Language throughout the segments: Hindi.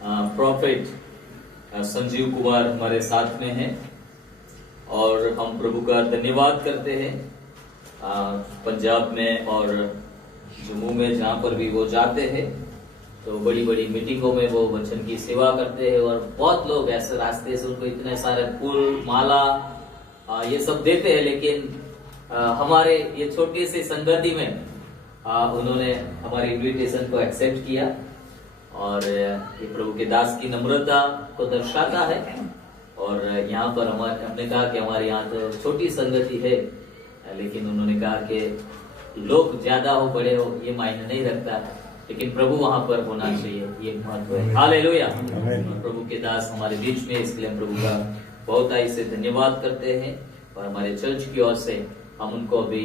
प्रॉफिट संजीव कुमार हमारे साथ में हैं और हम प्रभु का धन्यवाद करते हैं। पंजाब में और जम्मू में जहाँ पर भी वो जाते हैं तो बड़ी बड़ी मीटिंगों में वो वचन की सेवा करते हैं और बहुत लोग ऐसे रास्ते से उनको इतने सारे फूल माला ये सब देते हैं, लेकिन हमारे ये छोटी सी संगति में उन्होंने हमारे इन्विटेशन को एक्सेप्ट किया और ये प्रभु के दास की नम्रता को दर्शाता है। और यहाँ पर हमने कहा कि हमारे यहाँ तो छोटी संगति है, लेकिन उन्होंने कहा कि लोग ज्यादा हो बड़े हो ये मायने नहीं रखता, लेकिन प्रभु वहां पर होना चाहिए, ये महत्व है। हालेलुया। प्रभु के दास हमारे बीच में, इसके लिए हम प्रभु का बहुत आई से धन्यवाद करते हैं और हमारे चर्च की ओर से हम उनको अभी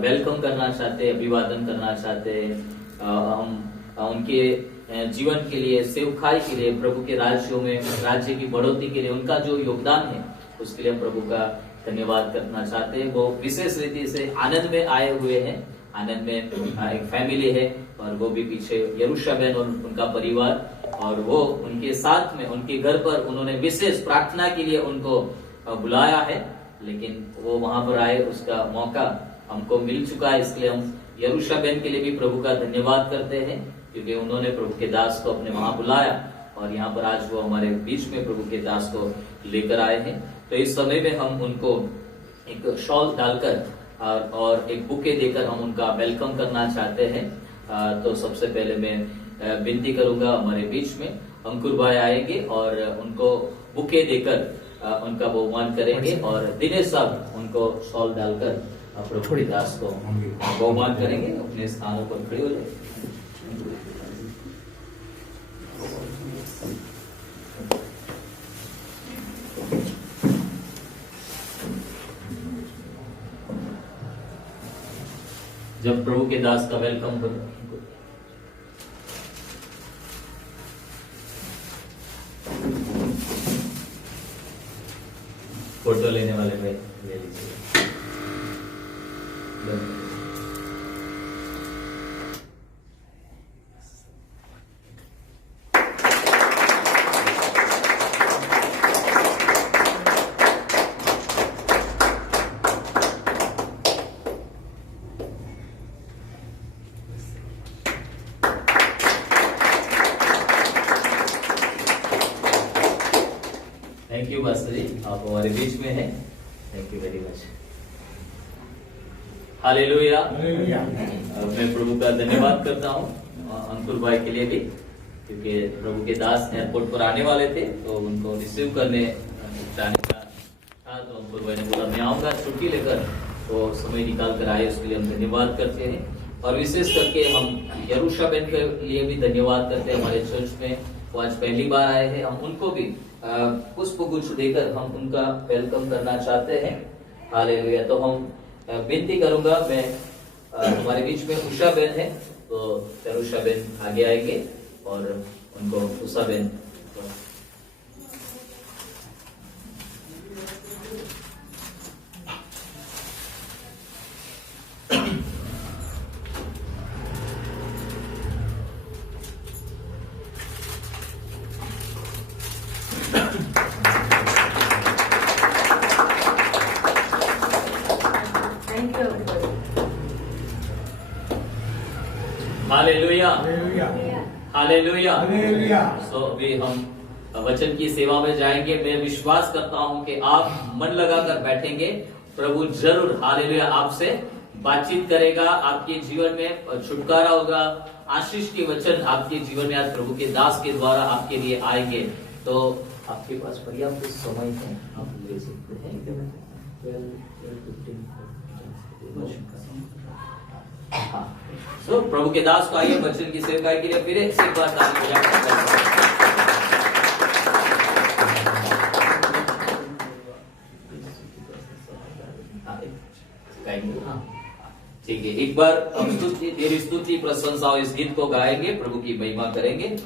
वेलकम करना चाहते हैं, अभिवादन करना चाहते हैं। हम उनके जीवन के लिए, सेवकाई के लिए, प्रभु के राज्य की बढ़ोतरी के लिए उनका जो योगदान है उसके लिए हम प्रभु का धन्यवाद करना चाहते हैं। वो विशेष रीति से आनंद में आए हुए हैं। आनंद में एक फैमिली है और वो भी पीछे यरूशलेम और उनका परिवार, और वो उनके साथ में उनके घर पर उन्होंने विशेष प्रार्थना के लिए उनको बुलाया है, लेकिन वो वहां पर आए उसका मौका हमको मिल चुका है। इसलिए हम यरूशलेम के लिए भी प्रभु का धन्यवाद करते हैं, क्योंकि उन्होंने प्रभु के दास को अपने वहां बुलाया और यहाँ पर आज वो हमारे बीच में प्रभु के दास को लेकर आए हैं। तो इस समय में हम उनको एक शॉल डालकर और एक बुके देकर हम उनका वेलकम करना चाहते हैं। तो सबसे पहले मैं विनती करूंगा, हमारे बीच में अंकुर भाई आएंगे और उनको बुके देकर उनका बहुमान करेंगे और दिनेश साहब उनको शॉल डालकर प्रभु के दास को बहुमान करेंगे। अपने स्थानों पर खड़े हो जाए। जब प्रभु के दास का वेलकम करो, फोटो लेने वाले भाई ले लीजिए। थैंक यू मास्टर जी, आप हमारे बीच में हैं। Thank you very much. Hallelujah. मैं प्रभु का धन्यवाद करता हूँ अंकुर भाई के लिए भी, क्योंकि प्रभु के दास एयरपोर्ट पर आने वाले थे तो उनको रिसीव करने जाने का था, तो अंकुर भाई ने बोला मैं आऊंगा छुट्टी लेकर, तो समय निकाल कर आए, उसके लिए हम धन्यवाद करते हैं। और विशेष करके हम यरूशलेम के लिए भी धन्यवाद करते हैं। हमारे चर्च में वो आज पहली बार आए हैं, हम उनको भी पुष्प गुच्छ देकर हम उनका वेलकम करना चाहते हैं। हालेलुया। तो हम विनती करूंगा, मैं हमारे बीच में उषा बहन है, तो उषा बहन आगे आएंगे और उनको उषा बहन हालेलुया। हालेलुया। सो अभी हम वचन की सेवा में जाएंगे। मैं विश्वास करता हूं कि आप मन लगाकर बैठेंगे, प्रभु जरूर हालेलुया आपसे बातचीत करेगा, आपके जीवन में छुटकारा होगा, आशीष के वचन आपके जीवन में आज प्रभु के दास के द्वारा आपके लिए आएंगे। तो आपके पास पर्याप्त समय है, आप ले सकते हैं। हाँ, तो प्रभु के दास को आइए वचन की सेवकाई के लिए फिर एक बार ठीक है। एक बार हम स्तुति प्रशंसा और इस गीत को गाएंगे, प्रभु की महिमा करेंगे।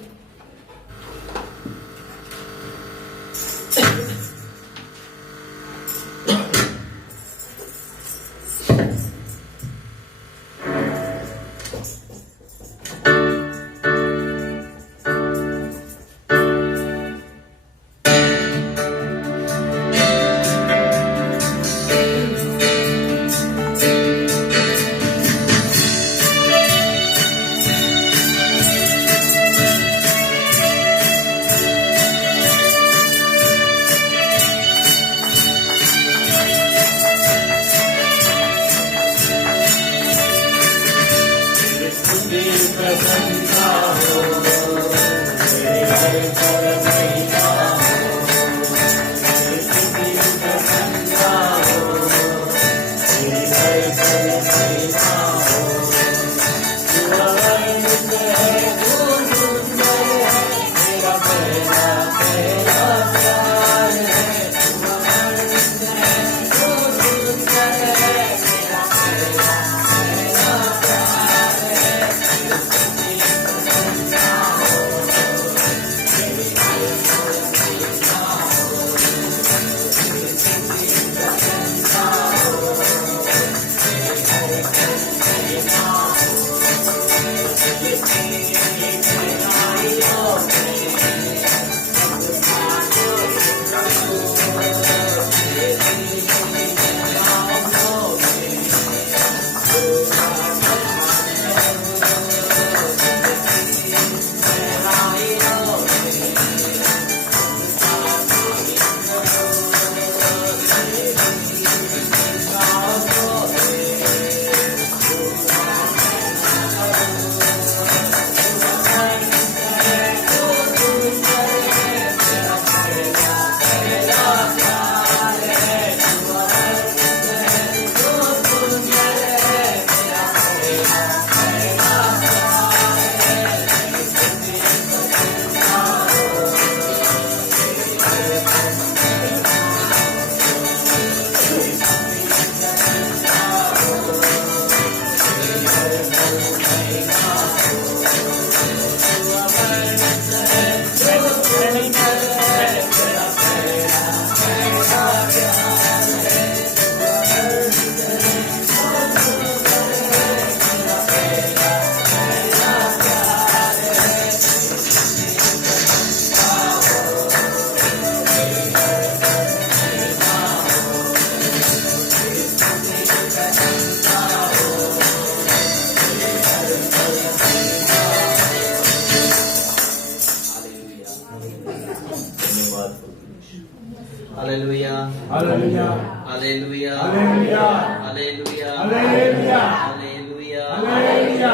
Hallelujah hallelujah hallelujah hallelujah hallelujah hallelujah hallelujah hallelujah.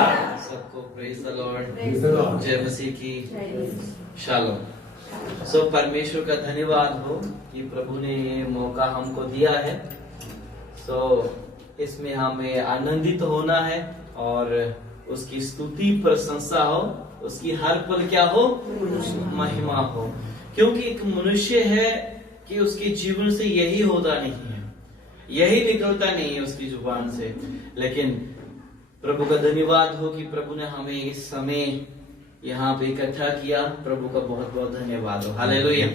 सबको praise the Lord, Praise the Lord। जय मसीह की शालोम। सो परमेश्वर का धन्यवाद हो कि प्रभु ने ये मौका हमको दिया है। सो इसमें हमें आनंदित होना है और उसकी स्तुति प्रशंसा हो, उसकी हर पल क्या हो, महिमा हो। क्योंकि एक मनुष्य है कि उसके जीवन से यही होता नहीं है, यही निकलता नहीं है उसकी जुबान से। लेकिन प्रभु का धन्यवाद हो कि प्रभु ने हमें इस समय यहाँ पे इकट्ठा किया। प्रभु का बहुत बहुत धन्यवाद हो। हालेलुया।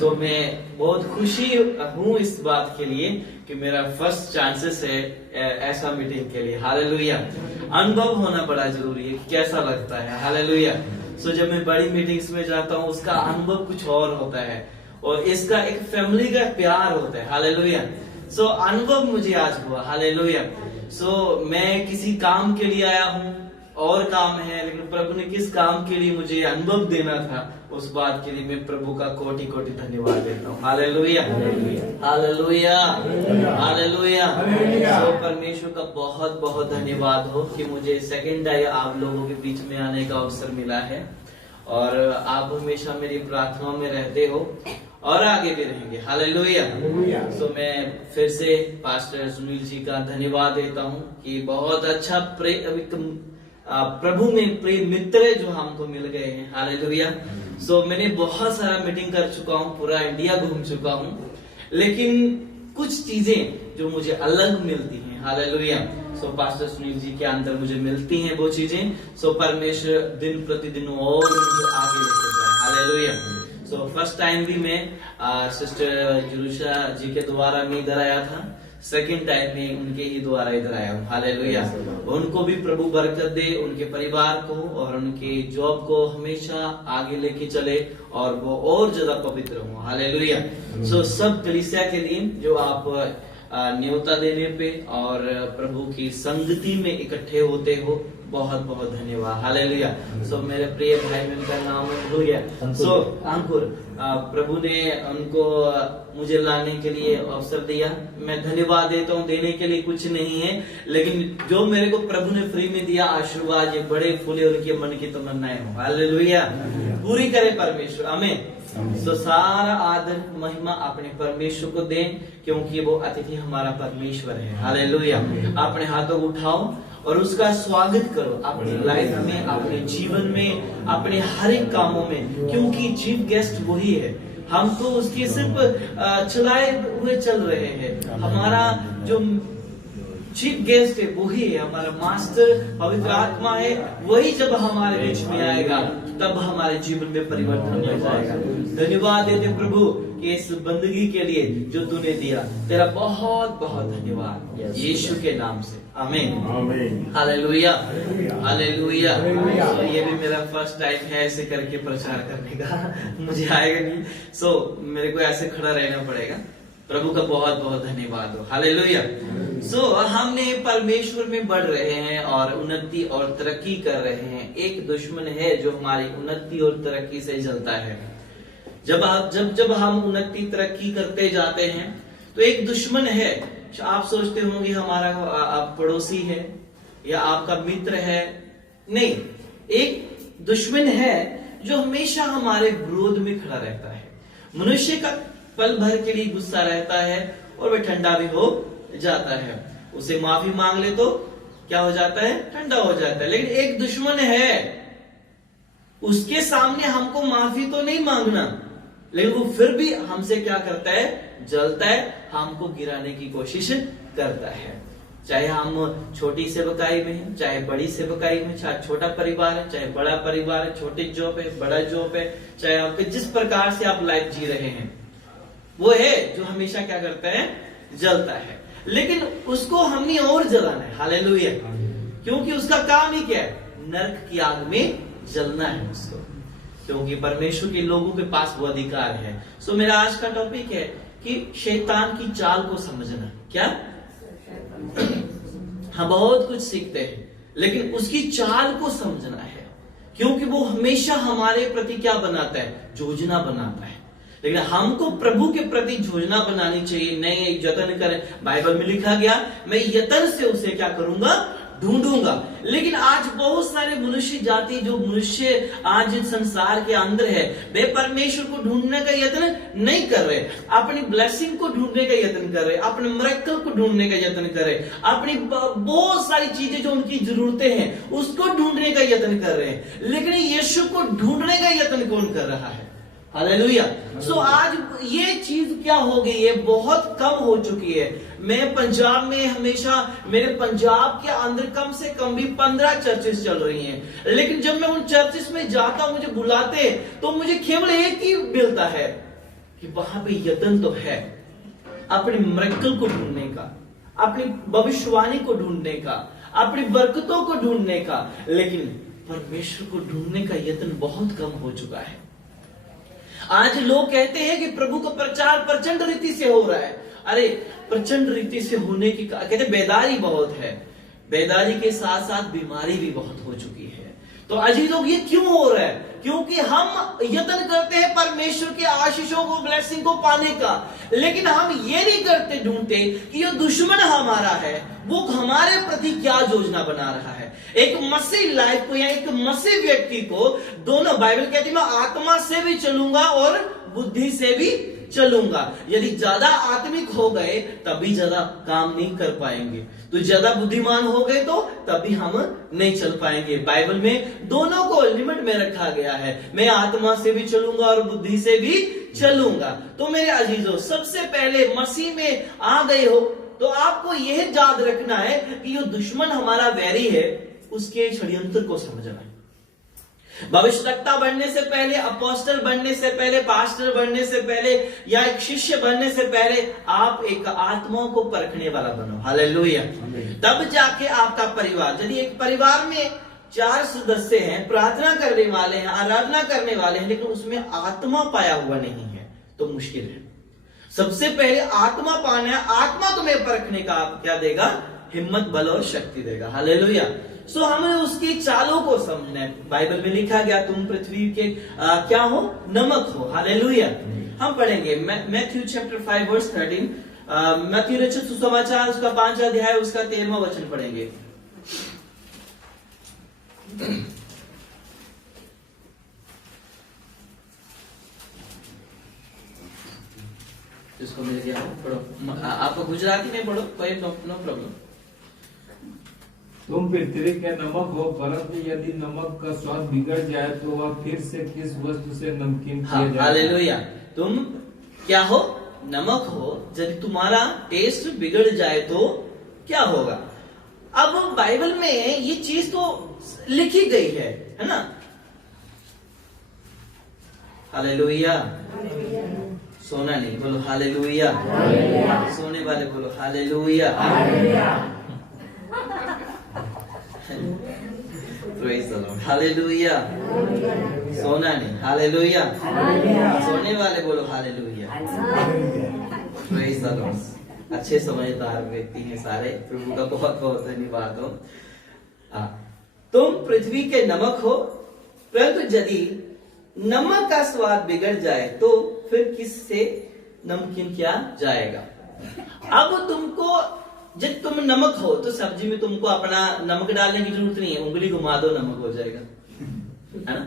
सो मैं बहुत खुशी हूँ इस बात के लिए कि मेरा फर्स्ट चांसेस है ऐसा मीटिंग के लिए। हालेलुया। अनुभव होना बड़ा जरूरी है कि कैसा लगता है। हालेलुया। सो जब मैं बड़ी मीटिंग्स में जाता हूँ उसका अनुभव कुछ और होता है और इसका एक फैमिली का प्यार होता है। हालेलुया। सो अनुभव मुझे आज हुआ। हालेलुया। सो मैं किसी काम के लिए आया हूँ और काम है, लेकिन प्रभु ने किस काम के लिए मुझे अनुभव देना था उस बात के लिए मैं प्रभु का कोटि कोटि धन्यवाद देता हूँ। Hallelujah hallelujah hallelujah. सो परमेश्वर का बहुत बहुत धन्यवाद हो कि मुझे सेकंड टाइम आप लोगों के बीच में आने का अवसर मिला है और आप हमेशा मेरी प्रार्थनाओं में रहते हो और आगे भी रहेंगे। हालेलुया। सो मैं फिर से पास्टर सुनील जी का धन्यवाद देता हूँ कि बहुत अच्छा प्रभु में प्रिय मित्र जो हमको मिल गए हैं। हालेलुया। सो मैंने बहुत सारा मीटिंग कर चुका हूँ, पूरा इंडिया घूम चुका हूँ, लेकिन कुछ चीजें जो मुझे अलग मिलती हैं। हालेलुया। सो पास्टर सुनील जी के अंदर मुझे मिलती हैं वो चीजें। सो परमेश्वर दिन प्रतिदिन और मुझे आगे लेके जाए। हालेलुया। सो फर्स्ट टाइम भी मैं सिस्टर जुलूशा जी के द्वारा मैं इधर आया था, सेकंड टाइम में उनके ही द्वारा इधर आया हूँ। हालेलुया। उनको भी प्रभु बरकत दे, उनके परिवार को और उनके जॉब को हमेशा आगे लेके चले और वो और ज्यादा पवित्र हो। हालेलुया। सो सब कलीसिया के लिए जो आप न्योता देने पे और प्रभु की संगति में इकट्ठे होते हो, बहुत बहुत धन्यवाद। हालेलुया। सो मेरे प्रिय भाई में उनका नाम है हालेलुया। सो अंकुर, प्रभु ने उनको मुझे लाने के लिए अवसर दिया। मैं धन्यवाद देता हूँ, देने के लिए कुछ नहीं है, लेकिन जो मेरे को प्रभु ने फ्री में दिया आशीर्वाद, ये बड़े फूले उनके मन की तमन्नाएं हो। हालेलुया, पूरी करे परमेश्वर, आमीन। तो सारा आदर महिमा अपने परमेश्वर को दें, क्योंकि वो अतिथि हमारा परमेश्वर है। हालेलुया। अपने हाथों को उठाओ और उसका स्वागत करो अपनी लाइफ में, अपने जीवन में, अपने हर एक कामों में, क्योंकि चीफ गेस्ट वही है। हम तो उसकी सिर्फ चलाए हुए चल रहे हैं। हमारा जो चीफ गेस्ट है वही है, हमारा मास्टर पवित्र आत्मा है। वही जब हमारे बीच में आएगा तब हमारे जीवन में परिवर्तन हो जाएगा। धन्यवाद देते प्रभु कि इस बंदगी के लिए जो तूने दिया, तेरा बहुत बहुत धन्यवाद यीशु के नाम से, आमीन। Hallelujah, hallelujah. तो ये भी मेरा फर्स्ट टाइम है ऐसे करके प्रचार करने का, मुझे आएगा नहीं, सो मेरे को ऐसे खड़ा रहना पड़ेगा। प्रभु का बहुत बहुत धन्यवाद हो। हालेलुया। सो हमने परमेश्वर में बढ़ रहे हैं और उन्नति और तरक्की कर रहे हैं। एक दुश्मन है जो हमारी उन्नति और तरक्की से जलता है। जब हम उन्नति तरक्की करते जाते हैं तो एक दुश्मन है। आप सोचते होंगे हमारा पड़ोसी है या आपका मित्र है, नहीं, एक दुश्मन है जो हमेशा हमारे विरोध में खड़ा रहता है। मनुष्य का पल भर के लिए गुस्सा रहता है और वह ठंडा भी हो जाता है। उसे माफी मांग ले तो क्या हो जाता है, ठंडा हो जाता है। लेकिन एक दुश्मन है, उसके सामने हमको माफी तो नहीं मांगना, लेकिन वो फिर भी हमसे क्या करता है, जलता है, हमको गिराने की कोशिश करता है। चाहे हम छोटी सेवकाई में हैं, चाहे बड़ी सेवकाई में, चाहे छोटा परिवार है, चाहे बड़ा परिवार है, छोटी जॉब है, बड़ा जॉब है, चाहे आपके जिस प्रकार से आप लाइफ जी रहे हैं, वो है जो हमेशा क्या करता है, जलता है। लेकिन उसको हमने और जलाना है। हालेलुया। क्योंकि उसका काम ही क्या है, नरक की आग में जलना है उसको, क्योंकि परमेश्वर के लोगों के पास वो अधिकार है। सो मेरा आज का टॉपिक है कि शैतान की चाल को समझना। क्या हम बहुत कुछ सीखते हैं, लेकिन उसकी चाल को समझना है, क्योंकि वो हमेशा हमारे प्रति क्या बनाता है, योजना बनाता है। लेकिन हमको प्रभु के प्रति योजना बनानी चाहिए। नहीं यत्न करें, बाइबल में लिखा गया मैं यत्न से उसे क्या करूंगा, ढूंढूंगा। लेकिन आज बहुत सारे मनुष्य जाति, जो मनुष्य आज संसार के अंदर है, वे परमेश्वर को ढूंढने का यत्न नहीं कर रहे, अपनी ब्लेसिंग को ढूंढने का यत्न कर रहे, अपने मिरेकल को ढूंढने का यत्न कर रहे, अपनी बहुत सारी चीजें जो उनकी जरूरतें हैं उसको ढूंढने का यत्न कर रहे हैं। लेकिन यीशु को ढूंढने का यत्न कौन कर रहा है? हालेलुया। सो आज ये चीज क्या हो गई है, बहुत कम हो चुकी है। मैं पंजाब में हमेशा, मेरे पंजाब के अंदर कम से कम भी 15 चर्चेस चल रही हैं, लेकिन जब मैं उन चर्चेस में जाता हूं, मुझे बुलाते तो मुझे केवल एक ही मिलता है कि वहां पे यत्न तो है अपनी मिरेकल को ढूंढने का, अपनी भविष्यवाणी को ढूंढने का, अपनी बरकतों को ढूंढने का, लेकिन परमेश्वर को ढूंढने का यत्न बहुत कम हो चुका है। आज लोग कहते हैं कि प्रभु का प्रचार प्रचंड रीति से हो रहा है। अरे प्रचंड रीति से होने की कहते बेदारी बहुत है, बेदारी के साथ साथ बीमारी भी बहुत हो चुकी है। तो अजीजों ये क्यों हो रहा है? क्योंकि हम यत्न करते हैं परमेश्वर के आशीषों को, ब्लेसिंग को पाने का, लेकिन हम ये नहीं करते, ढूंढते कि ये दुश्मन हमारा है, वो हमारे प्रति क्या योजना बना रहा है। एक मसीह लाइफ को या एक मसीह व्यक्ति को दोनों, बाइबल कहती है मैं आत्मा से भी चलूंगा और बुद्धि से भी चलूंगा। यदि ज्यादा आत्मिक हो गए तभी ज्यादा काम नहीं कर पाएंगे, तो ज्यादा बुद्धिमान हो गए तो तभी हम नहीं चल पाएंगे। बाइबल में दोनों को लिमिट में रखा गया है, मैं आत्मा से भी चलूंगा और बुद्धि से भी चलूंगा। तो मेरे अजीजों, सबसे पहले मसीह में आ गए हो तो आपको यह याद रखना है कि जो दुश्मन हमारा वैरी है उसके षड्यंत्र को समझना है। भविष्यवक्ता बनने से पहले, अपोस्टल बनने से पहले, पास्टर बनने से पहले या एक शिष्य बनने से पहले आप एक आत्मा को परखने वाला बनो। हालेलुया। तब जाके आपका परिवार, यदि एक परिवार में 4 सदस्य हैं, प्रार्थना करने वाले हैं, आराधना करने वाले हैं, लेकिन उसमें आत्मा पाया हुआ नहीं है तो मुश्किल है। सबसे पहले आत्मा पाना है। आत्मा तुम्हें परखने का आप क्या देगा, हिम्मत, बल और शक्ति देगा। हालेलुया। सो हमें उसकी चालों को समझना है। बाइबल में लिखा गया तुम पृथ्वी के क्या हो, नमक हो। हालेलुया। हम पढ़ेंगे मैथ्यू चैप्टर 5 वर्स 13। मैथ्यू रचित सुसमाचार उसका 5 अध्याय उसका 13वां वचन पढ़ेंगे। जिसको मिल गया पढ़ो। आपको गुजराती में पढ़ो, कोई नो प्रॉब्लम। तुम पृथ्वी के नमक हो, परंतु यदि नमक का स्वाद बिगड़ जाए तो वह फिर से किस वस्तु से नमकीन किया जाए? हालेलुया। तुम क्या हो, नमक हो, यदि तुम्हारा टेस्ट बिगड़ जाए तो क्या होगा? अब बाइबल में ये चीज तो लिखी गई है ना। हालेलुया। सोना नहीं, बोलो हालेलुया। सोने वाले बोलो hallelujah. Praise the Lord. Hallelujah. सोना नहीं, हालेलुया। सोने वाले बोलो हालेलुया। Praise the Lord. अच्छे समझदार व्यक्ति हैं सारे, प्रभु का बहुत बहुत धन्यवाद हो। तुम पृथ्वी के नमक हो, परंतु यदि नमक का स्वाद बिगड़ जाए तो फिर किससे नमकीन किया जाएगा? अब तुमको, जब तुम नमक हो तो सब्जी में तुमको अपना नमक डालने की जरूरत नहीं है, उंगली घुमा दो नमक हो जाएगा, है ना?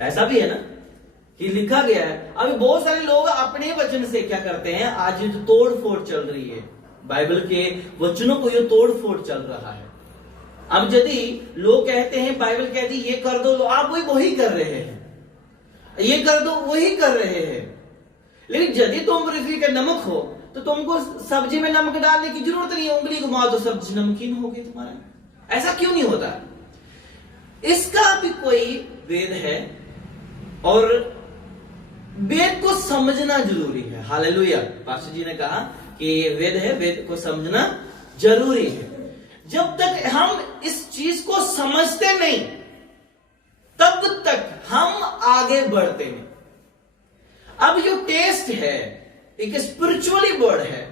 ऐसा भी है ना कि लिखा गया है। अभी बहुत सारे लोग अपने वचन से क्या करते हैं, आज जो तोड़ फोड़ चल रही है, बाइबल के वचनों को ये तोड़ फोड़ चल रहा है। अब यदि लोग कहते हैं, बाइबल कहती ये कर दो, लोग आप वही कर रहे हैं, ये कर दो वही कर रहे हैं। लेकिन यदि तुम पृथ्वी का नमक हो तो तुमको सब्जी में नमक डालने की जरूरत नहीं है, उंगली घुमा दो सब्जी नमकीन होगी तुम्हारा। ऐसा क्यों नहीं होता? इसका भी कोई वेद है और वेद को समझना जरूरी है। हालेलुया। पास्टर जी ने कहा कि ये वेद है, वेद को समझना जरूरी है। जब तक हम इस चीज को समझते नहीं तब तक हम आगे बढ़ते नहीं। अब जो टेस्ट है एक स्पिरिचुअली वर्ड है,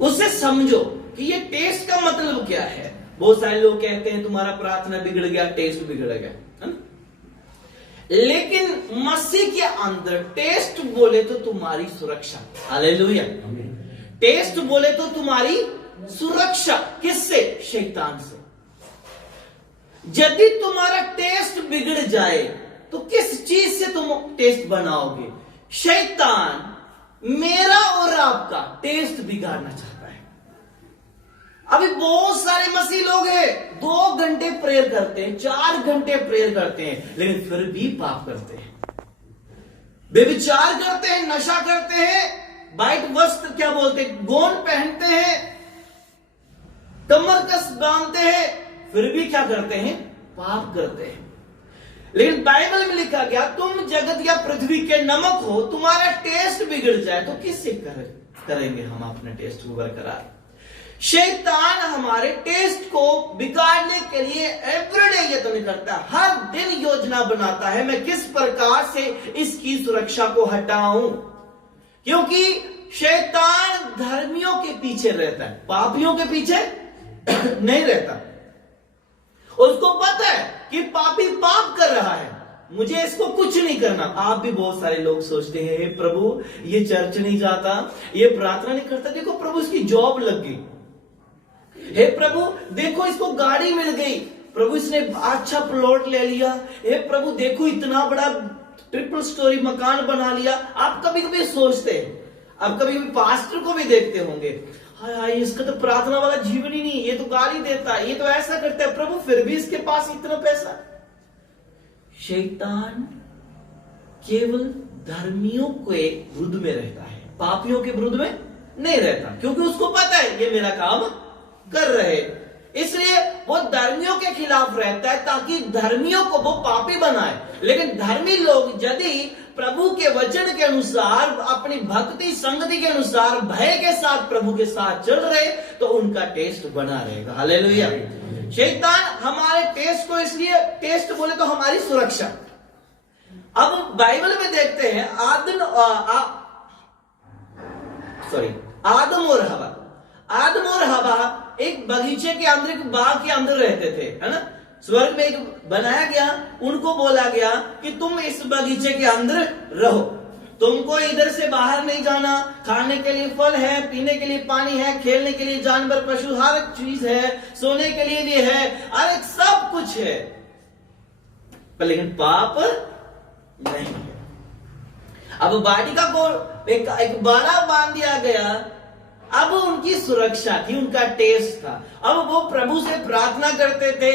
उसे समझो कि ये टेस्ट का मतलब क्या है। बहुत सारे लोग कहते हैं तुम्हारा प्रार्थना बिगड़ गया, टेस्ट बिगड़ गया, है ना? लेकिन मसीह के अंदर टेस्ट बोले तो तुम्हारी सुरक्षा। हालेलुया। टेस्ट बोले तो तुम्हारी सुरक्षा किससे? शैतान से। यदि तुम्हारा टेस्ट बिगड़ जाए तो किस चीज से तुम टेस्ट बनाओगे? शैतान मेरा और आपका टेस्ट बिगाड़ना चाहता है। अभी बहुत सारे मसीह लोग हैं, 2 घंटे प्रेयर करते हैं, 4 घंटे प्रेयर करते हैं, लेकिन फिर भी पाप करते हैं, व्यभिचार करते हैं, नशा करते हैं, वाइट वस्त्र क्या बोलते हैं, गौन पहनते हैं, कमर कस बांधते हैं, फिर भी क्या करते हैं? पाप करते हैं। लेकिन बाइबल में लिखा गया तुम जगत या पृथ्वी के नमक हो, तुम्हारा टेस्ट बिगड़ जाए तो किससे करेंगे हम अपने टेस्ट को बरकरार? शैतान हमारे टेस्ट को बिगाड़ने के लिए एवरीडे यत्न करता है, हर दिन योजना बनाता है मैं किस प्रकार से इसकी सुरक्षा को हटाऊं। क्योंकि शैतान धर्मियों के पीछे रहता है, पापियों के पीछे नहीं रहता। उसको पता है कि पापी पाप कर रहा है, मुझे इसको कुछ नहीं करना। आप भी बहुत सारे लोग सोचते हैं, हे प्रभु ये चर्च नहीं जाता, ये प्रार्थना नहीं करता, देखो प्रभु इसकी जॉब लग गई, हे प्रभु देखो इसको गाड़ी मिल गई, प्रभु इसने अच्छा प्लॉट ले लिया, हे प्रभु देखो इतना बड़ा ट्रिपल स्टोरी मकान बना लिया। आप कभी कभी सोचते हैं, आप कभी कभी पास्टर को भी देखते होंगे, हाय हाय इसका तो प्रार्थना वाला जीवन ही नहीं, ये तो गाली देता है, ये तो ऐसा करता है, प्रभु फिर भी इसके पास इतना पैसा। शैतान केवल धर्मियों के विरुद्ध में रहता है, पापियों के विरुद्ध में नहीं रहता, क्योंकि उसको पता है ये मेरा काम कर रहे, इसलिए वो धर्मियों के खिलाफ रहता है ताकि धर्मियों को वो पापी बनाए। लेकिन धर्मी लोग यदि प्रभु के वचन के अनुसार, अपनी भक्ति संगति के अनुसार, भय के साथ प्रभु के साथ चल रहे तो उनका टेस्ट बना रहेगा। हालेलुया। शैतान हमारे टेस्ट को, इसलिए टेस्ट बोले तो हमारी सुरक्षा। अब बाइबल में देखते हैं आदम और हवा एक बगीचे के अंदर, एक बाग के अंदर रहते थे, है ना। स्वर्ग में एक बनाया गया, उनको बोला गया कि तुम इस बगीचे के अंदर रहो, तुमको इधर से बाहर नहीं जाना, खाने के लिए फल है, पीने के लिए पानी है, खेलने के लिए जानवर पशु हर एक चीज है, सोने के लिए भी है, अरे सब कुछ है, पर लेकिन पाप नहीं है। अब वाटिका को एक बाड़ा बांध दिया गया, अब उनकी सुरक्षा थी, उनका टेस्ट था। अब वो प्रभु से प्रार्थना करते थे,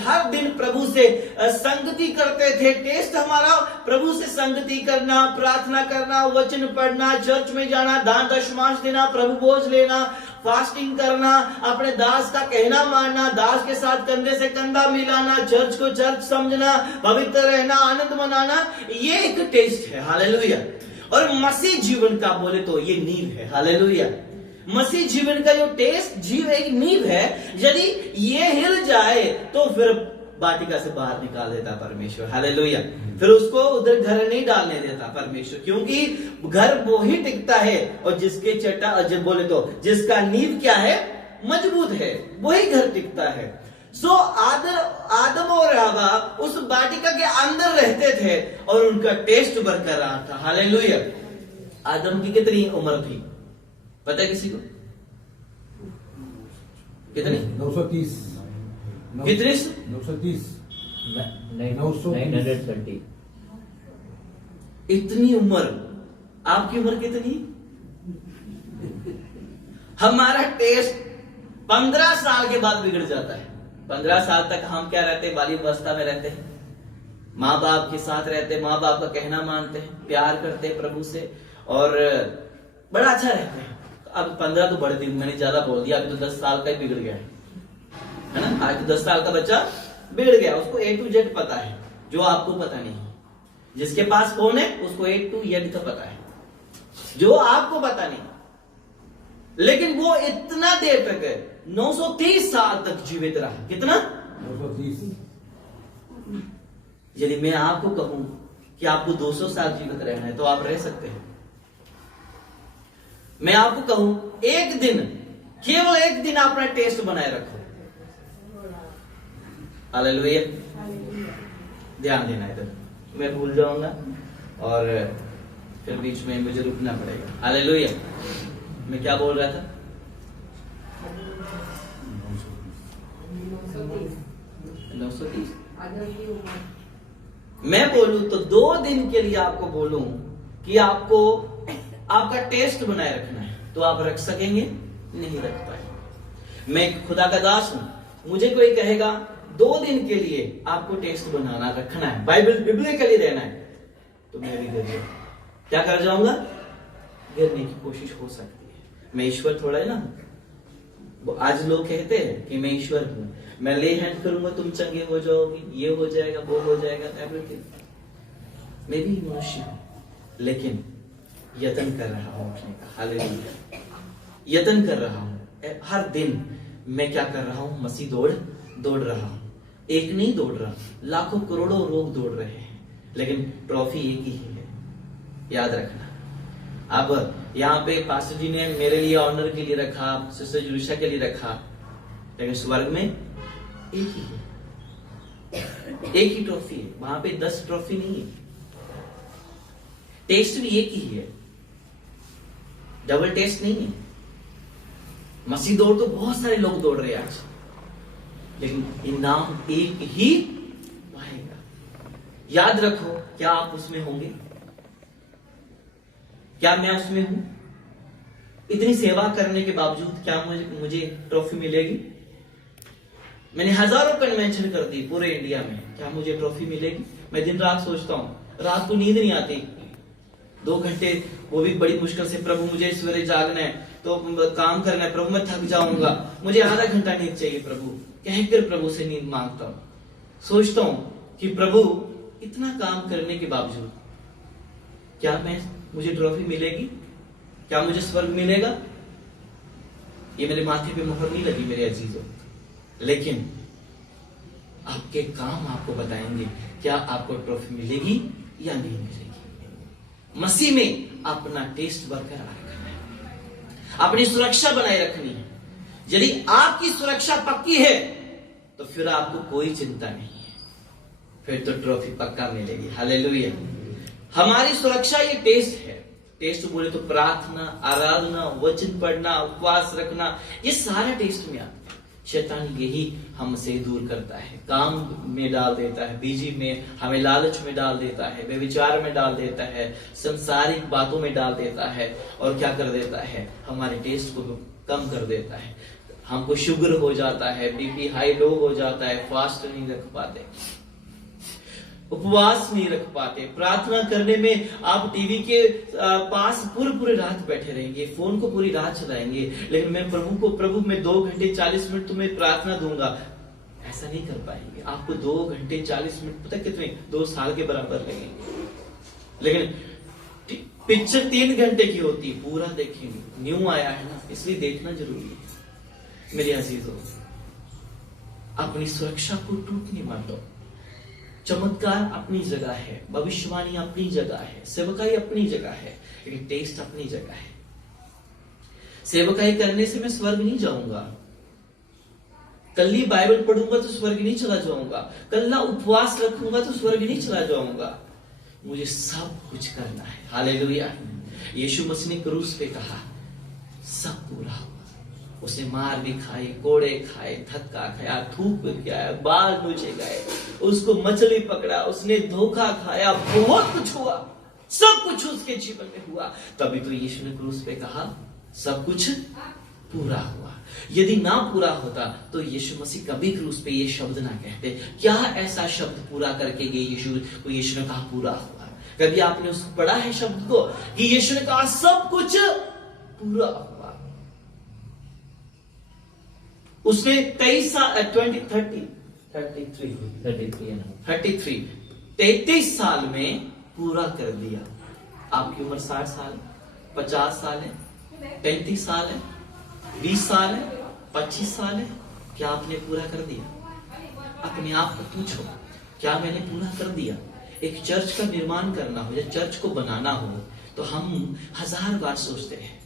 हर दिन प्रभु से संगति करते थे। टेस्ट हमारा प्रभु से संगति करना, प्रार्थना करना, वचन पढ़ना, चर्च में जाना, दान दशमांश देना, प्रभु भोज लेना, फास्टिंग करना, अपने दास का कहना मानना, दास के साथ कंधे से कंधा मिलाना, चर्च को चर्च समझना, पवित्र रहना, आनंद मनाना, ये एक टेस्ट है। हालेलुया। और मसीह जीवन का बोले तो ये नींव है। हालेलुया। मसीह जीवन का जो टेस्ट जीव एक नींव है, यदि ये हिल जाए तो फिर वाटिका से बाहर निकाल देता परमेश्वर। हालेलुया। फिर उसको उधर घर नहीं डालने देता परमेश्वर, क्योंकि घर वो ही टिकता है और जिसके चट्टा जब बोले तो जिसका नींव क्या है, मजबूत है, वही घर टिकता है। सो आदम और हवा उस वाटिका के अंदर रहते थे और उनका टेस्ट बरकरार था। हालेलुया। आदम की कितनी उम्र थी पता है किसी को? कितनी? 930। कितनी? 930। 930। इतनी उम्र। आपकी उम्र कितनी? हमारा टेस्ट 15 साल के बाद बिगड़ जाता है। 15 साल तक हम क्या रहते हैं, बाली अवस्था में रहते हैं, माँ बाप के साथ रहते हैं, माँ बाप का कहना मानते हैं, प्यार करते हैं प्रभु से और बड़ा अच्छा रहते हैं। अब 15 तो बढ़ दी, मैंने ज्यादा बोल दिया, अभी तो 10 साल का ही बिगड़ गया है ना। आज तो 10 साल का बच्चा बिगड़ गया, उसको A to Z पता है, जो आपको पता नहीं। जिसके पास फोन है उसको A to Z का पता है, जो आपको पता नहीं। लेकिन वो इतना देर तक है, 930 साल तक जीवित रहा। कितना? 930। यदि मैं आपको कहूं कि आपको 200 साल जीवित रहना है तो आप रह सकते हैं। मैं आपको कहूं एक दिन, केवल एक दिन अपना टेस्ट बनाए रखो। हालेलुया। ध्यान देना इधर, मैं भूल जाऊंगा और फिर बीच में मुझे रुकना पड़ेगा। हालेलुया। मैं क्या बोल रहा था? 930। मैं बोलूं तो 2 दिन के लिए आपको बोलूं कि आपको आपका टेस्ट बनाए रखना है, तो आप रख सकेंगे? नहीं रख पाए। मैं खुदा का दास हूं, मुझे कोई कहेगा 2 दिन के लिए आपको टेस्ट बनाना रखना है, बिब्लिकली रहना है, तो मैं भी गिर जाऊंगा। क्या कर जाऊंगा? गिरने की कोशिश हो सकती है। मैं ईश्वर थोड़ा है ना। आज लोग कहते हैं कि मैं ईश्वर हूं, मैं ले हैंड करूंगा तुम चंगे हो जाओगे, ये हो जाएगा, वो हो जाएगा, एवरीथिंग। मैं भी मनुष्य हूं, लेकिन यत्न कर रहा हूं उठने का। हालेलुया। यत्न कर रहा हूं हर दिन। मैं क्या कर रहा हूं? मसीह दौड़ रहा हूं। एक नहीं दौड़ रहा, लाखों करोड़ों लोग दौड़ रहे हैं, लेकिन ट्रॉफी एक ही है, याद रखना। अब यहाँ पे पास्टर जी ने मेरे लिए ऑनर के लिए रखा, सिस्टर जुलिशा के लिए रखा, लेकिन स्वर्ग में एक ही है, एक ही ट्रॉफी है। वहां पे 10 ट्रॉफी नहीं है। टेस्ट भी एक ही है, डबल टेस्ट नहीं है। मसीह दौड़ तो बहुत सारे लोग दौड़ रहे हैं आज, लेकिन इनाम एक ही पाएगा। याद रखो, क्या आप उसमें होंगे? क्या मैं उसमें हूं? इतनी सेवा करने के बावजूद क्या मुझे ट्रॉफी मिलेगी? मैंने हजारों कन्वेंशन कर दी पूरे इंडिया में, क्या मुझे ट्रॉफी मिलेगी? मैं दिन रात सोचता हूं, रात को नींद नहीं आती, 2 घंटे वो भी बड़ी मुश्किल से, प्रभु मुझे सवेरे जागना है तो काम करना है, प्रभु मैं थक जाऊंगा, मुझे आधा घंटा नींद चाहिए प्रभु, कहकर प्रभु से नींद मांगता हूं। सोचता हूं कि प्रभु इतना काम करने के बावजूद क्या मुझे ट्रॉफी मिलेगी? क्या मुझे स्वर्ग मिलेगा? ये मेरे माथे पे मोहर नहीं लगी मेरे अजीजों, लेकिन आपके काम आपको बताएंगे क्या आपको ट्रॉफी मिलेगी या नहीं मिलेगी। मसीह में अपना टेस्ट बरकरार रखना है, अपनी सुरक्षा बनाए रखनी है। यदि आपकी सुरक्षा पक्की है तो फिर आपको कोई चिंता नहीं है, फिर तो ट्रॉफी पक्का मिलेगी। हालेलुया। हमारी सुरक्षा ये टेस्ट है। टेस्ट बोले तो प्रार्थना, आराधना, वचन पढ़ना, उपवास रखना, ये सारा टेस्ट में आता है। शैतान यही हमसे दूर करता है, काम में डाल देता है, बिजी में हमें लालच में डाल देता है, व्यभिचार में डाल देता है, संसारिक बातों में डाल देता है, और क्या कर देता है, हमारे टेस्ट को कम कर देता है। हमको शुगर हो जाता है, बीपी हाई लो हो जाता है, फास्ट नहीं रख पाते, उपवास नहीं रख पाते। प्रार्थना करने में आप टीवी के पास पूरी रात बैठे रहेंगे, फोन को पूरी रात चलाएंगे, लेकिन मैं प्रभु में 2 घंटे 40 मिनट तुम्हें प्रार्थना दूंगा, ऐसा नहीं कर पाएंगे। आपको 2 घंटे 40 मिनट पता कितने, 2 साल के बराबर लगेंगे। लेकिन पिक्चर 3 घंटे की होती, पूरा देखेंगे, न्यू आया है ना, इसलिए देखना जरूरी है। मेरे अजीजों, अपनी सुरक्षा को टूटने मत दो। चमत्कार अपनी जगह है, भविष्यवाणी अपनी जगह है, सेवकाई अपनी जगह है, लेकिन टेस्ट अपनी जगह है। सेवकाई करने से मैं स्वर्ग नहीं जाऊंगा, कल ही बाइबल पढ़ूंगा तो स्वर्ग नहीं चला जाऊंगा, कल उपवास रखूंगा तो स्वर्ग नहीं चला जाऊंगा। मुझे सब कुछ करना है। हालेलुया। यीशु मसीह ने क्रूस पे कहा सब पूरा हुआ। उसने मार भी खाई, कोड़े खाए, धक्का खाया, थूक गया, बाल नोचे गए, उसको मछली पकड़ा, उसने धोखा खाया, बहुत कुछ हुआ, सब कुछ उसके जीवन में हुआ। तभी तो यीशु ने क्रूस पे कहा सब कुछ पूरा हुआ। यदि ना पूरा होता तो यीशु मसीह कभी क्रूस पे ये शब्द ना कहते। क्या ऐसा शब्द पूरा करके गए यीशु ने कहा पूरा हुआ? कभी आपने उसको पढ़ा है शब्द को कि यीशु ने कहा सब कुछ पूरा हुआ? उसने 33 साल में पूरा कर दिया। आपकी उम्र 60 साल, 50 साल है, 35 साल है, 20 साल है, 25 साल है, क्या आपने पूरा कर दिया? अपने आप को पूछो, क्या मैंने पूरा कर दिया? एक चर्च का निर्माण करना हो या चर्च को बनाना हो तो हम 1000 बार सोचते हैं,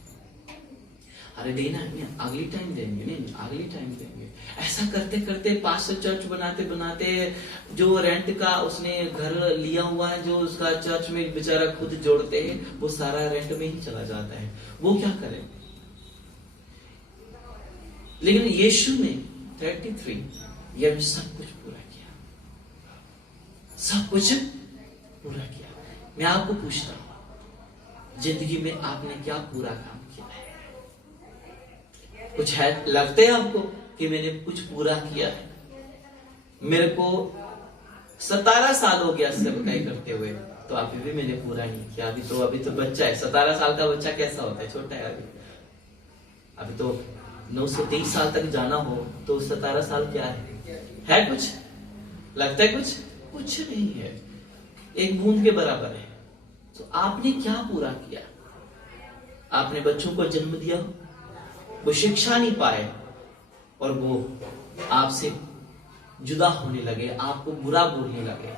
अरे देना है, अगली टाइम देंगे, नहीं अगली टाइम देंगे। ऐसा करते करते पास्टर चर्च बनाते बनाते जो रेंट का उसने घर लिया हुआ है, जो उसका चर्च में बेचारा खुद जोड़ते हैं, वो सारा रेंट में ही चला जाता है। वो क्या करे? लेकिन यीशु ने 33 ईयर में सब कुछ पूरा किया, सब कुछ पूरा किया। मैं आपको पूछता हूं, जिंदगी में आपने क्या पूरा काम किया है? कुछ है लगता है आपको कि मैंने कुछ पूरा किया है? मेरे को 17 साल हो गया सेवकाई करते हुए, तो अभी भी मैंने पूरा नहीं किया। अभी तो बच्चा है। 17 साल का बच्चा कैसा होता है? छोटा है अभी तो 923 साल तक जाना हो तो 17 साल क्या है कुछ लगता है? कुछ नहीं है, एक बूंद के बराबर है। तो आपने क्या पूरा किया? आपने बच्चों को जन्म दिया, वो शिक्षा नहीं पाए और वो आपसे जुदा होने लगे, आपको बुरा बोलने लगे।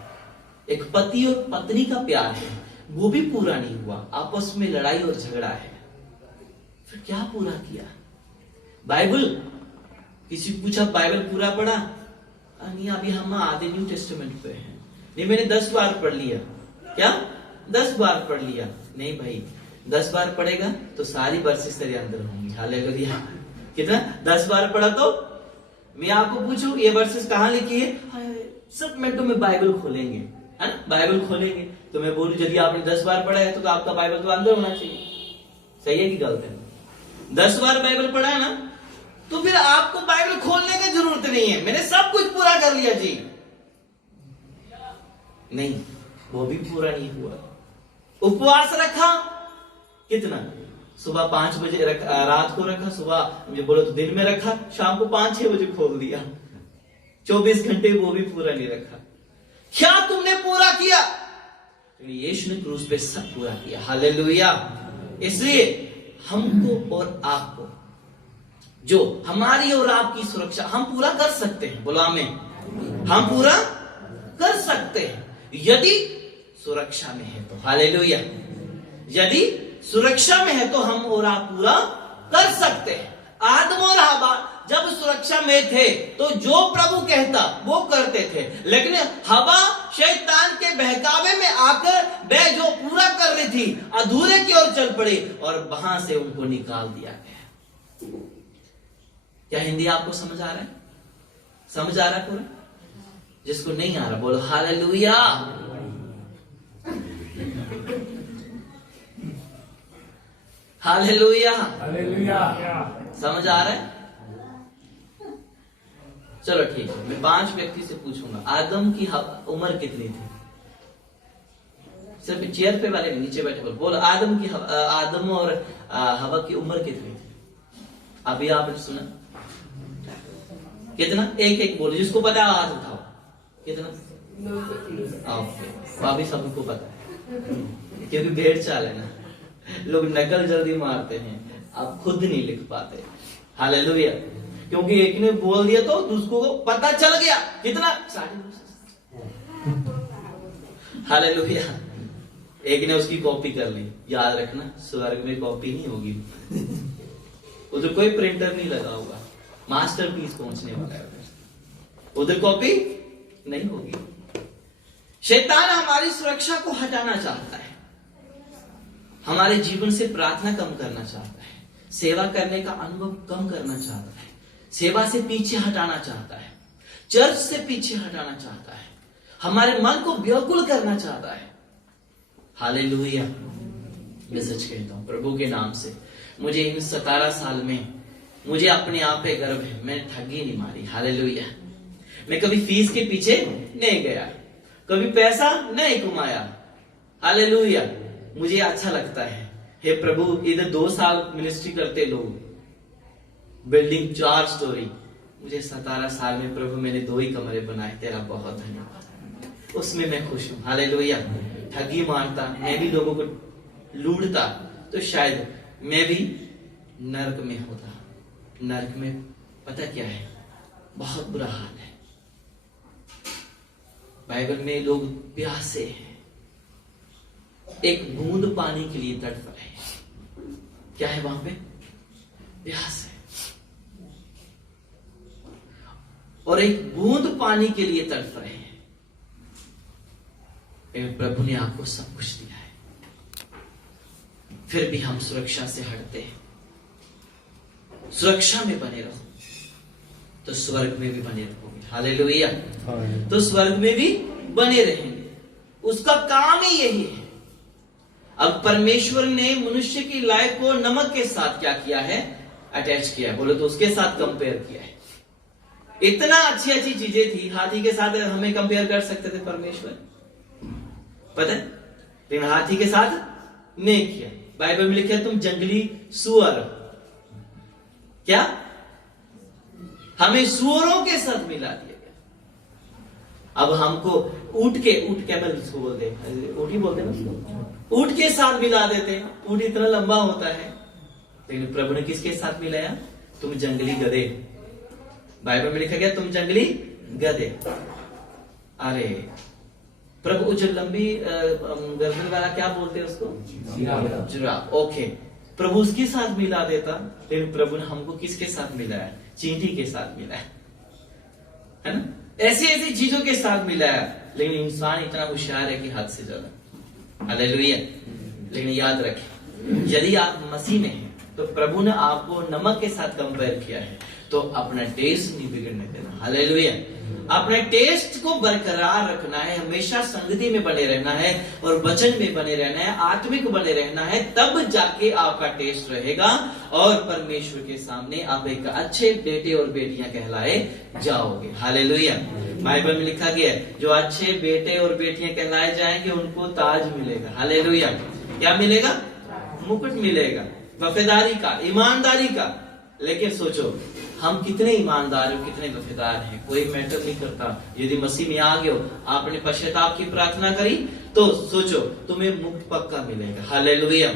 एक पति और पत्नी का प्यार है, वो भी पूरा नहीं हुआ, आपस में लड़ाई और झगड़ा है। फिर क्या पूरा किया? बाइबल, किसी पूछा बाइबल पूरा पढ़ा? नहीं, अभी हम आधे न्यू टेस्टामेंट पे हैं। नहीं, मैंने 10 बार पढ़ लिया। क्या 10 बार पढ़ लिया? नहीं भाई, 10 बार पढ़ेगा तो सारी वर्सेस तेरे अंदर होंगी। हालेलुया। कितना? 10 बार पढ़ा तो मैं आपको पूछूं ये वर्सेस कहां लिखी है? सब मिनटों में बाइबल खोलेंगे, है ना? बाइबल खोलेंगे तो मैं बोलूं यदि आपने 10 बार पढ़ा है तो आपका बाइबल तो अंदर होना चाहिए। सही है कि गलत है? 10 बार बाइबल पढ़ा है ना, तो फिर आपको बाइबल खोलने की जरूरत नहीं है। मैंने सब कुछ पूरा कर लिया जी। नहीं, वो भी पूरा नहीं हुआ। उपवास रखा कितना? सुबह 5 बजे रखा, रात को रखा, सुबह मुझे बोलो तो दिन में रखा, शाम को 5-6 बजे खोल दिया। 24 घंटे वो भी पूरा नहीं रखा। क्या तुमने पूरा किया? यीशु ने क्रूस पे सब पूरा किया। हालेलुया। इसलिए हमको और आपको, जो हमारी और आपकी सुरक्षा हम पूरा कर सकते हैं। बोलो आमीन। हम पूरा कर सकते हैं यदि सुरक्षा में है तो। हालेलुया। यदि सुरक्षा में है तो हम और आप पूरा कर सकते हैं। आदम और हवा जब सुरक्षा में थे तो जो प्रभु कहता वो करते थे, लेकिन हवा शैतान के बहकावे में आकर वह जो पूरा कर रही थी अधूरे की ओर चल पड़ी और वहां से उनको निकाल दिया गया। क्या हिंदी आपको समझ आ रहा है? समझ आ रहा है पूरा? जिसको नहीं आ रहा बोलो हालेलुया। हालेलुया। समझ आ रहा है? चलो ठीक है, मैं 5 व्यक्ति से पूछूंगा आदम की उम्र कितनी थी? सिर्फ चेयर पे वाले नीचे बैठे बोलो आदम और हवा की उम्र कितनी थी? अभी आपने सुना कितना? एक बोलो, जिसको पता है हाथ उठाओ। कितना? अभी सबको पता है क्योंकि भेड़ चाल है ना, लोग नकल जल्दी मारते हैं, आप खुद नहीं लिख पाते। हालेलुया। क्योंकि एक ने बोल दिया तो दूसरे को पता चल गया। कितना? 2.5। हालेलुया। एक ने उसकी कॉपी कर ली। याद रखना, स्वर्ग में कॉपी नहीं होगी उधर कोई प्रिंटर नहीं लगा होगा, मास्टरपीस पहुंचने वाला है, उधर कॉपी नहीं होगी। शैतान हमारी सुरक्षा को हटाना चाहता है, हमारे जीवन से प्रार्थना कम करना चाहता है, सेवा करने का अनुभव कम करना चाहता है, सेवा से पीछे हटाना चाहता है, चर्च से पीछे हटाना चाहता है, हमारे मन को व्याकुल करना चाहता है। हालेलुया। मैं सच कहता हूं प्रभु के नाम से, मुझे इन 17 साल में मुझे अपने आप पे गर्व है, मैं ठगी नहीं मारी। हालेलुया। मैं कभी फीस के पीछे नहीं गया, कभी पैसा नहीं कमाया। हालेलुया। मुझे अच्छा लगता है, हे प्रभु इधर 2 साल मिनिस्ट्री करते लोग, बिल्डिंग 4 स्टोरी, मुझे 17 साल में प्रभु मैंने 2 ही कमरे बनाए, तेरा बहुत धन्यवाद, उसमें मैं खुश हूं। हालेलुया। ठगी मारता, मैं भी लोगों को लूटता तो शायद मैं भी नरक में होता। नरक में पता क्या है? बहुत बुरा हाल है। बाइबल में लोग प्यासे हैं, एक बूंद पानी के लिए तड़प रहे हैं। क्या है वहां पे? प्यास है, और एक बूंद पानी के लिए तड़प रहे हैं। प्रभु ने आपको सब कुछ दिया है, फिर भी हम सुरक्षा से हटते हैं। सुरक्षा में बने रहो तो स्वर्ग में भी बने रहोगे। हालेलुया। तो स्वर्ग में भी बने रहेंगे, उसका काम ही यही है। अब परमेश्वर ने मनुष्य की लाइफ को नमक के साथ क्या किया है? अटैच किया है। बोलो तो उसके साथ कंपेयर किया है। इतना अच्छी अच्छी चीजें थी, हाथी के साथ हमें कंपेयर कर सकते थे परमेश्वर, पता है, लेकिन हाथी के साथ नहीं किया। बाइबल में लिखा है तुम जंगली सुअर, क्या हमें सुअरों के साथ मिला दिया गया। अब हमको ऊंट कैमल उसको बोलते हैं, ऊंट ही बोलते हैं ना, ऊंट के साथ मिला देते हैं। ऊंट इतना लंबा होता है, लेकिन प्रभु ने किसके साथ मिलाया? तुम जंगली गधे। बाइबल में लिखा गया तुम जंगली गधे। अरे प्रभु जो लंबी गर्दन वाला क्या बोलते हैं उसको? जिराफ। ओके, प्रभु उसके साथ मिला देता, लेकिन प्रभु ने हमको किसके साथ मिलाया? चींटी के साथ मिलाया, है ना? ऐसी ऐसी चीजों के साथ मिलाया, लेकिन इंसान इतना होशियार है कि हद से ज्यादा। हालेलुया। लेकिन याद रखें, यदि आप मसीह में हैं तो प्रभु ने आपको नमक के साथ कंपेयर किया है, तो अपना टेस्ट नहीं बिगड़ने देना। हालेलुया। अपने टेस्ट को बरकरार रखना है, हमेशा संगति में बने रहना है और वचन में बने रहना है, आत्मिक बने रहना है, तब जाके आपका टेस्ट रहेगा और परमेश्वर के सामने आप एक अच्छे बेटे और बेटियां कहलाए जाओगे। हालेलुया। बाइबल में लिखा गया है जो अच्छे बेटे और बेटियां कहलाए जाएंगे उनको ताज मिलेगा। हालेलुया। क्या मिलेगा? मुकुट मिलेगा, वफादारी का, ईमानदारी का। लेकिन सोचो हम कितने ईमानदार हो, कितने वफादार हैं, कोई मैटर नहीं करता। यदि मसीह में आ गए हो, आपने पश्चाताप की प्रार्थना करी, तो सोचो तुम्हें मुक्त पक्का मिलेगा। हालेलुया।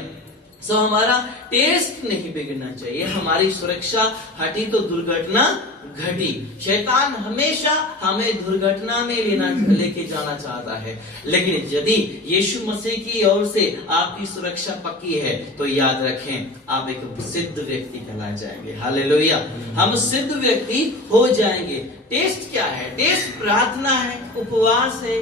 सो हमारा टेस्ट नहीं बिगड़ना चाहिए। हमारी सुरक्षा हटी तो दुर्घटना घटी। शैतान हमेशा हमें दुर्घटना में लेके जाना चाहता है, लेकिन यदि यीशु मसीह की ओर से आपकी सुरक्षा पक्की है तो याद रखें आप एक सिद्ध व्यक्ति कहलाए जाएंगे। हालेलुया, हम सिद्ध व्यक्ति हो जाएंगे। टेस्ट क्या है? टेस्ट प्रार्थना है, उपवास है,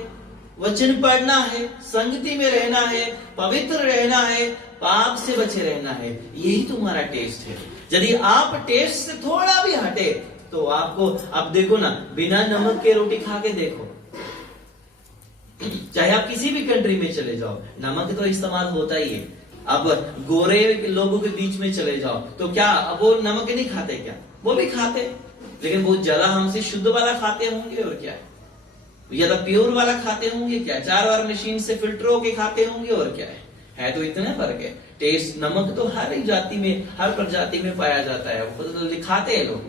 वचन पढ़ना है, संगति में रहना है, पवित्र रहना है, पाप से बचे रहना है। यही तुम्हारा टेस्ट है। यदि आप टेस्ट से थोड़ा भी हटे तो आपको, अब देखो ना, बिना नमक के रोटी खा के देखो, चाहे आप किसी भी कंट्री में चले जाओ, नमक तो इस्तेमाल होता ही है। अब गोरे लोगों के बीच में चले जाओ तो क्या वो नमक नहीं खाते? क्या वो भी खाते, लेकिन बहुत ज्यादा हमसे शुद्ध वाला खाते होंगे और क्या है, ज्यादा प्योर वाला खाते होंगे क्या, 4 बार मशीन से फिल्टर होके खाते होंगे और क्या है तो इतना फर्क है। टेस्ट नमक तो हर एक जाति में, हर प्रजाति में पाया जाता है, वो तो लिखाते हैं लोग,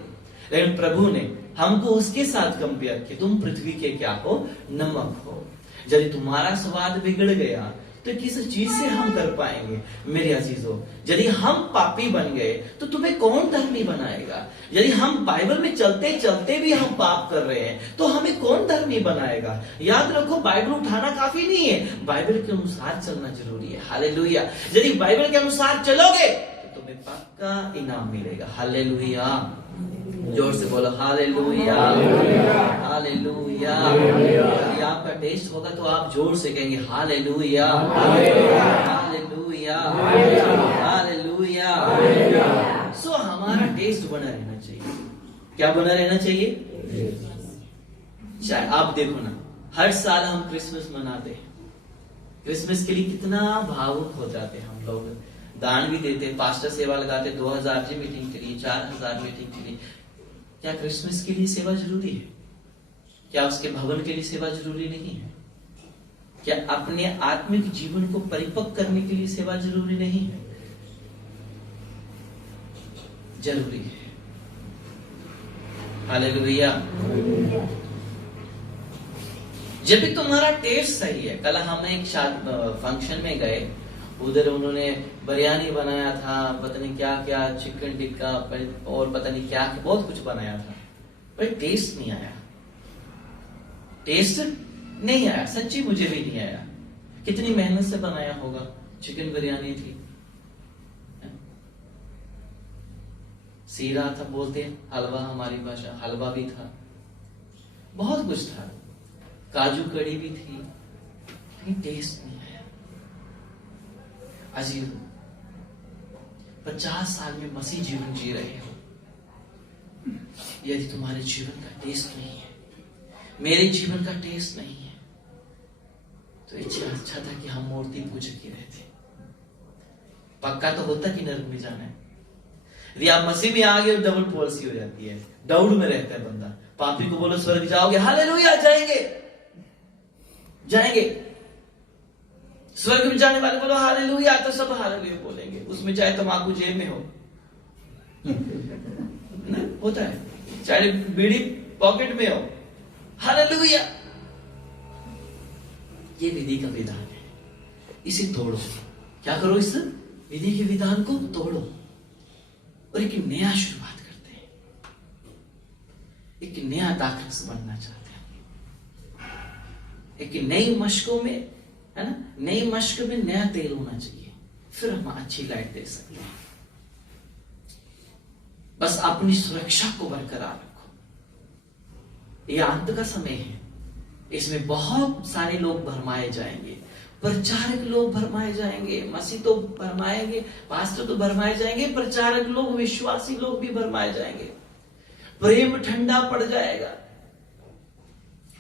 लेकिन प्रभु ने हमको उसके साथ कंपेयर किया, तुम पृथ्वी के क्या हो? नमक हो। यदि तुम्हारा स्वाद बिगड़ गया तो किस चीज से हम कर पाएंगे? मेरे अजीजों, यदि हम पापी बन गए तो तुम्हें कौन धर्मी बनाएगा? यदि हम बाइबल में चलते चलते भी हम पाप कर रहे हैं तो हमें कौन धर्मी बनाएगा? याद रखो, बाइबल उठाना काफी नहीं है, बाइबल के अनुसार चलना जरूरी है। हालेलुया, यदि बाइबल के अनुसार चलोगे तो तुम्हें पक्का इनाम मिलेगा। हालेलुया, जोर से बोलो हालेलुया, हालेलुया। यदि आपका टेस्ट होगा तो आप जोर से कहेंगे हालेलुया, हालेलुया, हालेलुया। सो हमारा टेस्ट बना रहना चाहिए। क्या बना रहना चाहिए? चाहे आप देखो ना, हर साल हम क्रिसमस मनाते हैं, क्रिसमस के लिए कितना भावुक हो जाते हैं हम लोग, दान भी देते, पास्टर सेवा लगाते, 2000 की मीटिंग के लिए, 4000 मीटिंग के लिए। क्या क्रिसमस के लिए सेवा जरूरी है? क्या उसके भवन के लिए सेवा जरूरी नहीं है? क्या अपने आत्मिक जीवन को परिपक्व करने के लिए सेवा जरूरी नहीं है? जरूरी है। हालेलुया। जब भी तुम्हारा टेस्ट सही है, कल हम एक फंक्शन में गए, उधर उन्होंने बिरयानी बनाया था, पता नहीं क्या क्या, चिकन टिक्का और पता नहीं क्या, बहुत कुछ बनाया था, पर टेस्ट नहीं आया। टेस्ट नहीं आया, सच्ची मुझे भी नहीं आया। कितनी मेहनत से बनाया होगा, चिकन बिरयानी थी, सीरा था, बोलते हैं हलवा, हमारी भाषा हलवा भी था, बहुत कुछ था, काजू कड़ी भी थी, लेकिन टेस्ट नहीं आया। अजीब, 50 साल में मसीह जीवन जी रहे हो, यदि तुम्हारे जीवन का टेस्ट नहीं है, मेरे जीवन का टेस्ट नहीं है, तो इससे अच्छा था कि हम मूर्ति पूजक ही रहते। पक्का तो होता कि नरक में जाना है। यदि आप मसीह में आ गए, डबल पॉलिसी हो जाती है, डाउट में रहता है बंदा। पापी को बोलो स्वर्ग जाओगे, हालेलुया, जाएंगे जाएंगे। स्वर्ग में जाने वाले बोलो हालेलुया, तो सब हालेलुया बोलेंगे, उसमें चाहे तम्बाकू जेब में हो ना, होता है, चाहे बीड़ी पॉकेट में हो, हालेलुया। ये विधि का विधान है, इसे तोड़ो। क्या करो? इस विधि के विधान को तोड़ो और एक नया शुरुआत करते हैं, एक नया दाखरस बनना चाहते हैं, एक नई मशकों में, है ना, नई मशक में नया तेल होना चाहिए, फिर हम अच्छी लाइट दे सकते हैं। बस अपनी सुरक्षा को बरकरार रखो। यह अंत का समय है, इसमें बहुत सारे लोग भरमाए जाएंगे, प्रचारक लोग भरमाए जाएंगे, मसीह तो भरमाएंगे, पास्टर तो भरमाए जाएंगे, प्रचारक लोग, विश्वासी लोग भी भरमाए जाएंगे, प्रेम ठंडा पड़ जाएगा।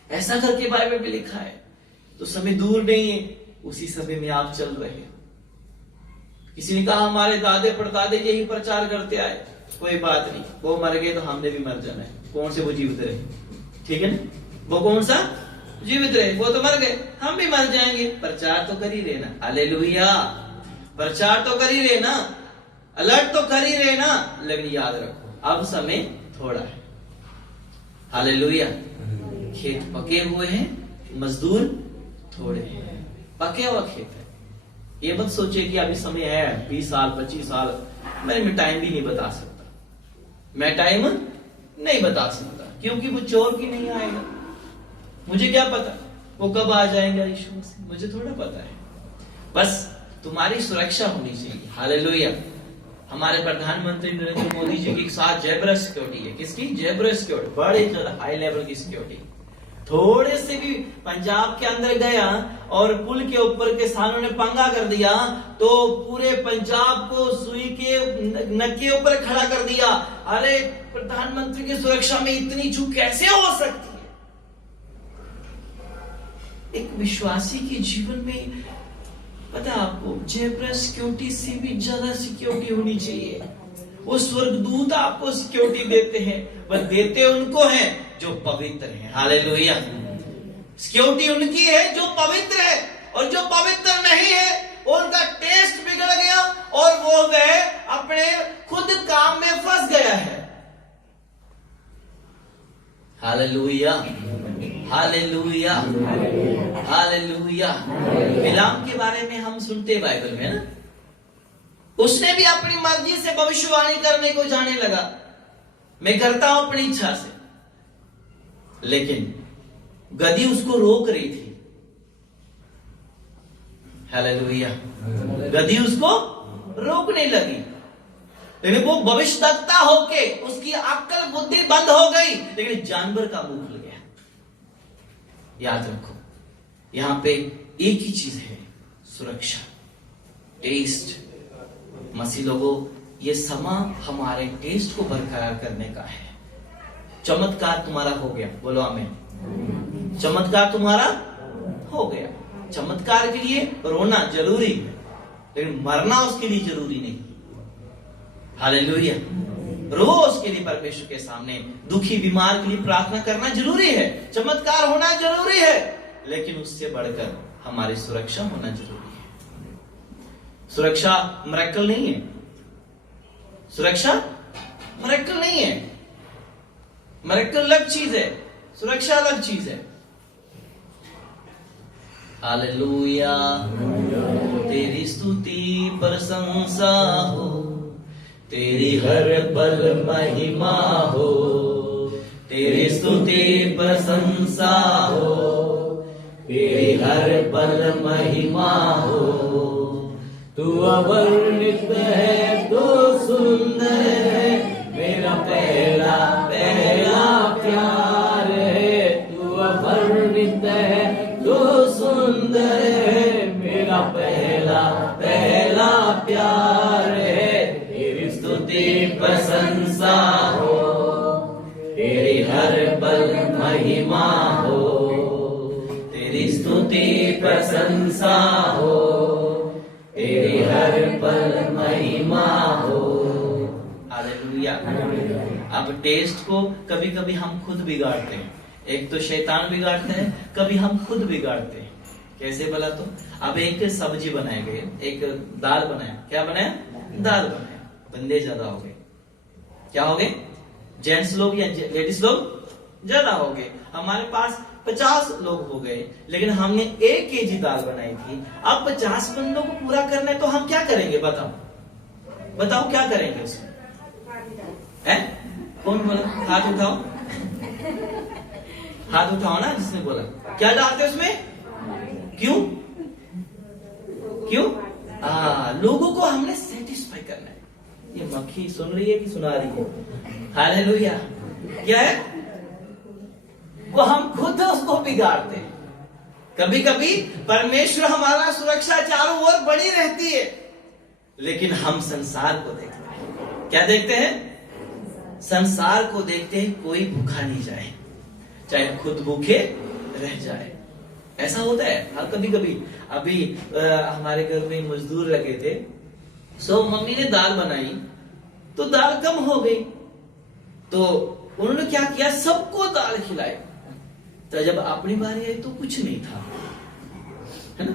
ऐसा करके बाइबल में लिखा है। तो समय दूर नहीं है, उसी समय में आप चल रहे हो। किसी ने कहा हमारे दादे परदादे यही प्रचार करते आए, कोई बात नहीं, वो मर गए तो हमने भी मर जाना है। कौन से वो जीवित रहे, ठीक है ना, वो कौन सा जीवित रहे, वो तो मर गए, हम भी मर जाएंगे। प्रचार तो कर ही रहे ना, हालेलुया, प्रचार तो कर ही रहे ना, अलर्ट तो कर ही रहे ना, लेकिन याद रखो अब समय थोड़ा है। हालेलुया। खेत पके हुए हैं, मजदूर थोड़े हैं, पके हुआ खेत है, ये मत सोचे कि अभी समय है 20 साल 25 साल, मैं टाइम भी नहीं बता सकता, मैं टाइम नहीं बता सकता, क्योंकि वो चोर की नहीं आएगा। मुझे क्या पता वो कब आ जाएगा यीशु मसीह, मुझे थोड़ा पता है। बस तुम्हारी सुरक्षा होनी चाहिए। हालेलुया। हमारे प्रधानमंत्री नरेंद्र मोदी जी के साथ जेब्रा सिक्योरिटी है। किसकी? जेब्रा सिक्योरिटी, बड़े ज्यादा हाई लेवल की सिक्योरिटी। थोड़े से भी पंजाब के अंदर गया और पुल के ऊपर किसानों ने पंगा कर दिया तो पूरे पंजाब को सुई के नक के ऊपर खड़ा कर दिया। अरे प्रधानमंत्री की सुरक्षा में इतनी चूक कैसे हो सकती है? एक विश्वासी के जीवन में पता है आपको, जेब्रा सिक्योरिटी से भी ज्यादा सिक्योरिटी होनी चाहिए। वो स्वर्गदूत आपको सिक्योरिटी देते हैं, वह देते उनको हैं जो पवित्र हैं। हालेलुया। सिक्योरिटी उनकी है जो पवित्र है, और जो पवित्र नहीं है उनका टेस्ट बिगड़ गया और वो वह अपने खुद काम में फंस गया है। Hallelujah, hallelujah, hallelujah. बिलाम के बारे में हम सुनते बाइबल में ना, उसने भी अपनी मर्जी से भविष्यवाणी करने को जाने लगा, मैं करता हूं अपनी इच्छा से, लेकिन गधी उसको रोक रही थी। हालेलुया। गधी उसको रोकने लगी, लेकिन वो भविष्यवक्ता होके उसकी अक्ल बुद्धि बंद हो गई, लेकिन जानवर का मुंह खुल गया। याद रखो, यहां पे एक ही चीज है, सुरक्षा, टेस्ट। मसीह लोगों, ये समय हमारे टेस्ट को बरकरार करने का है। चमत्कार तुम्हारा हो गया, बोलो आमीन। चमत्कार तुम्हारा हो गया। चमत्कार के लिए रोना जरूरी है, लेकिन मरना उसके लिए जरूरी नहीं। हालेलुया। रो उसके लिए परमेश्वर के सामने, दुखी बीमार के लिए प्रार्थना करना जरूरी है, चमत्कार होना जरूरी है, लेकिन उससे बढ़कर हमारी सुरक्षा होना जरूरी है। सुरक्षा मिरेकल नहीं है, सुरक्षा मिरेकल नहीं है। मिरेकल अलग चीज है, सुरक्षा अलग चीज है। हालेलुया। तेरी स्तुति प्रशंसा हो, तेरी हर पल महिमा हो, तेरी स्तुति प्रशंसा हो, तेरी हर पल महिमा हो। तू अवर्णित है तो सुंदर है, मेरा पहला पहला प्यार है। तू अवर्णित है तो सुंदर है, मेरा पहला पहला प्यार है। तेरी स्तुति प्रशंसा हो, तेरी हर पल महिमा हो, तेरी स्तुति प्रशंसा हो, तेरी हर पल महिमा हो। हालेलुया। अब टेस्ट को कभी कभी हम खुद बिगाड़ते हैं। एक तो शैतान बिगाड़ते हैं, कभी हम खुद बिगाड़ते हैं। कैसे बोला? तो अब एक सब्जी बनाए गए, एक दाल बनाया। क्या बनाया? दाल बनाया। बंदे ज्यादा हो गए। क्या हो गए? जेंट्स लोग या लेडीज लोग ज्यादा हो गए। हमारे पास 50 लोग हो गए, लेकिन हमने 1 केजी दाल बनाई थी। अब 50 बंदों को पूरा करना है तो हम क्या करेंगे? बताओ बताओ, क्या करेंगे उसमें? है? कौन बोला? हाथ उठाओ, हाथ उठाओ ना जिसने बोला। क्या डालते उसमें? क्यों क्यों? लोगों को हमने सेटिस्फाई करना है। ये मक्खी सुन रही है कि सुना रही है? हालेलुया। क्या है वो? हम खुद उसको बिगाड़ते हैं। कभी कभी परमेश्वर हमारा सुरक्षा चारों ओर बनी रहती है, लेकिन हम संसार को देखते हैं। क्या देखते हैं? संसार को देखते हैं। कोई भूखा नहीं जाए, चाहे खुद भूखे रह जाए। ऐसा होता है। हाँ, कभी कभी अभी हमारे घर में मजदूर लगे थे, सो मम्मी ने दाल बनाई तो दाल कम हो गई, तो उन्होंने क्या किया? सबको दाल खिलाई। तो जब अपनी बारी आई तो कुछ नहीं था, है ना?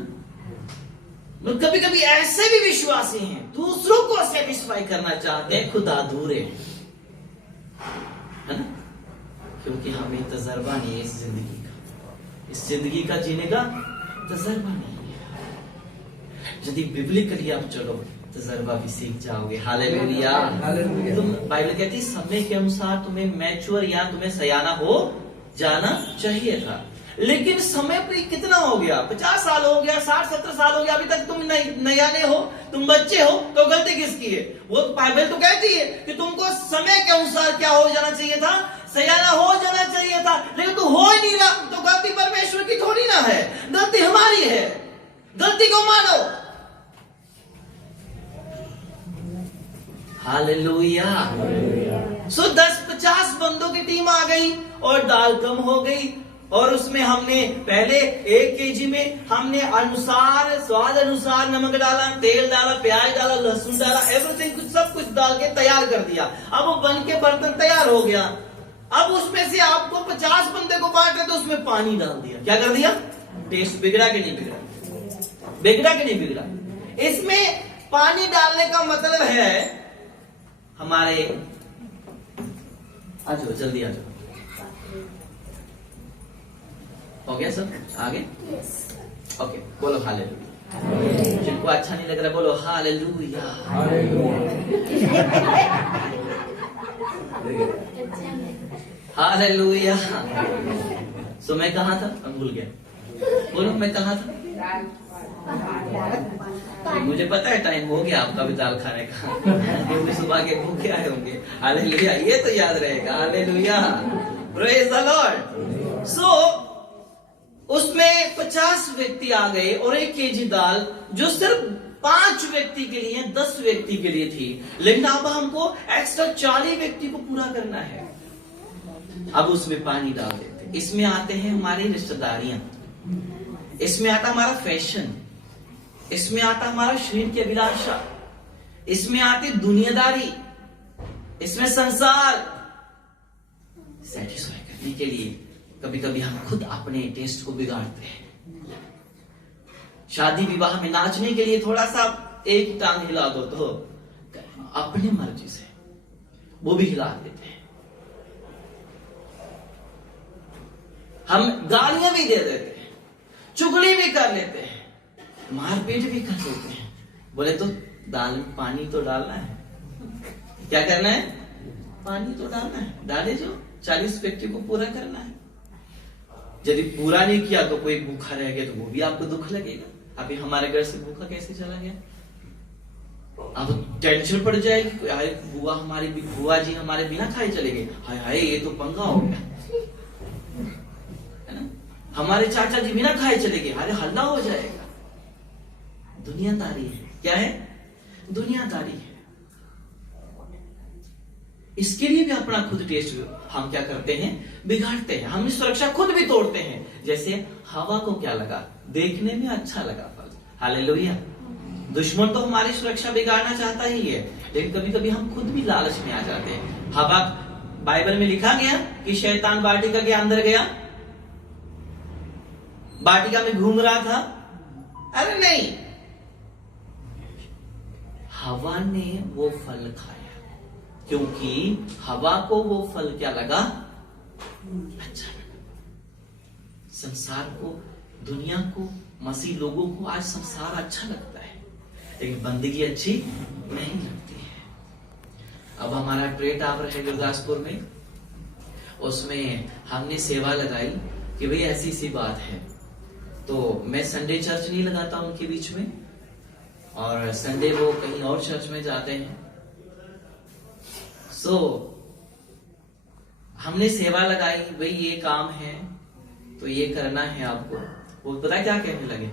कभी कभी ऐसे भी विश्वासी हैं, दूसरों को सेटिस्फाई करना चाहते हैं, खुद अधूरे, है ना? क्योंकि हमें तजर्बा नहीं है इस जिंदगी का, इस जिंदगी का जीने का तजर्बा नहीं है। यदि बिब्लिकली आप चलो तजर्बा भी सीख जाओगे। हालेलुया। तुम बाइबल कहती है समय के अनुसार तुम्हें मैच्योर या तुम्हें सयाना हो जाना चाहिए था, लेकिन समय पे कितना हो गया, 50 साल हो गया, 60-70 साल हो गया, अभी तक तुम नयाने हो, तुम बच्चे हो, तो गलती किसकी है? वो बाइबल तो कहती है कि तुमको समय के अनुसार क्या हो जाना चाहिए था, सयाना हो जाना चाहिए था, लेकिन तू हो ही नहीं रहा, तो गलती परमेश्वर की थोड़ी ना है, गलती हमारी है। गलती को मानो। हालेलुया। सो 10-50 बंदों की टीम आ गई और दाल कम हो गई, और उसमें हमने पहले 1 केजी में हमने अनुसार स्वाद अनुसार नमक डाला, तेल डाला, प्याज डाला, लहसुन डाला, एवरीथिंग कुछ सब कुछ डाल के तैयार कर दिया। अब वो बन के बर्तन तैयार हो गया। अब उसमें से आपको 50 बंदे को बांटे तो उसमें पानी डाल दिया। क्या कर दिया? टेस्ट बिगड़ा कि नहीं बिगड़ा? बिगड़ा कि नहीं बिगड़ा? इसमें पानी डालने का मतलब है हमारे, आ जाओ जल्दी आ जाओ, हो गया सब आगे? ओके, बोलो हालेलुया। जिनको अच्छा नहीं लग रहा बोलो हालेलुया। हालेलुया। सो मैं कहा था, मैं भूल गया, बोलो मैं कहा था? मुझे पता है टाइम हो गया आपका भी दाल खाने का, क्योंकि सुबह के भूखे आए होंगे। हालेलुया, ये तो याद रहेगा। Hallelujah, praise the Lord. So उसमें 50 व्यक्ति आ गए और 1 केजी दाल जो सिर्फ 5 व्यक्ति के लिए, 10 व्यक्ति के लिए थी, लेकिन अब हमको एक्स्ट्रा 40 व्यक्ति को पूरा करना है। अब उसमें पानी डाल देते। इसमें आते हैं हमारी रिश्तेदारियां, इसमें आता हमारा फैशन, इसमें आता हमारा शरीर की अभिलाषा, इसमें आती दुनियादारी, इसमें संसार। सेटिस्फाई करने के लिए कभी कभी हम खुद अपने टेस्ट को बिगाड़ते हैं। शादी विवाह में नाचने के लिए थोड़ा सा एक टांग हिला दो तो अपनी मर्जी से वो भी हिला देते हैं। हम गालियां भी दे देते हैं, चुगली भी कर लेते हैं, मारपीट भी कर देते हैं। बोले तो दाल में पानी तो डालना है। क्या करना है? पानी तो डालना है। डाले जो 40 व्यक्ति को पूरा करना है। यदि पूरा नहीं किया तो कोई भूखा रह गया तो वो भी आपको दुख लगेगा। अभी हमारे घर से भूखा कैसे चला गया, अब टेंशन पड़ जाएगी। बुआ हमारी, बुआ जी हमारे बिना खाए चले गए, हाय हाय ये तो पंगा हो गया, है ना। हमारे चाचा जी बिना खाए चले गए, अरे हल्ला हो जाएगा। दुनियादारी है। क्या है? दुनियादारी है। इसके लिए भी अपना खुद टेस्ट हम क्या करते हैं? बिगाड़ते हैं। हम सुरक्षा खुद भी तोड़ते हैं। जैसे हवा को क्या लगा? देखने में अच्छा लगा फल। हालेलुया। दुश्मन तो हमारी सुरक्षा बिगाड़ना चाहता ही है, लेकिन कभी कभी हम खुद भी लालच में आ जाते हैं। हवा, बाइबल में लिखा गया कि शैतान वाटिका के अंदर गया, वाटिका में घूम रहा था। अरे नहीं, हवा ने वो फल खाया क्योंकि हवा को वो फल क्या लगा? अच्छा लगा। संसार को, दुनिया को, मसीह लोगों को आज संसार अच्छा लगता है, लेकिन बंदगी अच्छी नहीं लगती है। अब हमारा ट्रे टावर है गुरदासपुर में, उसमें हमने सेवा लगाई कि भाई ऐसी सी बात है, तो मैं संडे चर्च नहीं लगाता उनके बीच में, और संडे वो कहीं और चर्च में जाते हैं। सो हमने सेवा लगाई, भाई ये काम है तो ये करना है आपको। वो पता क्या कहने लगे?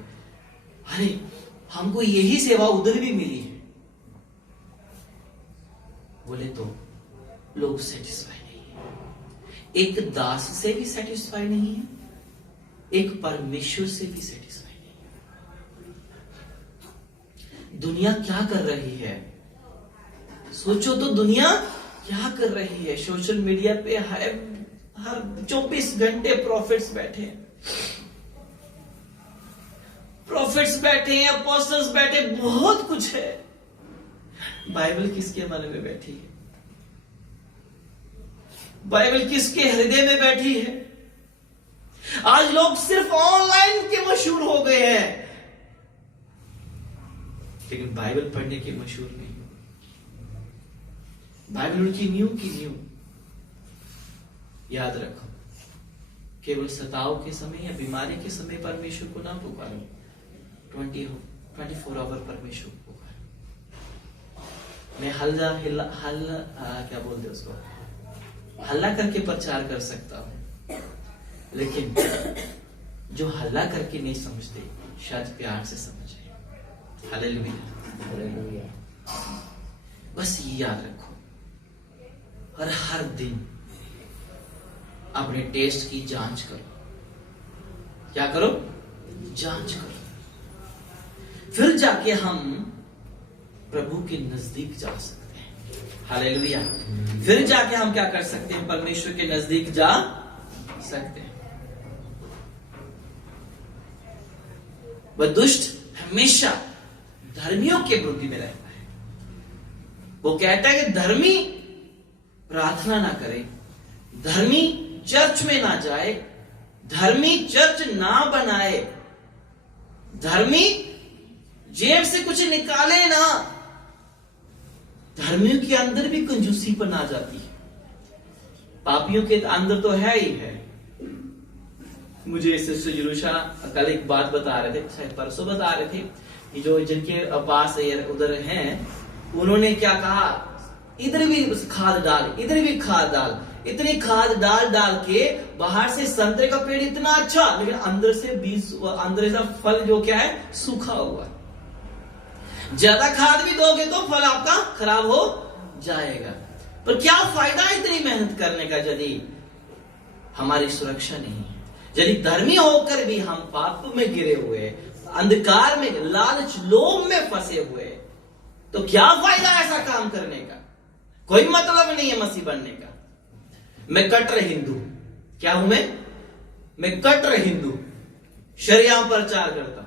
अरे हमको यही सेवा उधर भी मिली है। बोले तो लोग सेटिस्फाई नहीं है। एक दास से भी सेटिस्फाई नहीं है, एक परमेश्वर से भी सेटिस्फाई नहीं है। दुनिया क्या कर रही है? सोचो तो, दुनिया क्या कर रही है? सोशल मीडिया पे हर 24 घंटे प्रॉफिट्स बैठे हैं, प्रॉफिट्स बैठे हैं, अपोस्टल्स बैठे, बहुत कुछ है। बाइबल किसके मन में बैठी है? बाइबल किसके हृदय में बैठी है? आज लोग सिर्फ ऑनलाइन के मशहूर हो गए हैं। लेकिन बाइबल पढ़ने के मशहूर नहीं। बाइबल उनकी न्यू की न्यू। याद रखो, केवल सताव के समय या बीमारी के समय परमेश्वर को ना पुकारो, 24 आवर परमेश्वर को पुकारो। मैं क्या बोलते उसको, हल्ला करके प्रचार कर सकता हूं, लेकिन जो हल्ला करके नहीं समझते शायद प्यार से समझे। हालेलुया। बस ये याद रखो, और हर दिन अपने टेस्ट की जांच करो। क्या करो? जांच करो, फिर जाके हम प्रभु के नजदीक जा सकते हैं। हालेलुया। फिर जाके हम क्या कर सकते हैं? परमेश्वर के नजदीक जा सकते हैं। वह दुष्ट हमेशा धर्मियों के विरोधी में रहता है। वो कहता है कि धर्मी प्रार्थना ना करे, धर्मी चर्च में ना जाए, धर्मी चर्च ना बनाए, धर्मी जेब से कुछ निकाले ना। धर्मियों के अंदर भी कंजूसी पर आ जाती है, पापियों के अंदर तो है ही है। मुझे सिस्टर जुलूशा कल एक बात बता रहे थे, शायद परसों बता रहे थे, कि जो जिनके पास उधर हैं, उन्होंने क्या कहा, इधर भी खाद डाल, इधर भी खाद डाल, इतनी खाद डाल डाल के बाहर से संतरे का पेड़ इतना अच्छा, लेकिन अंदर से बीज, अंदर से फल जो क्या है, सूखा हुआ है। ज्यादा खाद भी दोगे तो फल आपका खराब हो जाएगा। पर क्या फायदा इतनी मेहनत करने का यदि हमारी सुरक्षा नहीं है, यदि धर्मी होकर भी हम पाप में गिरे हुए, अंधकार में, लालच, लोभ में फंसे हुए, तो क्या फायदा ऐसा काम करने का? कोई मतलब नहीं है मसीह बनने का। मैं कट्टर हिंदू, क्या हूं मैं कट्टर हिंदू, शरिया प्रचार करता।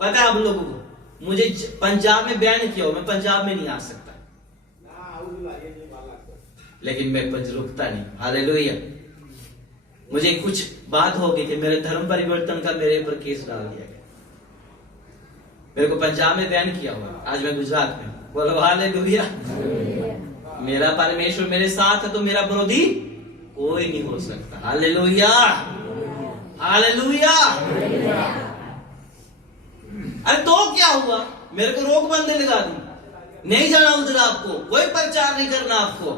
पता है आप लोगों को, मुझे पंजाब में बैन किया हो, मैं पंजाब में नहीं आ सकता, लेकिन मैं रुकता नहीं। हालेलुया। मुझे कुछ बात हो गई कि मेरे धर्म परिवर्तन का मेरे ऊपर केस डाल दिया गया, मेरे को पंजाब में बैन किया हुआ, आज मैं गुजरात में। बोलो हालेलुया। मेरा परमेश्वर मेरे साथ है तो मेरा विरोधी कोई नहीं हो सकता। Hallelujah, hallelujah. अरे तो क्या हुआ, मेरे को रोक बंदी लगा दी, नहीं जाना उधर, आपको कोई प्रचार नहीं करना आपको।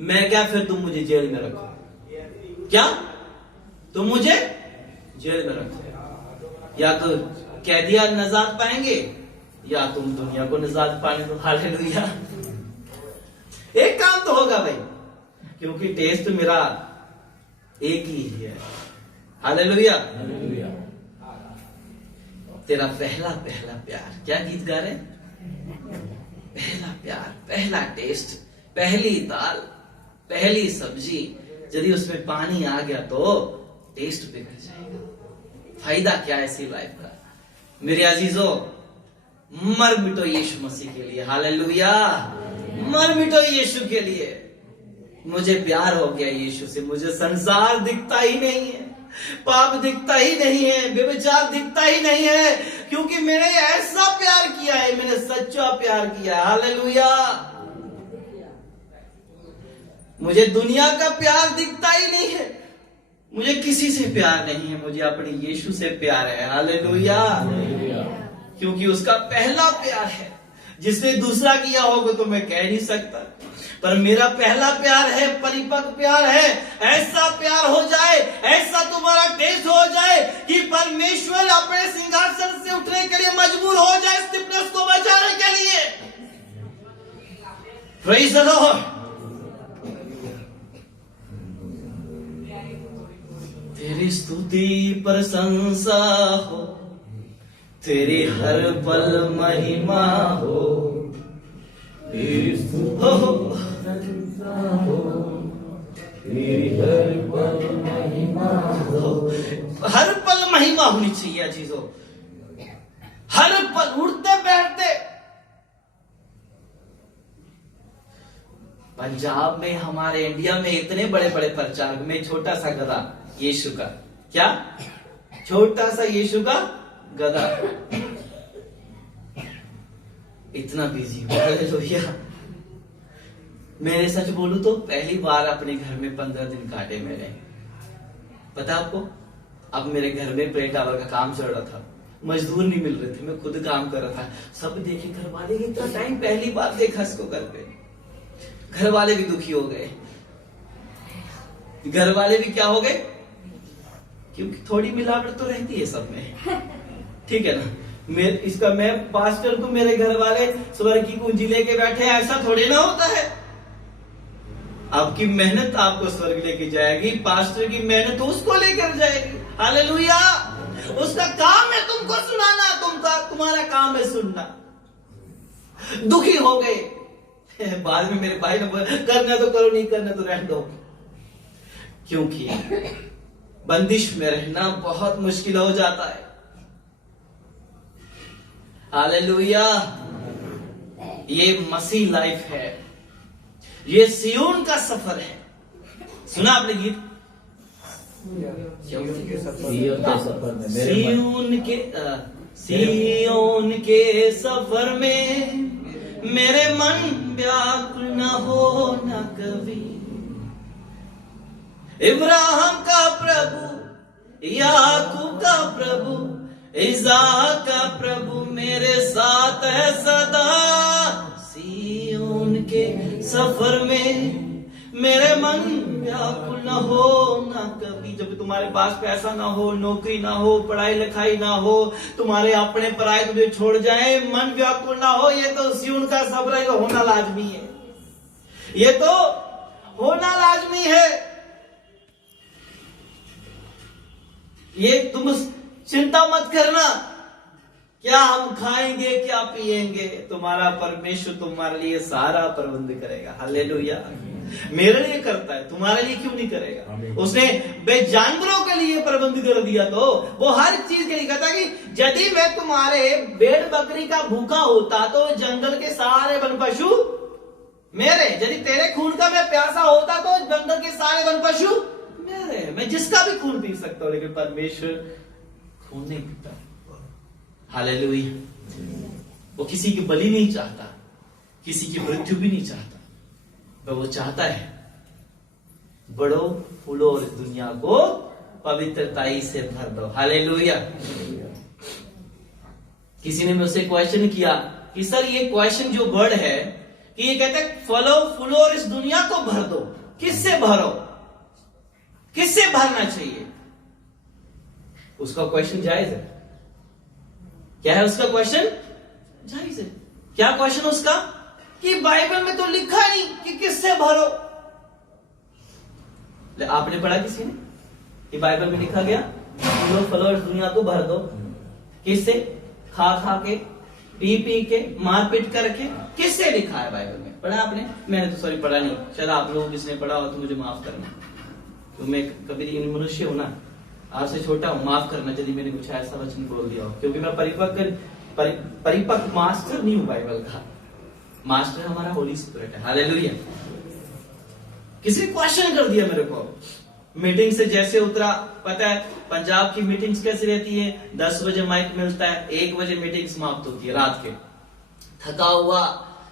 मैं क्या, फिर तुम मुझे जेल में रखो, क्या तुम मुझे जेल में रखो, या तो कैदिया नजात पाएंगे या तुम दुनिया को नजात पाने दो। हालेलुया। एक काम तो होगा भाई, क्योंकि टेस्ट मेरा एक ही है। हालेलुया। तेरा पहला पहला प्यार, क्या गीत गा रहे? पहला प्यार, पहला टेस्ट, पहली दाल, पहली सब्जी, यदि उसमें पानी आ गया तो टेस्ट बिगड़ जाएगा। फायदा क्या है ऐसी लाइफ का? मेरे अजीजों, मर मिटो यीशु मसीह के लिए। हालेलुया। मर मिटो यीशु के लिए। मुझे प्यार हो गया यीशु से, मुझे संसार दिखता ही नहीं है, पाप दिखता ही नहीं है, व्यभिचार दिखता ही नहीं है, क्योंकि मैंने ऐसा प्यार किया है, मैंने सच्चा प्यार किया। हालेलुया। मुझे दुनिया का प्यार दिखता ही नहीं है, मुझे किसी से प्यार नहीं है, मुझे अपने यीशु से प्यार है। हालेलुया। क्योंकि उसका पहला प्यार है, जिसने दूसरा किया होगा तो मैं कह नहीं सकता, पर मेरा पहला प्यार है, परिपक्व प्यार है। ऐसा प्यार हो जाए, ऐसा तुम्हारा टेस्ट हो जाए कि परमेश्वर अपने सिंहासन से उठने के लिए मजबूर हो जाए, स्टिफनेस को बचाने के लिए। Praise the Lord. तेरी स्तुति प्रशंसा हो, तेरी हर पल महिमा हो, तेरी स्तुति प्रशंसा हो, तेरी हर पल महिमा हो। हर पल महिमा होनी चाहिए चीजों, हर पल, उठते बैठते। पंजाब में, हमारे इंडिया में इतने बड़े बड़े प्रचारक में छोटा सा गधा यीशु का, क्या छोटा सा यीशु का गधा, इतना बिजी हूँ। हालेलुया। मैंने सच बोलूं तो पहली बार अपने घर में 15 दिन काटे मैंने। पता आपको, अब मेरे घर में प्ले टावर का काम चल रहा था, मजदूर नहीं मिल रहे थे, मैं खुद काम कर रहा था। सब देखे घर वाले, इतना टाइम पहली बार देखा इसको घर पे। घर वाले भी दुखी हो गए। घर वाले भी क्या हो गए, क्योंकि थोड़ी मिलावट तो रहती है सब में, ठीक है ना। मैं पास्टर को मेरे घर वाले स्वर्ग की कुंजी लेके बैठे, ऐसा थोड़ी ना होता है। आपकी मेहनत आपको स्वर्ग लेके जाएगी, पास्टर की मेहनत उसको लेकर जाएगी। हालेलुया। उसका काम है तुमको सुनाना, तुम्हारा काम है सुनना। दुखी हो गए। बाद में मेरे भाई ने बोला करना तो करो, नहीं करना तो रहने दो, क्योंकि बंदिश में रहना बहुत मुश्किल हो जाता है। हालेलुया। ये मसीह लाइफ है, ये सियोन का सफर है। सुना आपने गीत, सियोन के सफर में सियोन के सफर में मेरे मन व्याकुल न हो न कभी। इब्राहिम का प्रभु, याकूब का प्रभु, इसहाक का प्रभु मेरे साथ है सदा। सियोन के सफर में मेरे मन व्याकुल न हो न कभी। जब तुम्हारे पास पैसा ना हो, नौकरी ना हो, पढ़ाई लिखाई ना हो, तुम्हारे अपने पराये तुझे छोड़ जाए, मन व्याकुल ना हो, ये तो सियोन का सफर है, तो होना लाजमी है। ये तो होना लाजमी है। ये तुम चिंता मत करना क्या हम खाएंगे क्या पिएंगे, तुम्हारा परमेश्वर तुम्हारे लिए सारा प्रबंध करेगा। हालेलुया। मेरे लिए करता है, तुम्हारे लिए क्यों नहीं करेगा। उसने बेजानवरों के लिए प्रबंध कर दिया, तो वो हर चीज के लिए कहता कि यदि मैं तुम्हारे भेड़ बकरी का भूखा होता तो जंगल के सारे वन पशु मेरे, यदि तेरे खून का मैं प्यासा होता तो जंगल के सारे वन पशु मेरे। मैं जिसका भी खून पी सकता हूं, लेकिन परमेश्वर खून नहीं पीता। हालेलुया। वो किसी की बलि नहीं चाहता, किसी की मृत्यु भी नहीं चाहता, पर वो चाहता है बढ़ो फूलो और इस दुनिया को पवित्रताई से भर दो। हालेलुया। किसी ने मुझसे क्वेश्चन किया कि सर ये क्वेश्चन जो वर्ड है कि ये कहते हैं फलो फूलो और इस दुनिया को भर दो, किससे भरो, किससे भरना चाहिए। उसका क्वेश्चन जायज है। क्या है उसका क्वेश्चन? जायज है। क्या क्वेश्चन उसका? कि बाइबल में तो लिखा नहीं कि किससे भरो। आपने पढ़ा किसी ने कि बाइबल में लिखा गया फूलो फलो और दुनिया को भर दो? किससे? खा खा के, पी पी के, मारपीट करके, किससे लिखा है बाइबल में? पढ़ा आपने? मैंने तो सॉरी पढ़ा नहीं, शायद आप लोग किसने पढ़ा हो तो मुझे माफ करना, तो मैं कभी मनुष्य हूं ना, आपसे छोटा हूं, माफ करना यदि मैंने कुछ ऐसा वचन बोल दिया हो, क्योंकि मैं परिपक्व मास्टर नहीं हूं बाइबल का। मास्टर हमारा होली स्पिरिट है। हालेलुया। किसी ने क्वेश्चन कर दिया मेरे को, मीटिंग से जैसे उतरा, पता है पंजाब की मीटिंग्स कैसी रहती है, 10 बजे माइक मिलता है, 1 बजे मीटिंग समाप्त होती है रात के। थका हुआ,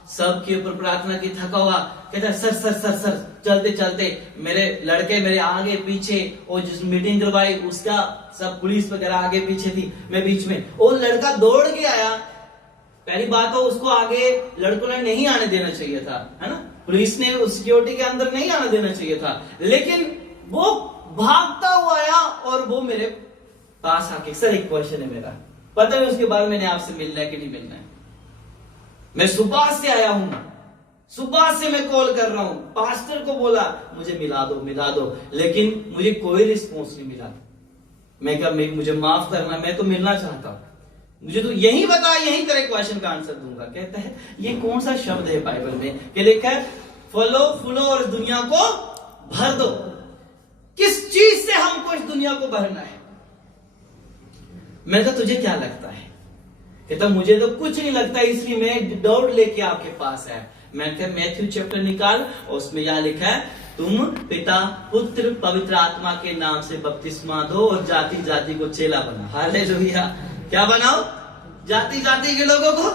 सबके ऊपर प्रार्थना की, थका हुआ, कहता है सर सर सर सर चलते चलते मेरे लड़के मेरे आगे पीछे, वो जिस मीटिंग करवाई उसका सब पुलिस वगैरह आगे पीछे थी, मैं बीच में। वो लड़का दौड़ के आया। पहली बात तो उसको आगे लड़कों ने नहीं आने देना चाहिए था, है ना, पुलिस ने सिक्योरिटी के अंदर नहीं आने देना चाहिए था, लेकिन वो भागता हुआ आया और वो मेरे पास आके, सर एक क्वेश्चन है मेरा, पता है उसके बाद मैंने आपसे मिलना है कि नहीं मिलना है। मैं सुबह से आया हूं, सुबह से मैं कॉल कर रहा हूं, पास्टर को बोला मुझे मिला दो, लेकिन मुझे कोई रिस्पॉन्स नहीं मिला। मैं क्या, मुझे माफ करना, मैं तो मिलना चाहता हूं, मुझे तो यही बता, यही तेरे क्वेश्चन का आंसर दूंगा। कहता है ये कौन सा शब्द है बाइबल में कि लिखा है फलो फूलो और इस दुनिया को भर दो। किस चीज से हमको इस दुनिया को भरना है? मैं तो तुझे क्या लगता है? कहता मुझे तो कुछ नहीं लगता, इसलिए मैं दौड़ लेके आपके पास है। मैं क्या, मैथ्यू चैप्टर निकाल और उसमें यह लिखा है तुम पिता पुत्र पवित्र आत्मा के नाम से बपतिस्मा दो और जाति जाति को चेला बना। हालेलुया। क्या बनाओ? जाति जाति के लोगों को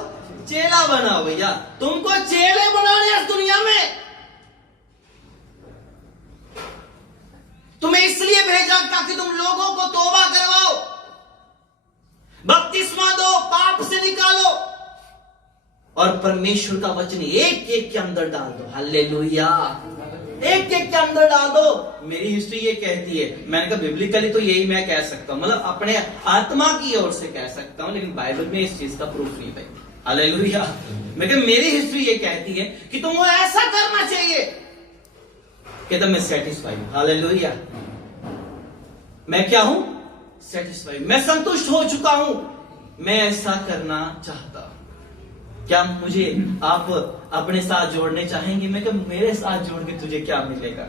चेला बनाओ भैया, तुमको चेले बनाने इस दुनिया में। तुम्हें इसलिए भेजा ताकि तुम लोगों को तौबा करवाओ, बपतिस्मा दो, पाप से निकालो और परमेश्वर का वचन एक एक के अंदर डाल दो। हालेलुया, एक एक के अंदर डाल दो। मेरी हिस्ट्री ये कहती है, मैंने कहा बिब्लिकली तो यही मैं कह सकता हूं, मतलब अपने आत्मा की ओर से कह सकता हूं, लेकिन बाइबल में इस चीज का प्रूफ नहीं भाई। हालेलुया, मैं कहा मेरी हिस्ट्री ये कहती है कि तुमको ऐसा करना चाहिए कि तुम मैं सेटिस्फाई हूं। हालेलुया, मैं क्या हूं? सेटिस्फाई, मैं संतुष्ट हो चुका हूं, मैं ऐसा करना चाहता हूं। क्या मुझे आप अपने साथ जोड़ने चाहेंगे? मैं कहा मेरे साथ जोड़ के तुझे क्या मिलेगा?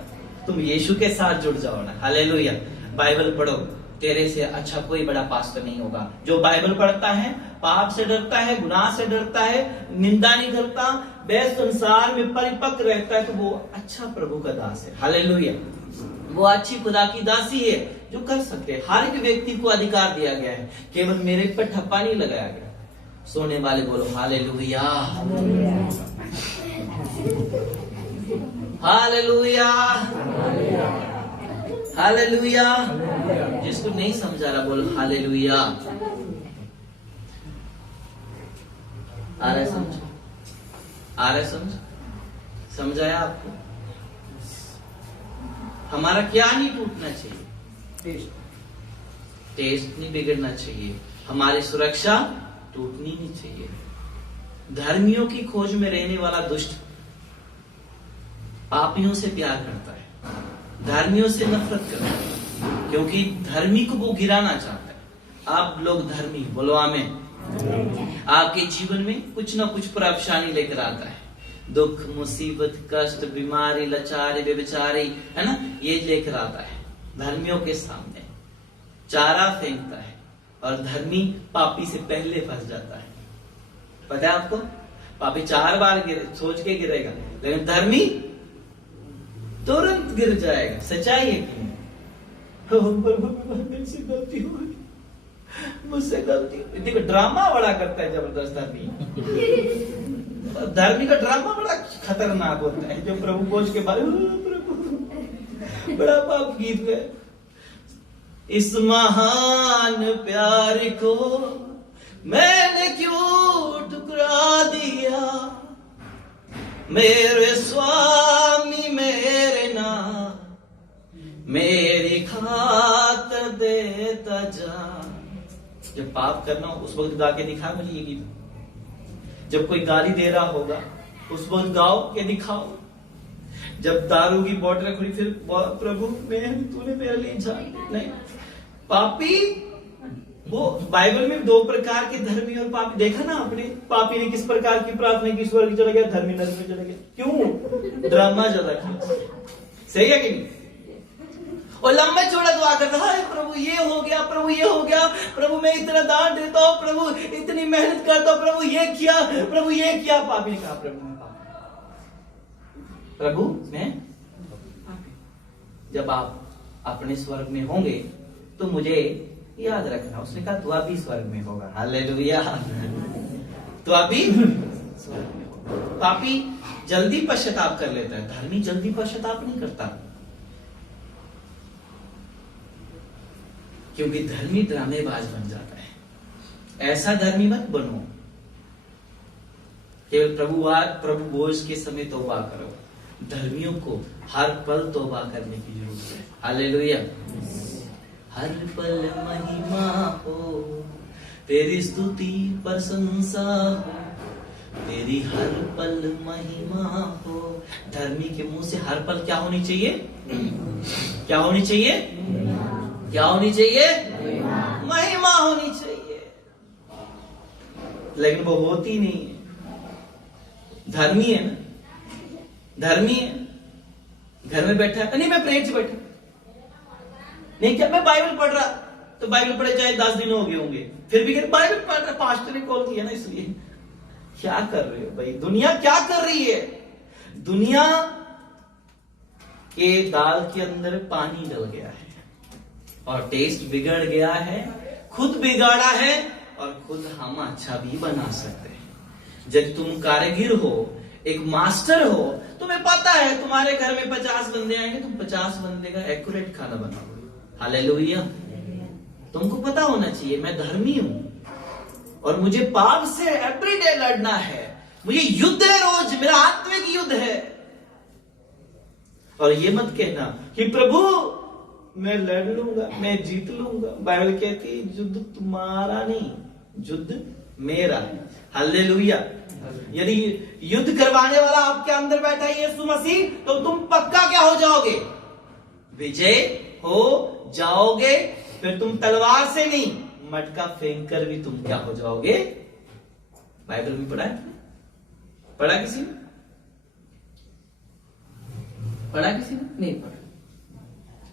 तुम यीशु के साथ जुड़ जाओ ना। हालेलुया, बाइबल पढ़ो, तेरे से अच्छा कोई बड़ा पास्टर नहीं होगा। जो बाइबल पढ़ता है, पाप से डरता है, गुनाह से डरता है, निंदा नहीं करता, वह संसार में परिपक्व रहता है, तो वो अच्छा प्रभु का दास है। हालेलुया, वो अच्छी खुदा की दासी है जो कर सकते हैं। हर एक व्यक्ति को अधिकार दिया गया है, केवल मेरे पर ठप्पा नहीं लगाया गया। सोने वाले बोलो हालेलुया, हालेलुया, हालेलुया। जिसको नहीं समझा रहा बोलो हालेलुया। आ रहा है समझ? आ रहा है समझ? समझाया आपको? हमारा क्या नहीं टूटना चाहिए? टेस्ट नहीं बिगड़ना चाहिए, हमारी सुरक्षा टूटनी नहीं चाहिए। धर्मियों की खोज में रहने वाला दुष्ट पापियों से प्यार करता है, धर्मियों से नफरत करता है, क्योंकि धर्मी को वो गिराना चाहता है। आप लोग धर्मी बोलो आमीन। आपके जीवन में कुछ ना कुछ परेशानी लेकर आता है, दुख, मुसीबत, कष्ट, बीमारी, लाचारी, बेचारी, है ना, ये लेकर आता है। धर्मियों के सामने चारा फेंकता है और धर्मी पापी से पहले फंस जाता है। पता है आपको? पापी 4 बार सोच के गिरेगा, लेकिन धर्मी तुरंत गिर जाएगा। सच्चाई है कि मेरे से गलती हो गई, मुझसे गलती। देखो ड्रामा बड़ा करता है जबरदस्त धर्मी। धर्मी का ड्रामा बड़ा खतरनाक होता है, जो प्रभु खोज के बारे में प्रभु बड़ा पाप गीत है। इस महान प्यार को मैंने क्यों ठुकरा दिया, मेरे स्वामी मेरे नाम मेरी खातिर देता जा। जब पाप करना हो उस वक्त गा के दिखा मुझे ये गीत। जब कोई गाली दे रहा होगा उस वक्त गाओ के दिखाओ। जब दारू की बोतल खुली फिर प्रभु मैं तूने मेरे लिए जान नहीं। पापी, वो बाइबल में 2 प्रकार के धर्मी और पापी देखा ना आपने? पापी ने किस प्रकार की प्रार्थना की, स्वर्ग चला गया, धर्मी नरक में चला गया। क्यों? ड्रामा ज्यादा किया। सही है कि नहीं? और लंबे चौड़ा दुआ करता है, प्रभु ये हो गया, प्रभु ये हो गया, प्रभु मैं इतना दान देता हूं, प्रभु इतनी मेहनत करता हूं, प्रभु ये किया, प्रभु ये किया। पापी ने कहा प्रभु मैं पापी, प्रभु मैं पापी। जब आप अपने स्वर्ग में होंगे तो मुझे याद रखना। उसने कहा तू अभी स्वर्ग में होगा। हालेलुया, तो अभी स्वर्ग में होगा। पापी जल्दी पश्चाताप कर लेता है, धर्मी जल्दी पश्चाताप नहीं करता, क्योंकि धर्मी ड्रामेबाज बन जाता है। ऐसा धर्मी मत बनो। केवल प्रभु भोज के समय तौबा करो। धर्मियों को हर पल तौबा करने की जरूरत है। हालेलुया, हर पल महिमा हो, तेरी स्तुति प्रशंसा हो, तेरी हर पल महिमा हो। धर्मी के मुंह से हर पल क्या होनी चाहिए? क्या होनी चाहिए? क्या होनी चाहिए? महिमा होनी चाहिए। लेकिन वो होती नहीं है। धर्मी है ना, धर्मी है, घर में बैठा है, नहीं मैं प्रेम से बैठा नहीं, क्या मैं बाइबल पढ़ रहा, तो बाइबल पढ़े चाहे 10 दिन हो गए होंगे, फिर भी बाइबल पढ़ रहा। पास्टर ने कॉल किया ना, इसलिए क्या कर रहे हो भाई? दुनिया क्या कर रही है? दुनिया के दाल के अंदर पानी डल गया है और टेस्ट बिगड़ गया है, खुद बिगाड़ा है और खुद हम अच्छा भी बना सकते हैं। यदि तुम कारीगर हो, एक मास्टर हो, तुम्हें पता है तुम्हारे घर में 50 बंदे आएंगे, तुम 50 बंदे का एक्यूरेट खाना बनाओगे। हालेलुया। तुमको पता होना चाहिए मैं धर्मी हूं और मुझे पाप से एवरीडे लड़ना है, मुझे युद्ध है, रोज मेरा आत्मिक युद्ध है। और ये मत कहना कि प्रभु मैं लड़ लूंगा, मैं जीत लूंगा। बाइबल कहती है युद्ध तुम्हारा नहीं, युद्ध मेरा है। हालेलुया। यदि युद्ध करवाने वाला आपके अंदर बैठा है यीशु मसीह, तो तुम पक्का क्या हो जाओगे? विजय हो जाओगे। फिर तुम तलवार से नहीं, मटका फेंक कर भी तुम क्या हो जाओगे? बाइबल में पढ़ा है? पढ़ा किसी ने? पढ़ा किसी ने? नहीं पढ़ा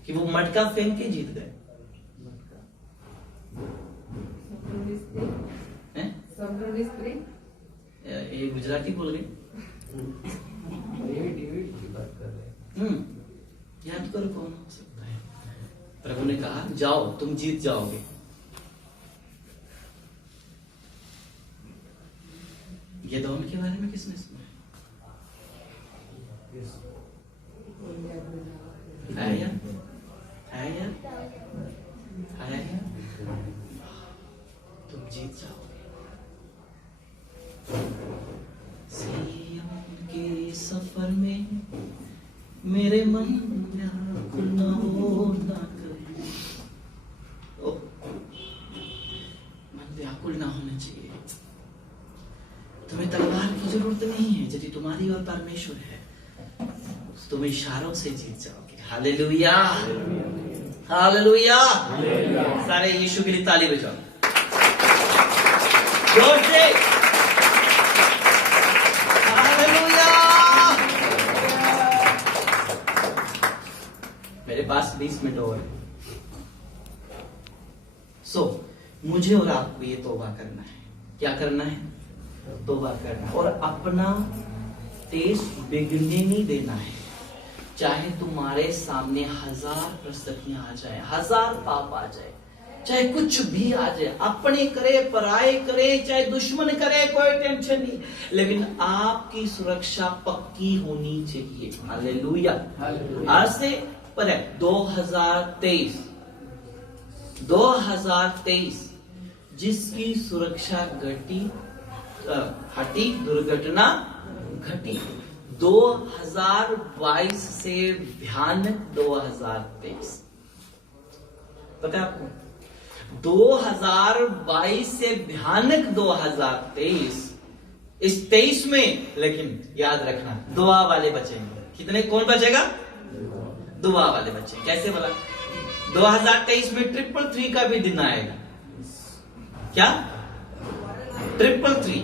कि वो मटका फेंक के जीत गए। ये गुजराती बोल गए। याद करो कौन हो सकता है। प्रभु ने कहा जाओ तुम जीत जाओगे। ये दौन के बारे में किसने सुना है? आया? तुम जीत जाओगे। के सफर में मेरे मन व्याकुल न हो ना कभी। मन व्याकुल ना होना चाहिए। तुम्हें तलवार की जरूरत नहीं है। यदि तुम्हारी और परमेश्वर है तो तुम इशारों से जीत जाओगे। Hallelujah, hallelujah. सारे यीशु के लिए ताली बजाओ जोर से। मेरे पास 20 मिनट और है। मुझे और आपको ये तौबा करना है। क्या करना है? तौबा करना और अपना टेस्ट बिगड़ने नहीं देना है। चाहे तुम्हारे सामने 1000 परिस्थितियां आ जाए, 1000 पाप आ जाए, चाहे कुछ भी आ जाए, अपने करे पराये करे, चाहे दुश्मन करे, कोई टेंशन नहीं, लेकिन आपकी सुरक्षा पक्की होनी चाहिए। हालेलुया। आज से पर 2023 जिसकी सुरक्षा हटी, दुर्घटना घटी। 2022 से भयानक 2023। पता है आपको? 2022 से भयानक 2023। इस 23 में लेकिन याद रखना दुआ वाले बचेंगे। कितने? कौन बचेगा? दुआ वाले बच्चे। कैसे बोला? 2023 में 333 का भी दिन आएगा। क्या? 333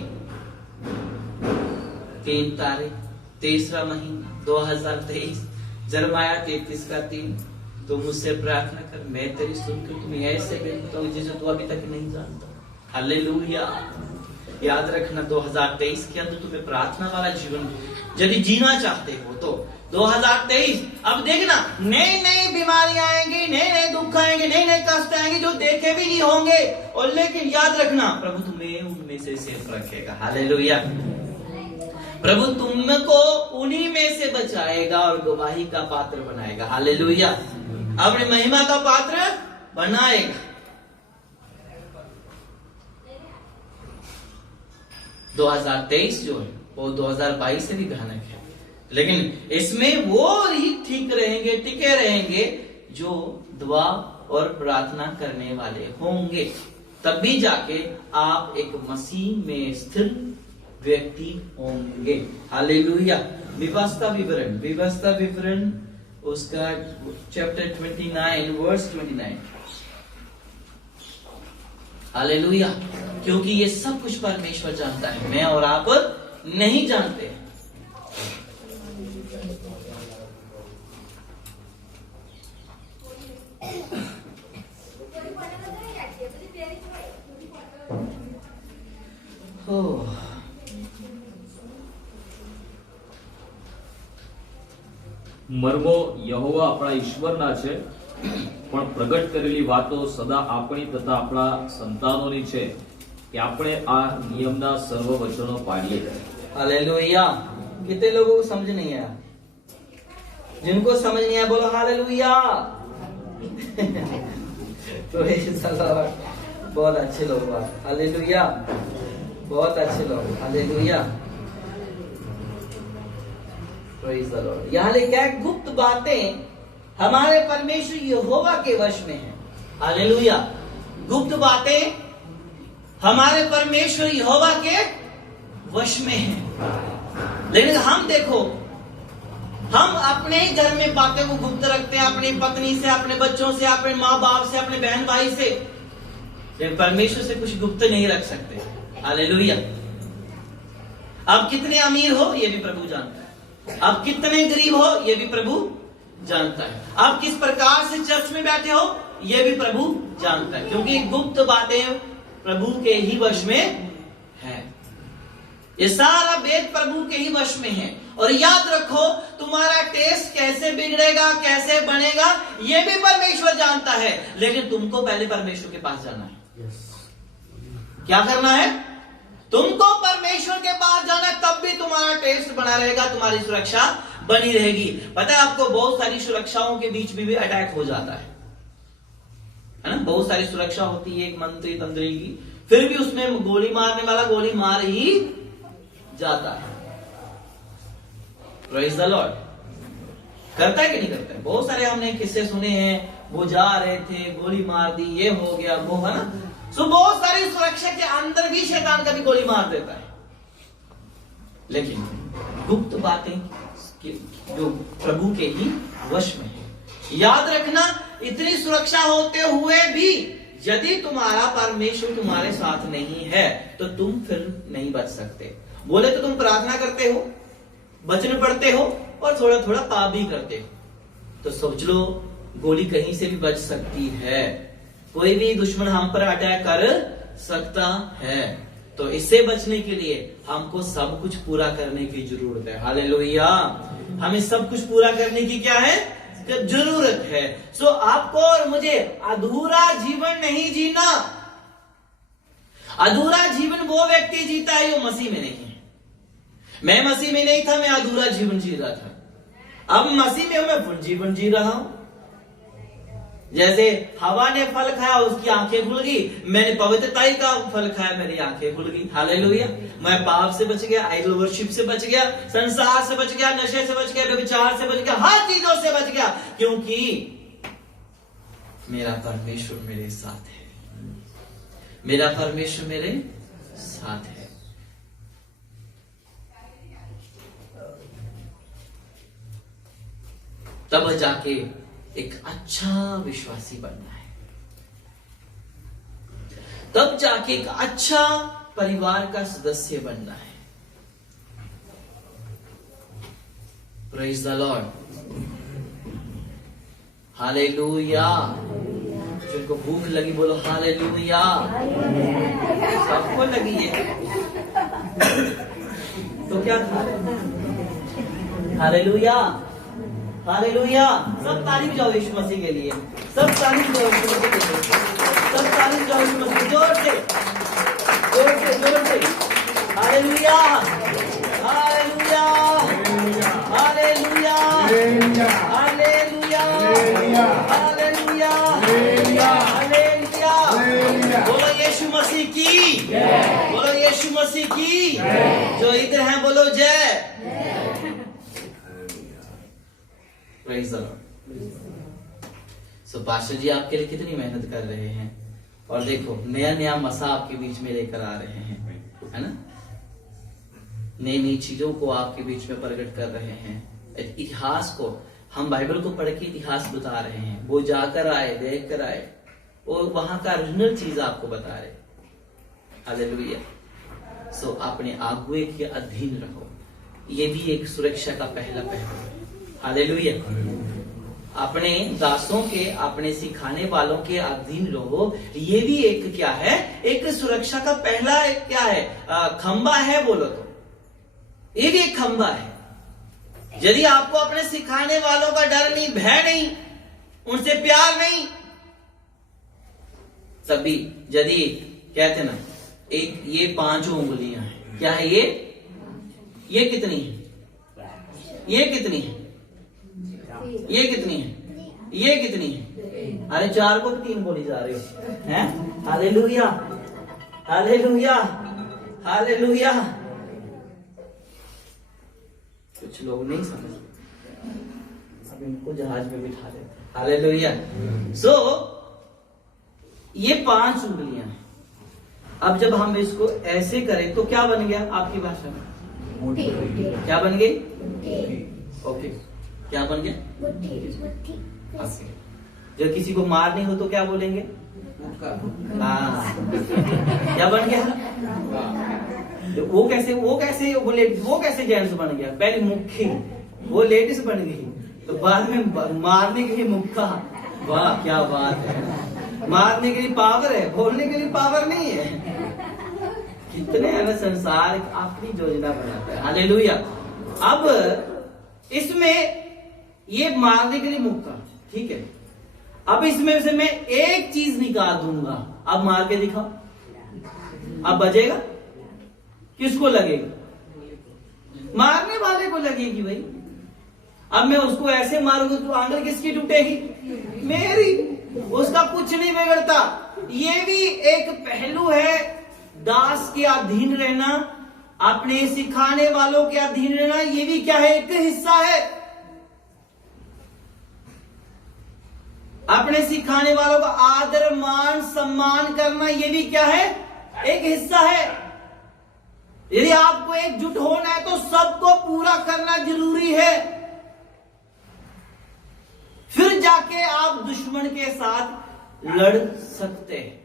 3 तारीख 3रा महीना 2023। जरमाया 33 का 3। तो मुझसे प्रार्थना कर, मैं तेरी सुनकर तुम्हें ऐसे मिलता हूं जिसे तू अभी तक नहीं जानता। हालेलुया। याद रखना 2023 के अंदर तुम्हें प्रार्थना वाला जीवन यदि जीना चाहते हो तो 2023। अब देखना नई नई बीमारियां आएंगी, नए नए दुख आएंगे, नए नए कष्ट आएंगे जो देखे भी नहीं होंगे। और लेकिन याद रखना प्रभु तुम्हें उनमें से सेफ रखेगा। हालेलुया। प्रभु तुमको उन्हीं में से बचाएगा और गवाही का पात्र बनाएगा। हालेलुया। अपनी महिमा का पात्र बनाएगा। 2023 जो है वो 2022 से भी भयानक है, लेकिन इसमें वो ही ठीक रहेंगे, टिके रहेंगे जो दुआ और प्रार्थना करने वाले होंगे। तब भी जाके आप एक मसीह में स्थिर व्यक्ति होंगे। हालेलुया। व्यवस्था विवरण उसका चैप्टर 29 वर्स 29। हालेलुया। क्योंकि ये सब कुछ परमेश्वर जानता है, मैं और आप नहीं जानते। મર્મો યહોવા આપણા ઈશ્વરના છે, પણ પ્રગટ કરેલી વાતો સદા આપણી તથા આપણા સંતાનોની છે, કે આપણે આ નિયમના સર્વ વચનો પાડીએ. हालेलुया. कितने लोगों को समझ नहीं आया? जिनको समझ नहीं आया बोलो हालेलुया. Praise the Lord. बहुत अच्छे लोग बात. हालेलुया. बहुत अच्छे लोग. हालेलुया. Praise the Lord. यहाँ लिखा है गुप्त बातें हमारे परमेश्वर यहोवा के वश में है. हालेलुया. गुप्त बातें हमारे परमेश्वर यहोवा के वश में है. लेकिन हम देखो, हम अपने घर में बातें को गुप्त रखते हैं, अपनी पत्नी से, अपने बच्चों से, अपने माँ बाप से, अपने बहन भाई से. लेकिन परमेश्वर से कुछ गुप्त नहीं रख सकते. हालेलुया. आप कितने अमीर हो ये भी प्रभु जानता है. आप कितने गरीब हो ये भी प्रभु जानता है. आप किस प्रकार से चर्च में बैठे हो ये भी प्रभु जानता है. क्योंकि गुप्त बातें प्रभु के ही वश में है. ये सारा वेद प्रभु के ही वश में है. और याद रखो, तुम्हारा टेस्ट कैसे बिगड़ेगा, कैसे बनेगा, ये भी परमेश्वर जानता है. लेकिन तुमको पहले परमेश्वर के पास जाना है. क्या करना है? तुमको परमेश्वर के पास जाना है, तब भी तुम्हारा टेस्ट बना रहेगा, तुम्हारी सुरक्षा बनी रहेगी. पता है आपको, बहुत सारी सुरक्षाओं के बीच भी अटैक हो जाता है ना. बहुत सारी सुरक्षा होती है एक मंत्री तंत्री की, फिर भी उसमें गोली मारने वाला गोली मार ही जाता है. Praise the Lord. करता है कि नहीं करता है? बहुत सारे हमने किस्से सुने हैं, वो जा रहे थे, गोली मार दी, ये हो गया, वो है ना. सो बहुत सारी सुरक्षा के अंदर भी शैतान कभी गोली मार देता है. लेकिन गुप्त बातें जो प्रभु के ही वश में है. याद रखना, इतनी सुरक्षा होते हुए भी यदि तुम्हारा परमेश्वर तुम्हारे साथ नहीं है तो तुम फिर नहीं बच सकते. बोले तो तुम प्रार्थना करते हो, वचन पढ़ते हो और थोड़ा थोड़ा पाप भी करते हो, तो सोच लो गोली कहीं से भी बच सकती है. कोई भी दुश्मन हम पर अटैक कर सकता है. तो इससे बचने के लिए हमको सब कुछ पूरा करने की जरूरत है. हालेलुया. हमें सब कुछ पूरा करने की क्या है? जरूरत है. सो आपको और मुझे अधूरा जीवन नहीं जीना. अधूरा जीवन वो व्यक्ति जीता है जो मसीह में नहीं है. मैं मसीह में नहीं था, मैं अधूरा जीवन जी रहा था. अब मसीह में हूं, मैं पूर्ण जीवन जी रहा हूं. जैसे हवा ने फल खाया, उसकी आंखें खुल गई. मैंने पवित्रताई का फल खाया, मेरी आंखें खुल गई. हालेलुया. मैं पाप से बच गया, आइडल वर्शिप से बच गया, संसार से बच गया, नशे से बच गया, व्यभिचार से बच गया, हर चीजों से बच गया, क्योंकि मेरा परमेश्वर मेरे साथ है. मेरा परमेश्वर मेरे साथ है. तब जाके एक अच्छा विश्वासी बनना है. तब जाके एक अच्छा परिवार का सदस्य बनना है. Praise the Lord. हालेलुया. जिनको भूख लगी बोलो हालेलुया. सबको लगी है तो क्या खा रहे? हालेलुया. हालेलुया. सब तारीफ जाओ यीशु मसीह के लिए. सब तारीफ जाओ यीशु मसीह के लिए. सब तारीफ जाओ यीशु मसीह. जोर से, जोर से, जोर से. Hallelujah. Hallelujah. Hallelujah. Hallelujah. Hallelujah. Hallelujah. बोलो यीशु मसीह की. बोलो यीशु मसीह की. जो इधर हैं बोलो जय. Praise the Lord. So pastor ji आपके लिए कितनी मेहनत कर रहे हैं, और देखो नया नया मसा आपके बीच में लेकर आ रहे हैं, है ना. नई नई चीजों को आपके बीच में प्रकट कर रहे हैं. इतिहास को हम बाइबल को पढ़ के इतिहास बता रहे हैं. वो जाकर आए, देख कर आए, और वहां का ओरिजिनल चीज आपको बता रहे. हालेलुया. सो अपने आगुए के अधीन रहो. ये भी एक सुरक्षा का पहला पहलू है. हालेलुया. अपने दासों के, अपने सिखाने वालों के अधीन रहो. ये भी एक क्या है? एक सुरक्षा का पहला एक क्या है? खंबा है बोलो तो. ये भी एक खंबा है. यदि आपको अपने सिखाने वालों का डर नहीं, भय नहीं, उनसे प्यार नहीं, सभी यदि कहते ना एक ये 5 उंगलियां हैं। क्या है ये कितनी है? ये कितनी है? ये कितनी है? ये कितनी है? अरे 4 को 3 बोली जा रहे हो हैं? Hallelujah, hallelujah, hallelujah. कुछ लोग नहीं समझ, अब इनको जहाज में बिठा देते। हालेलुया। सो ये 5 उंगलियां हैं। अब जब हम इसको ऐसे करें तो क्या बन गया आपकी भाषा में? क्या बन गई? ओके, क्या बन गया? ओके। जब किसी को मारनी हो तो क्या बोलेंगे? क्या बन गया? वो कैसे जेंट्स बन गया? पहले मुक्खी, वो लेडीज बन गई, तो बाद में मारने के लिए मुक्का। वाह क्या बात है! मारने के लिए पावर है, बोलने के लिए पावर नहीं है। कितने है ना, संसार अपनी योजना बनाता है। हालेलुया। अब इसमें ये मारने के लिए मुक्का, ठीक है। अब इसमें से मैं एक चीज निकाल दूंगा, अब मार के दिखाओ, अब बजेगा? किसको लगेगा? मारने वाले को लगेगी भाई। अब मैं उसको ऐसे मारूंगा तो आंगल किसकी टूटेगी? मेरी। उसका कुछ नहीं बिगड़ता। ये भी एक पहलू है, दास के अधीन रहना, अपने सिखाने वालों के अधीन रहना, ये भी क्या है? एक हिस्सा है। अपने सिखाने वालों का आदर मान सम्मान करना, ये भी क्या है? एक हिस्सा है। यदि आपको एकजुट होना है तो सबको पूरा करना जरूरी है, फिर जाके आप दुश्मन के साथ लड़ सकते हैं।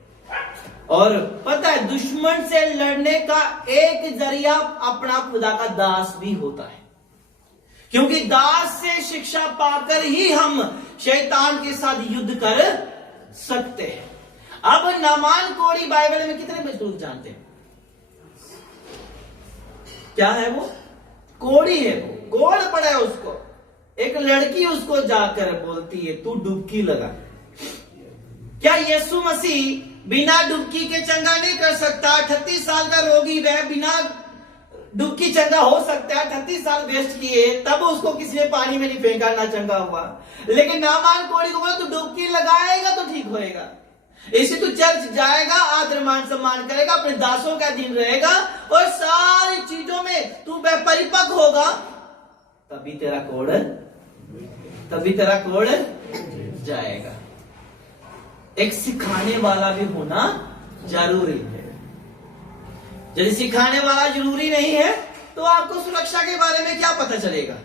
और पता है, दुश्मन से लड़ने का एक जरिया अपना खुदा का दास भी होता है, क्योंकि दास से शिक्षा पाकर ही हम शैतान के साथ युद्ध कर सकते हैं। अब नामान कोढ़ी बाइबल में कितने मजदूर जानते हैं? क्या है वो? कोढ़ी है, वो कोढ़ पड़ा है उसको। एक लड़की उसको जाकर बोलती है तू डुबकी लगा। क्या यीशु मसीह बिना डुबकी के चंगा नहीं कर सकता? 38 साल का रोगी वह बिना डुबकी चंगा हो सकता है? 38 साल वेस्ट किए तब उसको किसी ने पानी में नहीं फेंका, ना चंगा हुआ। लेकिन नामान कोढ़ी को बोला तू डुबकी लगाएगा तो ठीक होएगा। इसी तू चर्च जाएगा, आदर मान सम्मान करेगा, अपने दासों का अधीन रहेगा और सारी चीजों में तू परिपक्व होगा, तभी तेरा कोढ़ जाएगा। एक सिखाने वाला भी होना जरूरी है। यदि सिखाने वाला जरूरी नहीं है तो आपको सुरक्षा के बारे में क्या पता चलेगा?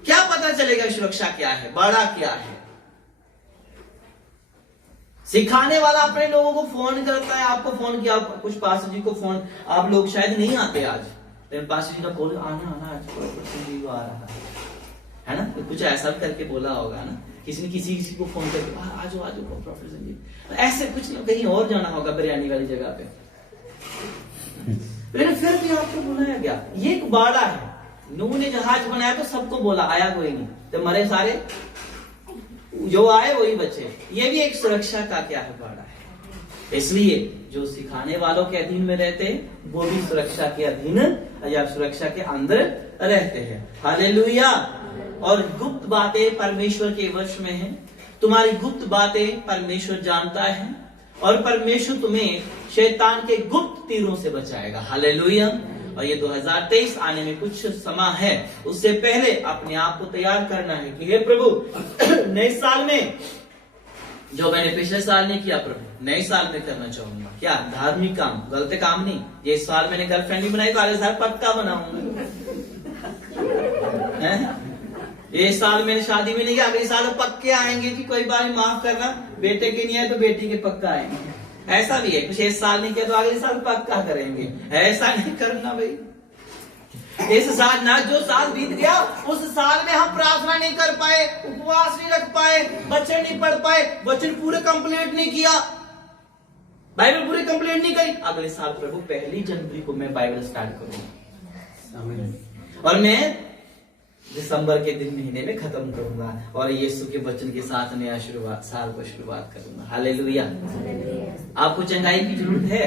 क्या पता चलेगा सुरक्षा क्या है, बड़ा क्या है? सिखाने वाला अपने लोगों को फोन करता है। आपको फोन किया, कुछ पास्टर जी को फोन, आप लोग शायद नहीं आते आज, लेकिन पास्टर जी का कॉल आना आज जी आ रहा है ना, तो कुछ ऐसा करके बोला होगा ना, किसी ने किसी को फोन करके आज प्रोफेसर जी, ऐसे कुछ नहीं, कहीं और जाना होगा बिरयानी वाली जगह पे। लेकिन फिर भी आपको बुलाया गया। ये एक बाड़ा है। नूह ने जहाज बनाया तो सबको बोला, आया कोई नहीं, तो मरे सारे, जो आए वही बचे। ये भी एक सुरक्षा का क्या है, बाड़ा है। इसलिए जो सिखाने वालों के अधीन में रहते हैं वो भी सुरक्षा के अधीन या सुरक्षा के अंदर रहते हैं। हालेलुया। और गुप्त बातें परमेश्वर के वश में है। तुम्हारी गुप्त बातें परमेश्वर जानता है और परमेश्वर तुम्हें शैतान के गुप्त तीरों से बचाएगा। हालेलुया। और ये 2023 आने में कुछ समय है, उससे पहले अपने आप को तैयार करना है कि हे प्रभु नए साल में जो मैंने पिछले साल नहीं किया प्रभु नए साल में करना चाहूंगा। क्या? धार्मिक काम, गलत काम नहीं। ये साल मैंने गर्लफ्रेंड भी बनाई तो अगले साल पक्का बनाऊंगा। ये साल मैंने शादी में नहीं किया, अगले साल पक्के आएंगे कि कोई बार माफ करना, बेटे के नहीं आए तो बेटी के पक्का आएंगे। ऐसा भी है, कुछ इस साल नहीं किया तो अगले साल पक्का करेंगे। ऐसा नहीं करना भाई। इस साल ना, जो साल बीत गया उस साल में हम प्रार्थना नहीं कर पाए, उपवास नहीं रख पाए, वचन नहीं पढ़ पाए, वचन पूरे कंप्लीट नहीं किया, बाइबल पूरी कंप्लीट नहीं करी। अगले साल प्रभु 1 जनवरी को मैं बाइबल स्टार्ट करूंगा और मैं दिसंबर के दिन महीने में खत्म करूंगा और यीशु के वचन के साथ नया साल को शुरुआत करूंगा। हालेलुया। आपको चंगाई की जरूरत है,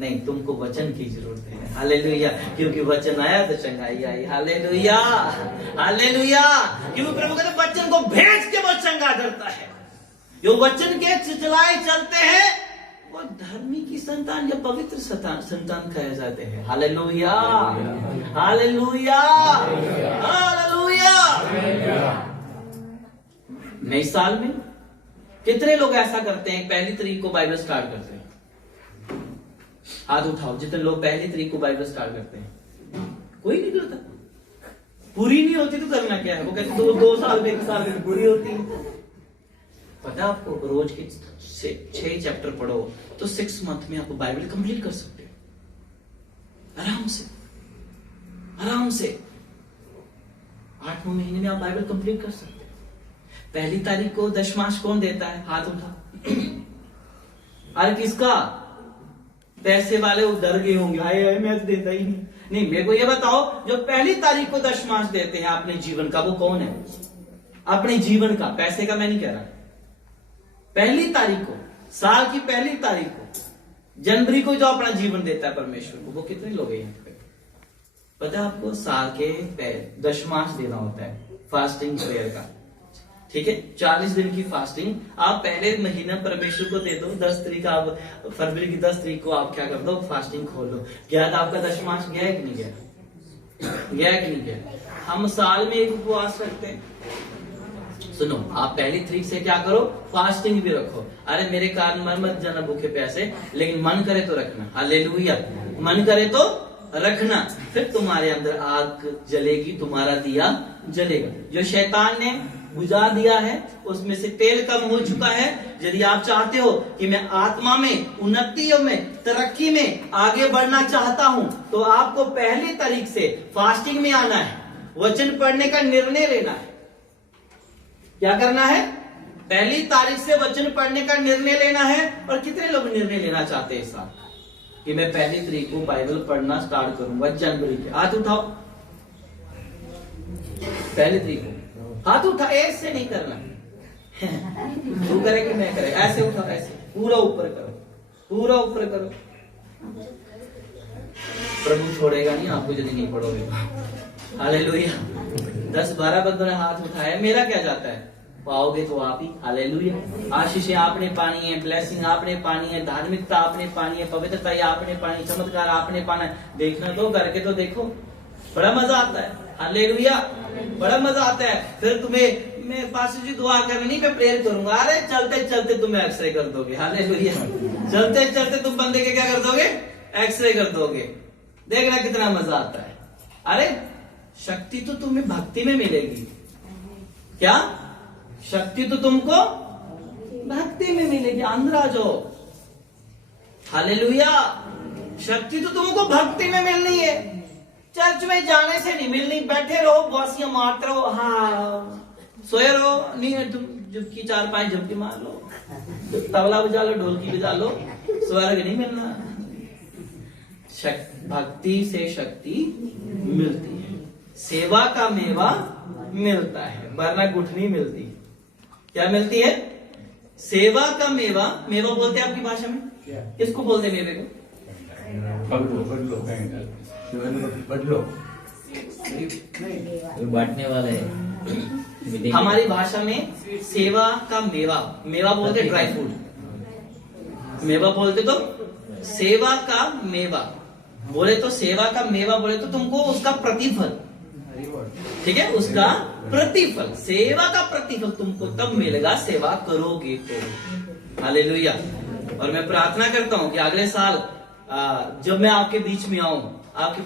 नहीं, तुमको वचन की जरूरत है। हालेलुया, क्योंकि वचन आया तो चंगाई आई। हालेलुया, हालेलुया, क्योंकि प्रभु कहते वचन को भेज के वो चंगा करता है। जो वचन के चलाए चलते हैं वो धर्मी की संतान या पवित्र संतान कहे जाते हैं। Hallelujah, hallelujah, hallelujah. नए साल में कितने लोग ऐसा करते हैं, पहली तारीख को बाइबल स्टार्ट करते हैं? हाथ उठाओ जितने लोग पहली तारीख को बाइबल स्टार्ट करते हैं। कोई नहीं करता। पूरी नहीं होती तो करना क्या है? वो कहते 2 साल में 1 साल में पूरी होती है। पता आपको, रोज के 6 चैप्टर पढ़ो तो 6 मंथ में आपको बाइबल कंप्लीट कर सकते हो आराम से, आराम से। 8-9 महीने में आप बाइबल कंप्लीट कर सकते हो। पहली तारीख को दशमांश कौन देता है? हाथ उठा। अरे किसका? पैसे वाले वो डर गए होंगे, हाय मैं तो देता ही नहीं। मेरे को ये बताओ, जो पहली तारीख को दशमांश देते हैं अपने जीवन का, वो कौन है? अपने जीवन का, पैसे का मैं नहीं कह रहा। पहली तारीख को, साल की पहली तारीख को, जनवरी को जो अपना जीवन देता है परमेश्वर को, वो कितने लोग हैं यहाँ पे? पता है आपको? साल के दशमांश देना होता है, फास्टिंग प्रेयर का। ठीक है, 40 दिन की फास्टिंग आप पहले महीना परमेश्वर को दे दो। 10 तारीख, आप फरवरी की 10 तारीख को आप क्या कर दो? फास्टिंग खोल दो। क्या आपका दशमांश गया है कि नहीं गया? गया कि नहीं गया? हम साल में एक उपवास रखते हैं। सुनो, आप पहली तारीख से क्या करो? फास्टिंग भी रखो। अरे मेरे कारण मत जाना भूखे प्यासे, लेकिन मन करे तो रखना। हालेलुया, मन करे तो रखना, फिर तुम्हारे अंदर आग जलेगी, तुम्हारा दिया जलेगा। जो शैतान ने बुझा दिया है उसमें से तेल कम हो चुका है। यदि आप चाहते हो कि मैं आत्मा में उन्नति में तरक्की में आगे बढ़ना चाहता हूं, तो आपको पहली तारीख से फास्टिंग में आना है, वचन पढ़ने का निर्णय लेना है। क्या करना है? पहली तारीख से वचन पढ़ने का निर्णय लेना है। और कितने लोग निर्णय लेना चाहते हैं इस साल कि मैं पहली तारीख को बाइबल पढ़ना स्टार्ट करूंगा? जनवरी के हाथ उठाओ। पहली तारीख को हाथ उठा, ऐसे नहीं करना। तू करे कि मैं करे? ऐसे उठाओ, ऐसे पूरा ऊपर करो, पूरा ऊपर करो। प्रभु छोड़ेगा नहीं आपको यदि नहीं पढ़ोगे। हालेलुया। 10-12 बंदों ने हाथ उठाया, मेरा क्या जाता है? पाओगे तो आप ही। हालेलुया। आशीषें आपने पानी है, ब्लेसिंग आपने पानी है, धार्मिकता आपने पानी है, पवित्रता आपने पानी, चमत्कार आपने पाना है। देखना तो, करके तो देखो, बड़ा मजा आता है। हालेलुया, बड़ा मजा आता है। फिर तुम्हें मैं पास्टर जी दुआ करनी नहीं, मैं प्रेयर करूंगा। अरे चलते चलते तुम्हें एक्सरे कर दोगे। हालेलुया, चलते चलते तुम बंदे के क्या कर दोगे? एक्सरे कर दोगे। देखना कितना मजा आता है। अरे शक्ति तो तुम्हें भक्ति में मिलेगी। क्या शक्ति तो तुमको भक्ति में मिलेगी? अंदर आ जाओ। हालेलुया, शक्ति तो तुमको भक्ति में मिलनी है, चर्च में जाने से नहीं मिलनी। बैठे रहो, बॉसियां मारते रहो, हाँ सोए रहो, नहीं है तुम झुपकी 4-5 झुपकी मार लो, तबला बजा लो, ढोलकी बजा लो, स्वर्ग नहीं मिलना। भक्ति से शक्ति मिलती है, सेवा का मेवा मिलता है, वरना कुछ नहीं मिलती। क्या मिलती है? सेवा का मेवा। मेवा बोलते हैं आपकी भाषा में? किसको बोलते हैं मेवे को? बदलो बांटने वाले हैं। हमारी भाषा में सेवा का मेवा, मेवा बोलते ड्राई फ्रूट, मेवा बोलते तो सेवा का मेवा बोले तो, सेवा का मेवा बोले तो तुमको उसका प्रतिफल, ठीक है, उसका प्रतिफल, सेवा का प्रतिफल तुमको तब मिलेगा सेवा करोगे तो। हालेलुया। और मैं प्रार्थना करता हूं कि अगले साल जब मैं आपके बीच में आऊं, आपके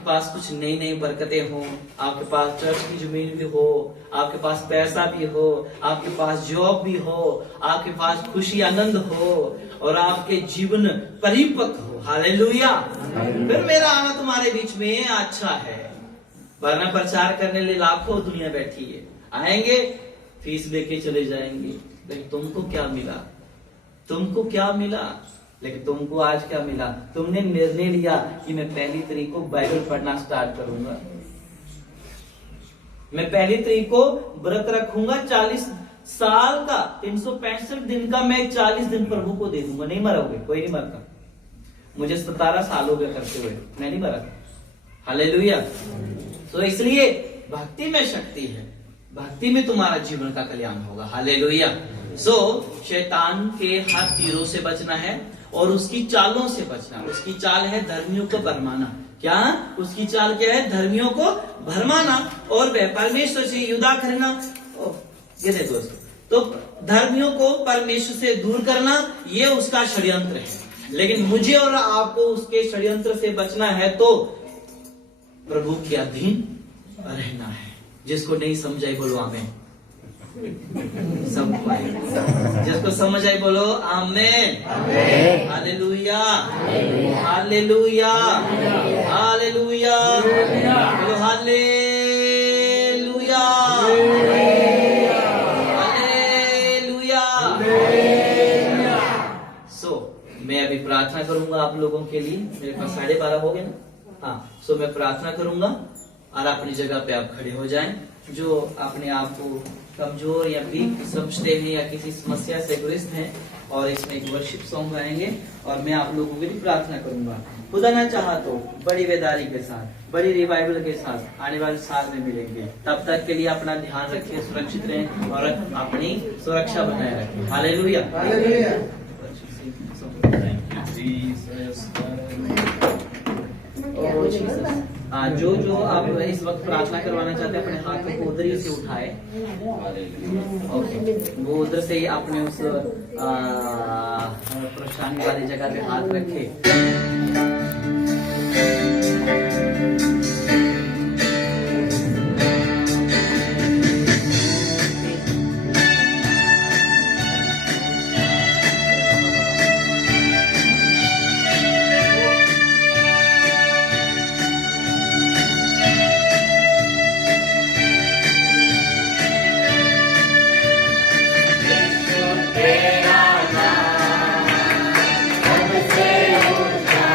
पास कुछ नई नई बरकतें हो, आपके पास चर्च की जमीन भी हो, आपके पास पैसा भी हो, आपके पास जॉब भी हो, आपके पास खुशी आनंद हो और आपके जीवन परिपक्व हो। हालेलुया। फिर मेरा आना तुम्हारे बीच में अच्छा है, वरना प्रचार करने लिए लाखों दुनिया बैठी है, आएंगे फीस लेके चले जाएंगे, लेकिन तुमको क्या मिला? तुमको क्या मिला? लेकिन तुमको आज क्या मिला? तुमने निर्णय लिया कि मैं पहली तारीख को बाइबल पढ़ना स्टार्ट करूंगा, मैं पहली तारीख को व्रत रखूंगा, 40 साल का 365 दिन का मैं 40 दिन प्रभु को दे दूंगा। नहीं मरोगे, कोई नहीं मरता। मुझे 17 साल हो गया करते हुए, मैं नहीं मरा। हालेलुया। तो इसलिए भक्ति में शक्ति है, भक्ति में तुम्हारा जीवन का कल्याण होगा। हालेलुया। शैतान के हर तीरों से बचना है और उसकी चालों से बचना। उसकी चाल है धर्मियों को भरमाना। क्या उसकी चाल क्या है? धर्मियों को भरमाना और वह परमेश्वर से युद्ध करना। ये देखो दोस्तों, तो धर्मियों को परमेश्वर से दूर करना, ये उसका षड्यंत्र है। लेकिन मुझे और आपको उसके षड्यंत्र से बचना है तो प्रभु के अधीन रहना है। जिसको नहीं समझाई बोलो आमेन। सब जिसको समझ आई बोलो आमेन। हालेलुया, हालेलुया, हालेलुया, बोलो हालेलुया, हालेलुया। मैं अभी प्रार्थना करूंगा आप लोगों के लिए। मेरे पास 12:30 हो गए ना। हाँ, मैं प्रार्थना करूंगा और अपनी जगह पे आप खड़े हो जाएं। जो अपने आप को कमजोर या वीक समझते हैं या किसी समस्या से ग्रस्त हैं, और इसमें एक वर्शिप सॉन्ग गाएंगे और मैं आप लोगों के लिए प्रार्थना करूंगा। खुदा ना चाहा तो बड़ी बेदारी के साथ, बड़ी रिवाइवल के साथ आने वाले साल में मिलेंगे। तब तक के लिए अपना ध्यान रखें, सुरक्षित रहें और अपनी सुरक्षा बनाए रखें। हालेलुया। जो आप इस वक्त प्रार्थना करवाना चाहते हैं, अपने हाथों को उधर ही से उठाए। ओके, वो उधर से ही आपने उस परेशानी वाली जगह पे हाथ रखे। तेरा नाम सबसे ऊंचा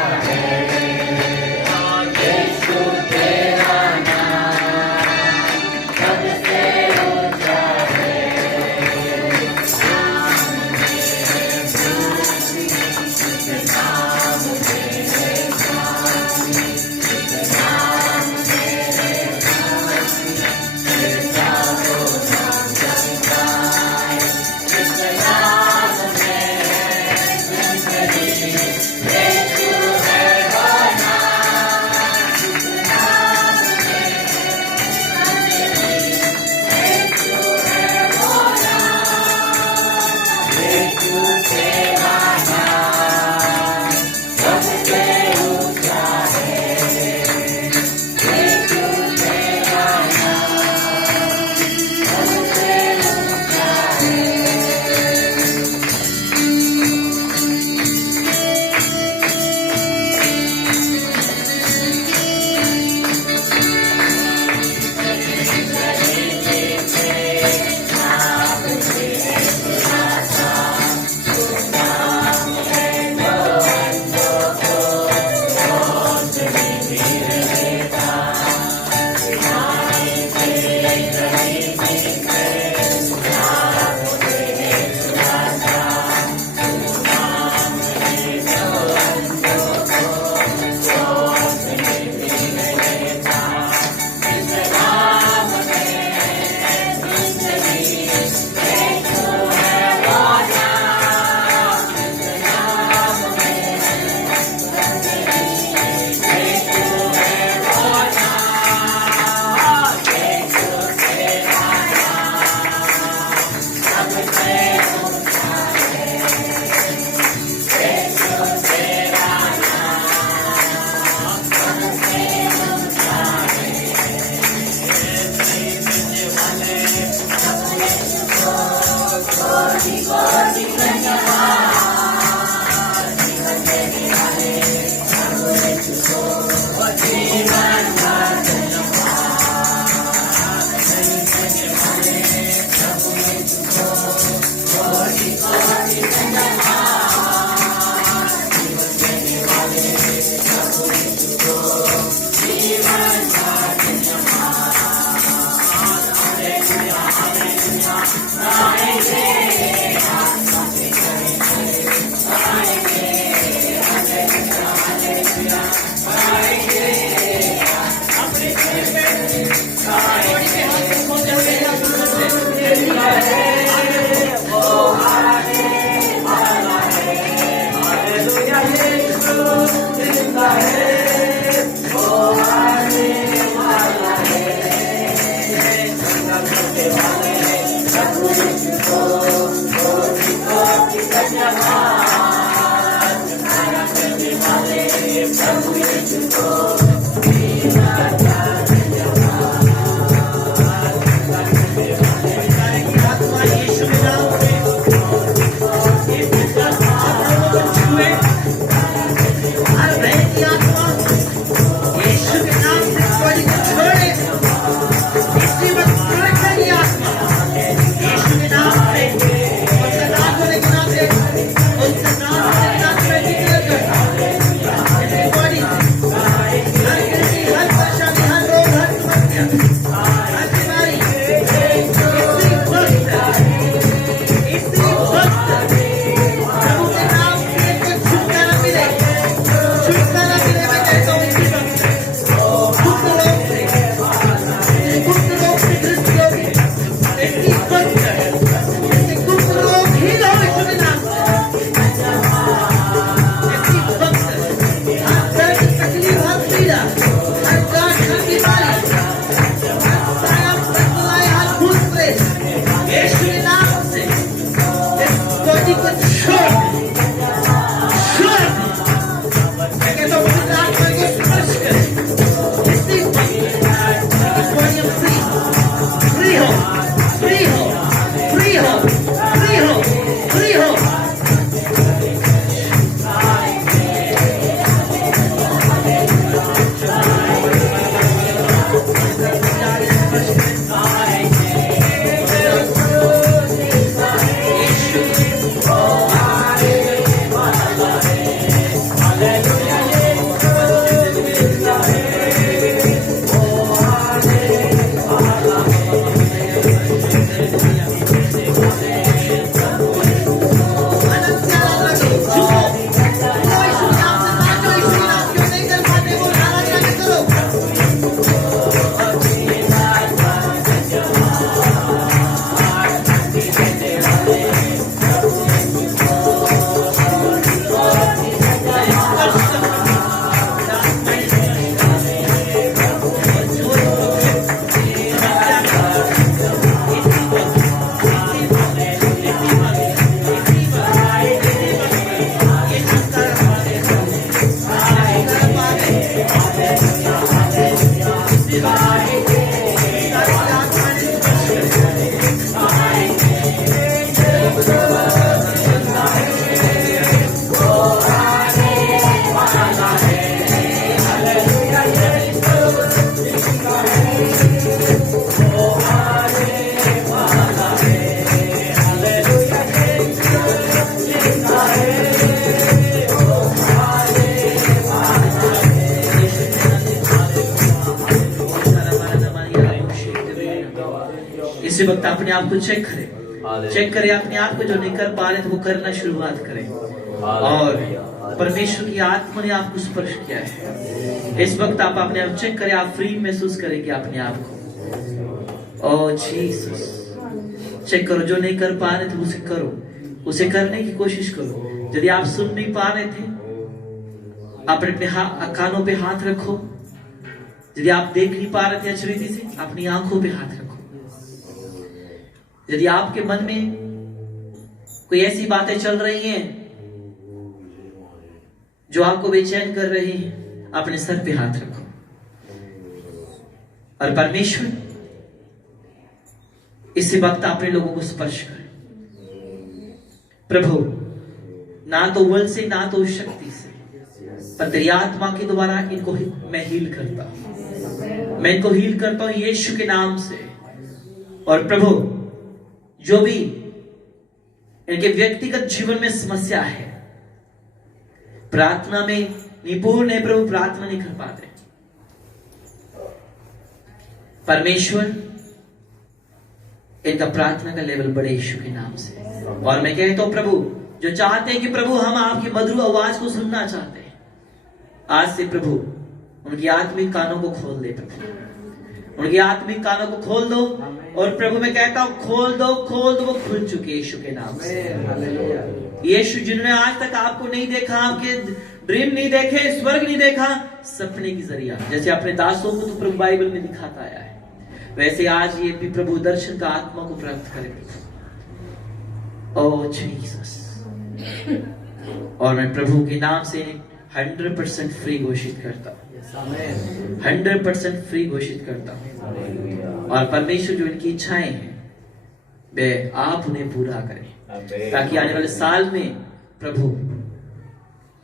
इसी वक्त अपने आप को चेक करें अपने आप को, जो नहीं कर पा रहे थे वो करना शुरुआत करें। और परमेश्वर की आत्मा ने आपको स्पर्श किया है। इस वक्त आप अपने आप चेक करें, आप फ्री महसूस करेंगे अपने आप को। ओह जीसस, चेक करो, जो नहीं कर पा रहे थे उसे करो, उसे करने की कोशिश करो। यदि आप सुन नहीं पा रहे थे, अपने कानों पे हाथ रखो। यदि आप देख नहीं पा रहे थे अच्छी रीति से, अपनी आंखों पे हाथ रखो। यदि आपके मन में कोई ऐसी बातें चल रही हैं जो आपको बेचैन कर रही हैं, अपने सर पे हाथ रखो। और परमेश्वर इसी वक्त अपने लोगों को स्पर्श करे। प्रभु, ना तो बल से ना तो शक्ति से, पर तेरी आत्मा के द्वारा इनको मैं हील करता हूं। मैं इनको हील करता हूं यीशु के नाम से। और प्रभु, जो भी इनके व्यक्तिगत जीवन में समस्या है, प्रार्थना में निपुण है प्रभु, प्रार्थना नहीं कर पाते, परमेश्वर इनका प्रार्थना का लेवल बढ़े यीशु के नाम से। और मैं कहता हूं प्रभु, जो चाहते हैं कि प्रभु हम आपकी मधुर आवाज को सुनना चाहते हैं, आज से प्रभु उनकी आत्मिक कानों को खोल दे। प्रभु उनकी आत्मिक कानों को खोल दो। और प्रभु मैं कहता हूं खोल दो, वो खुल चुके यीशु के नाम से। यीशु जिन्होंने आज तक आपको नहीं देखा, आपके ड्रीम नहीं देखे, स्वर्ग नहीं देखा, सपने की जरिया जैसे अपने दासों को तो प्रभु बाइबल में दिखाता आया है, वैसे आज ये भी प्रभु दर्शन का आत्मा को प्राप्त करे। ओह जीसस, और मैं प्रभु के नाम से 100% फ्री घोषित करता हूं। 100% फ्री घोषित करता हूँ। और परमेश्वर जो इनकी इच्छाएं हैं वे आप उन्हें पूरा करें, ताकि आने वाले साल में प्रभु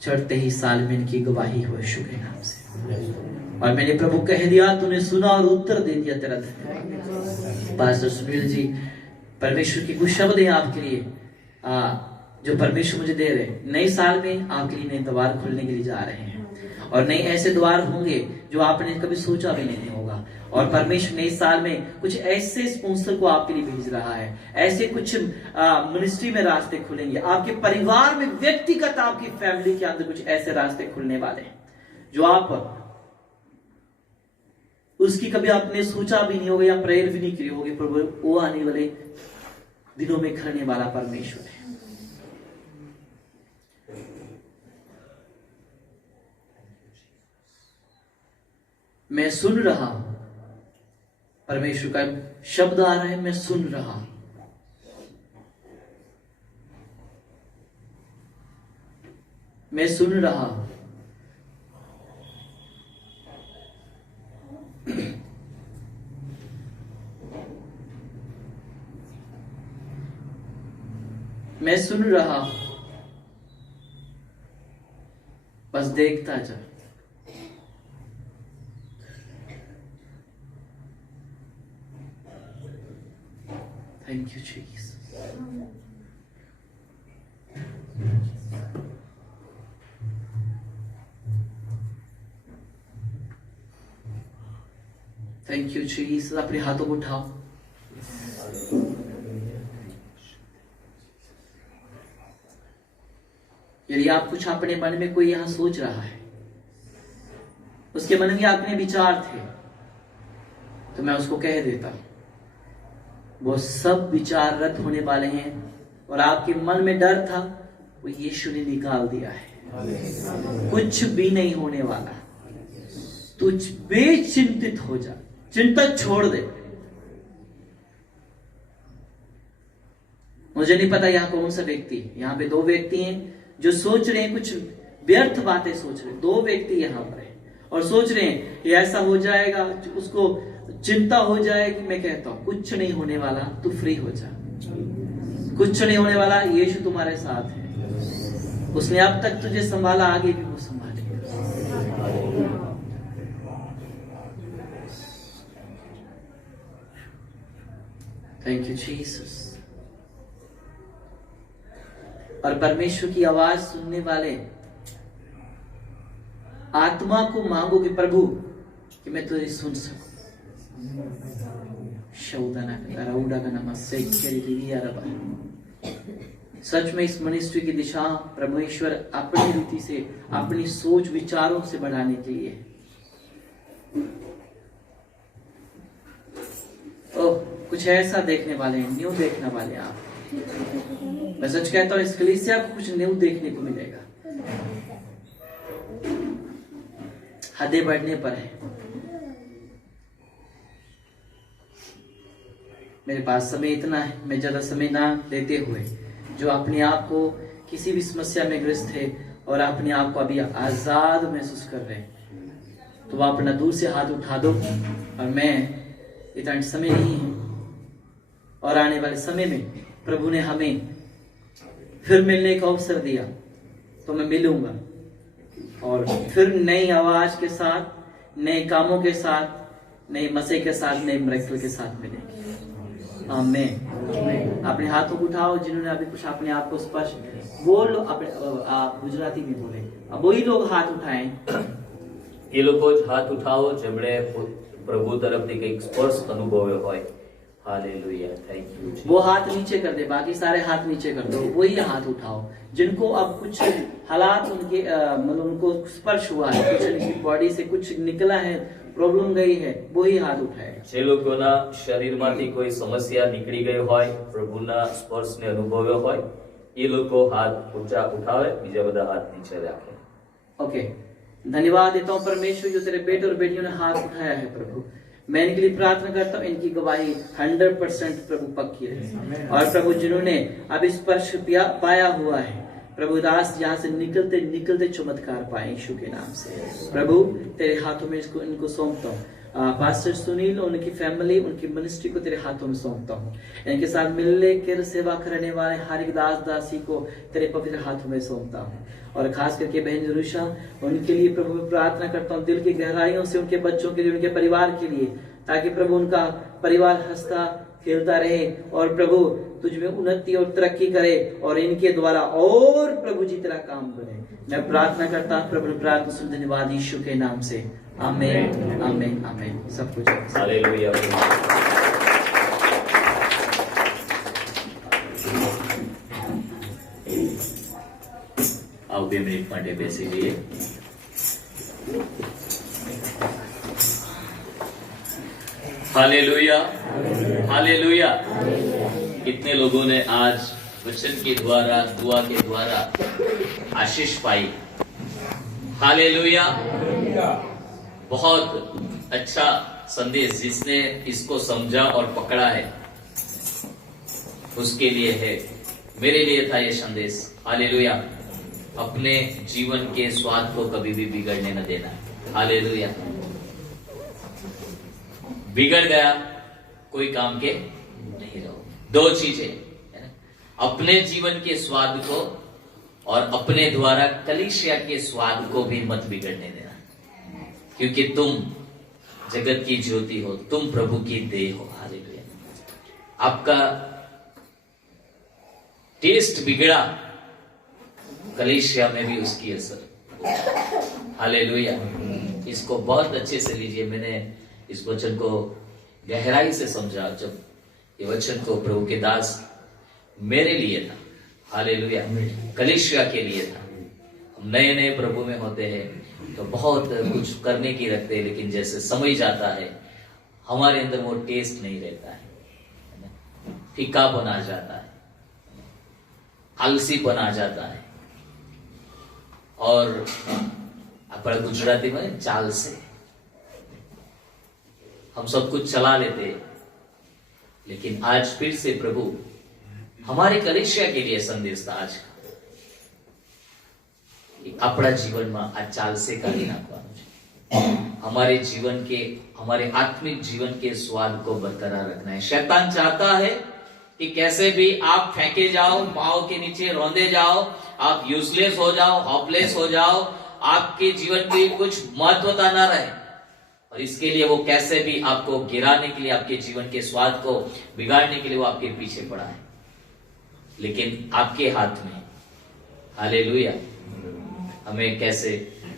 चढ़ते ही साल में इनकी गवाही हो यीशु के नाम से। और मैंने प्रभु कह दिया, तूने सुना और उत्तर दे दिया, तेरा धन्यवाद। पास्टर सुनील जी, परमेश्वर की कुछ शब्द हैं आपके लिए जो परमेश्वर मुझे दे रहे। नए साल में आपके लिए नए द्वार खुलने के लिए जा रहे हैं, और नए ऐसे द्वार होंगे जो आपने कभी सोचा भी नहीं होगा। और परमेश्वर नए साल में कुछ ऐसे स्पॉन्सर को आपके लिए भेज रहा है, ऐसे कुछ मिनिस्ट्री में रास्ते खुलेंगे, आपके परिवार में, व्यक्तिगत आपकी फैमिली के अंदर कुछ ऐसे रास्ते खुलने वाले हैं जो आप उसकी कभी आपने सोचा भी नहीं होगा या प्रेयर भी नहीं की होगी। प्रभु वो आने वाले दिनों में करने वाला परमेश्वर है। मैं सुन रहा हूं, परमेश्वर का शब्द आ रहा है, मैं सुन रहा हूं। मैं सुन रहा हूं। मैं सुन रहा हूं, बस देखता जा। Thank you, Jesus. Thank you, Jesus. अपने हाथों को उठाओ। यदि आप कुछ अपने मन में कोई यहां सोच रहा है, उसके मन में अपने विचार थे, तो मैं उसको कह देता हूं, वो सब विचार रद्द होने वाले हैं। और आपके मन में डर था, वो यीशु ने निकाल दिया है। कुछ भी नहीं होने वाला। तू बेचिंतित हो जा, चिंता छोड़ दे। मुझे नहीं पता यहां कौन सा व्यक्ति, यहां पे 2 व्यक्ति हैं जो सोच रहे हैं, कुछ व्यर्थ बातें सोच रहे हैं। 2 व्यक्ति यहां पर है और सोच रहे हैं कि ऐसा हो जाएगा, उसको चिंता हो जाएगी। मैं कहता हूं कुछ नहीं होने वाला, तू फ्री हो जा। कुछ नहीं होने वाला, यीशु तुम्हारे साथ है। उसने अब तक तुझे संभाला, आगे भी वो संभालेगा। Thank you Jesus. और परमेश्वर की आवाज सुनने वाले आत्मा को मांगो कि प्रभु कि मैं तुझे सुन सकूं। सच में इस मिनिस्ट्री की दिशा परमेश्वर अपनी रीति से, अपनी सोच विचारों से बढ़ाने के लिए। ओह, कुछ ऐसा देखने वाले हैं, न्यू देखने वाले हैं आप। मैं सच कहता हूं, इस कलीसिया को कुछ न्यू देखने को मिलेगा। हदें बढ़ने पर है। मेरे पास समय इतना है, मैं ज्यादा समय ना देते हुए, जो अपने आप को किसी भी समस्या में ग्रस्त है और अपने आप को अभी आजाद महसूस कर रहे हैं, तो वह अपना दूर से हाथ उठा दो। और मैं इतना समय नहीं है, और आने वाले समय में प्रभु ने हमें फिर मिलने का अवसर दिया, तो मैं मिलूंगा और फिर नई आवाज के साथ, नए कामों के साथ, नए मसीह के साथ, नए मिरेकल के साथ मिलेंगे। आमीन। अपने हाथों को उठाओ जिन्होंने अभी कुछ अपने आप को स्पर्श, वो लोग अपने आप गुजराती में बोले, अब वही लोग हाथ उठाएं। એ લોકો જ હાથ ઉઠાવો જેમણે પ્રભુ તરફથી કંઈક સ્પર્શ અનુભવ્યો હોય। Hallelujah, thank you. वो हाथ नीचे कर दे, बाकी सारे हाथ नीचे कर दो। वही हाथ उठाओ जिनको अब कुछ हालात उनके मतलब उनको स्पर्श हुआ है, कुछ उनकी बॉडी से कुछ निकला है, प्रॉब्लम गई है, वही हाथ उठाए। જે લોકોના શરીરમાંથી કોઈ સમસ્યા નીકળી ગઈ હોય, પ્રભુના સ્પર્શને અનુભવ્યો હોય, એ લોકો હાથ ઊંચા ઉઠાવે, બીજા બધા હાથ નીચે રાખે। ओके, धन्यवाद देता हूँ परमेश्वर जो तेरे बेटे और बेटियों ने हाथ उठाया है। प्रभु मैं इनके लिए प्रार्थना करता हूँ, इनकी गवाही 100% प्रभु पक्की रहे। और प्रभु जिन्होंने अब स्पर्श पाया हुआ है, प्रभु दास यहाँ से निकलते निकलते चमत्कार पाए यीशु के नाम से। प्रभु तेरे हाथों में इनको सौंपता हूँ। पास्टर सुनील और उनकी फैमिली, उनकी मिनिस्ट्री को तेरे हाथों में सौंपता हूँ। इनके साथ मिलने कर सेवा करने वाले हर एक दास दासी को तेरे पवित्र हाथों में सौंपता हूँ। और खास करके बहन जरूषा, उनके लिए प्रभु मैं प्रार्थना करता हूँ दिल की गहराइयों से, उनके बच्चों के लिए, उनके परिवार के लिए, ताकि प्रभु उनका परिवार हंसता खेलता रहे और प्रभु तुझ में उन्नति और तरक्की करे और इनके द्वारा और प्रभु जी तेरा काम बने। मैं प्रार्थना करता प्रभु, प्रार्थना सुन, धन्यवाद यीशु के नाम से। आमीन आमीन आमीन। सब कुछ हालेलुया। आओ 2 મિનિટ માટે બેસી લઈએ। Hallelujah hallelujah. कितने लोगों ने आज वचन के द्वारा, दुआ के द्वारा आशीष पाई। हालेलुया। बहुत अच्छा संदेश, जिसने इसको समझा और पकड़ा है उसके लिए है। मेरे लिए था ये संदेश। हालेलुया। अपने जीवन के स्वाद को कभी भी बिगड़ने न देना। हालेलुया। बिगड़ गया कोई काम के नहीं रहो। 2 चीजें है ना, अपने जीवन के स्वाद को और अपने द्वारा कलीसिया के स्वाद को भी मत बिगड़ने देना, क्योंकि तुम जगत की ज्योति हो, तुम प्रभु की देह हो। हालेलुया। आपका टेस्ट बिगड़ा, कलीसिया में भी उसकी असर। हालेलुया। इसको बहुत अच्छे से लीजिए। मैंने इस वचन को गहराई से समझा जब ये वचन को प्रभु के दास मेरे लिए था। हालेलुया। कलीसिया के लिए था। हम नए नए प्रभु में होते हैं तो बहुत कुछ करने की रखते हैं, लेकिन जैसे समय जाता है हमारे अंदर वो टेस्ट नहीं रहता है, फीकापन आ जाता है, आलसीपन आ जाता है, और अपना गुजराती में चाल से हम सब कुछ चला लेते। लेकिन आज फिर से प्रभु हमारे कलीसिया के लिए संदेश था आज का, अपना जीवन में आ चाल से काढ़ी नाखवानुं छे। हमारे जीवन के, हमारे आत्मिक जीवन के स्वाद को बरकरार रखना है। शैतान चाहता है कि कैसे भी आप फेंके जाओ, पांव के नीचे रौंदे जाओ, आप यूजलेस हो जाओ, हॉपलेस हो जाओ, आपके जीवन की कुछ महत्वता ना रहे, और इसके लिए वो कैसे भी आपको गिराने के लिए, आपके जीवन के स्वाद को बिगाड़ने के लिए वो आपके पीछे पड़ा है। लेकिन आपके हाथ में। हालेलुया। हमें कैसे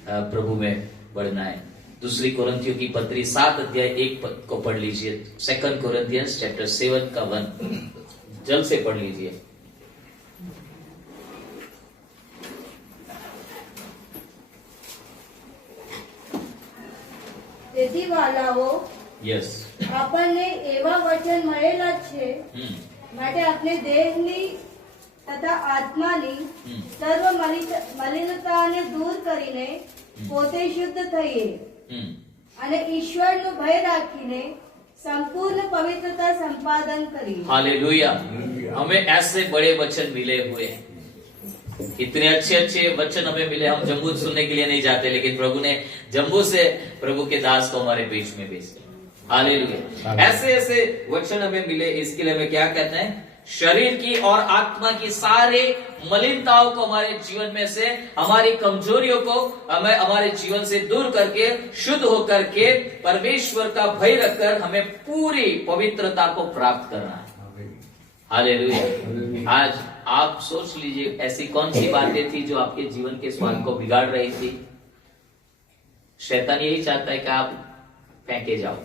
प्रभु में बढ़ना है। 2 कोरिन्थियों की पत्री 7 अध्याय 1 पद को पढ़ लीजिए। 2 कोरिन्थियंस चैप्टर 7 का 1 जल्द से पढ़ लीजिए। તેથી વાલાઓ, यस। આપણને એવા વચન મળેલા છે, માટે આપણે દેહની તથા આત્માની સર્વ મલિનતાને દૂર કરીને પોતે શુદ્ધ થઈએ અને ઈશ્વરનું ભય રાખીને संपूर्ण पवित्रता संपादन करिए। हालेलुया। हमें ऐसे बड़े वचन मिले हुए हैं, इतने अच्छे अच्छे वचन हमें मिले। हम जम्बू सुनने के लिए नहीं जाते, लेकिन प्रभु ने जम्बू से प्रभु के दास को हमारे बीच में भेज दिया। हालेलुया। ऐसे ऐसे वचन हमें मिले। इसके लिए हमें क्या कहते हैं? शरीर की और आत्मा की सारे मलिनताओं को हमारे जीवन में से, हमारी कमजोरियों को हमें हमारे जीवन से दूर करके, शुद्ध होकर के, परमेश्वर का भय रखकर हमें पूरी पवित्रता को प्राप्त करना है। हालेलुया। आज आप सोच लीजिए, ऐसी कौन सी बातें थी जो आपके जीवन के स्वाद को बिगाड़ रही थी? शैतान यही चाहता है कि आप फेंके जाओ,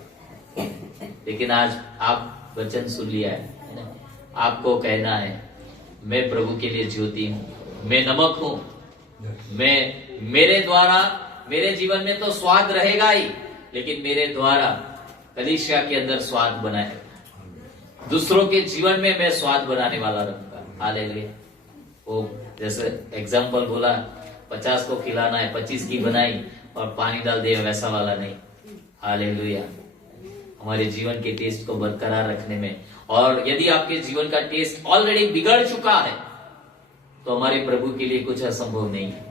लेकिन आज आप वचन सुन लिया है, आपको कहना है मैं प्रभु के लिए ज्योति हूं, मैं नमक हूं, मैं, मेरे द्वारा, मेरे जीवन में तो स्वाद रहेगा ही, लेकिन मेरे द्वारा कलीसिया के अंदर स्वाद बनाएगा। दूसरों के जीवन में मैं स्वाद बनाने वाला रहूंगा। हालेलुया। वो जैसे एग्जाम्पल बोला, 50 को खिलाना है, 25 की बनाई और पानी डाल दिया, वैसा वाला नहीं। हालेलुया। हमारे जीवन के टेस्ट को बरकरार रखने में, और यदि आपके जीवन का टेस्ट ऑलरेडी बिगड़ चुका है, तो हमारे प्रभु के लिए कुछ असंभव नहीं है।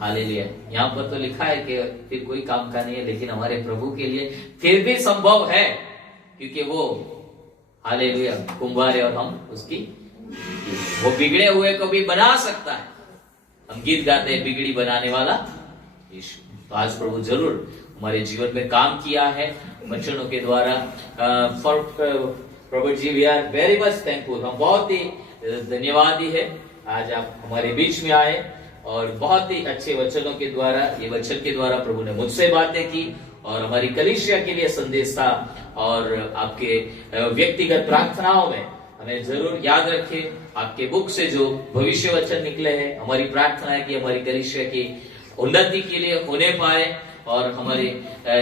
हालेलुया। यहाँ पर तो लिखा है कि फिर कोई काम का नहीं है, लेकिन हमारे प्रभु के लिए फिर भी संभव है, क्योंकि वो हालेलुया कुंभार है और हम उसकी, वो बिगड़े हुए को भी बना सकता है। हम गीत गाते हैं, बिगड़ी बनाने वाला यीशु। तो आज प्रभु जरूर हमारे जीवन में काम किया है वचनों के द्वारा। For Prabhu ji we are very much thankful. हम बहुत ही धन्यवादी है आज आप हमारे बीच में आए और बहुत ही अच्छे वचनों के द्वारा, ये वचन के द्वारा प्रभु ने मुझसे बातें की और हमारी कलीसिया के लिए संदेश था। और आपके व्यक्तिगत प्रार्थनाओं में हमें जरूर याद रखें, आपके बुक से जो भविष्य वचन निकले हैं, हमारी प्रार्थना है कि हमारी कलीसिया की उन्नति के लिए होने पाए और हमारी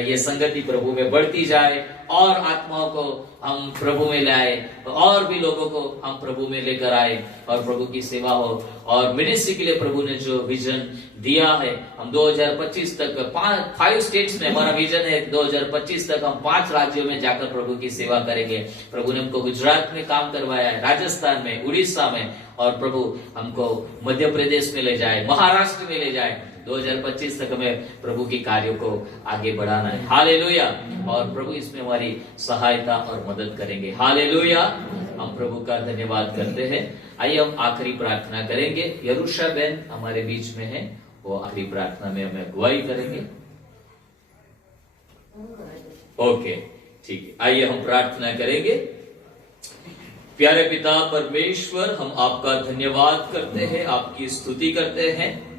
ये संगति प्रभु में बढ़ती जाए और आत्माओं को हम प्रभु में लाए और भी लोगों को हम प्रभु में लेकर आए और प्रभु की सेवा हो। और मिनिस्ट्री के लिए प्रभु ने जो विजन दिया है, हम 2025 तक 5 स्टेट्स में हमारा विजन है, 2025 तक हम 5 राज्यों में जाकर प्रभु की सेवा करेंगे। प्रभु ने हमको गुजरात में काम करवाया है, राजस्थान में, उड़ीसा में, और प्रभु हमको मध्य प्रदेश में ले जाए, महाराष्ट्र में ले जाए। 2025 तक हमें प्रभु के कार्यों को आगे बढ़ाना है। हालेलुया। और प्रभु इसमें हमारी सहायता और मदद करेंगे। हालेलुया। हम प्रभु का धन्यवाद करते हैं। आइए हम आखिरी प्रार्थना करेंगे। यरूशा बहन हमारे बीच में है, वो आखिरी प्रार्थना में हमें अगुवाई करेंगे। ओके, ठीक है। आइए हम प्रार्थना करेंगे। प्यारे पिता परमेश्वर, हम आपका धन्यवाद करते हैं, आपकी स्तुति करते हैं।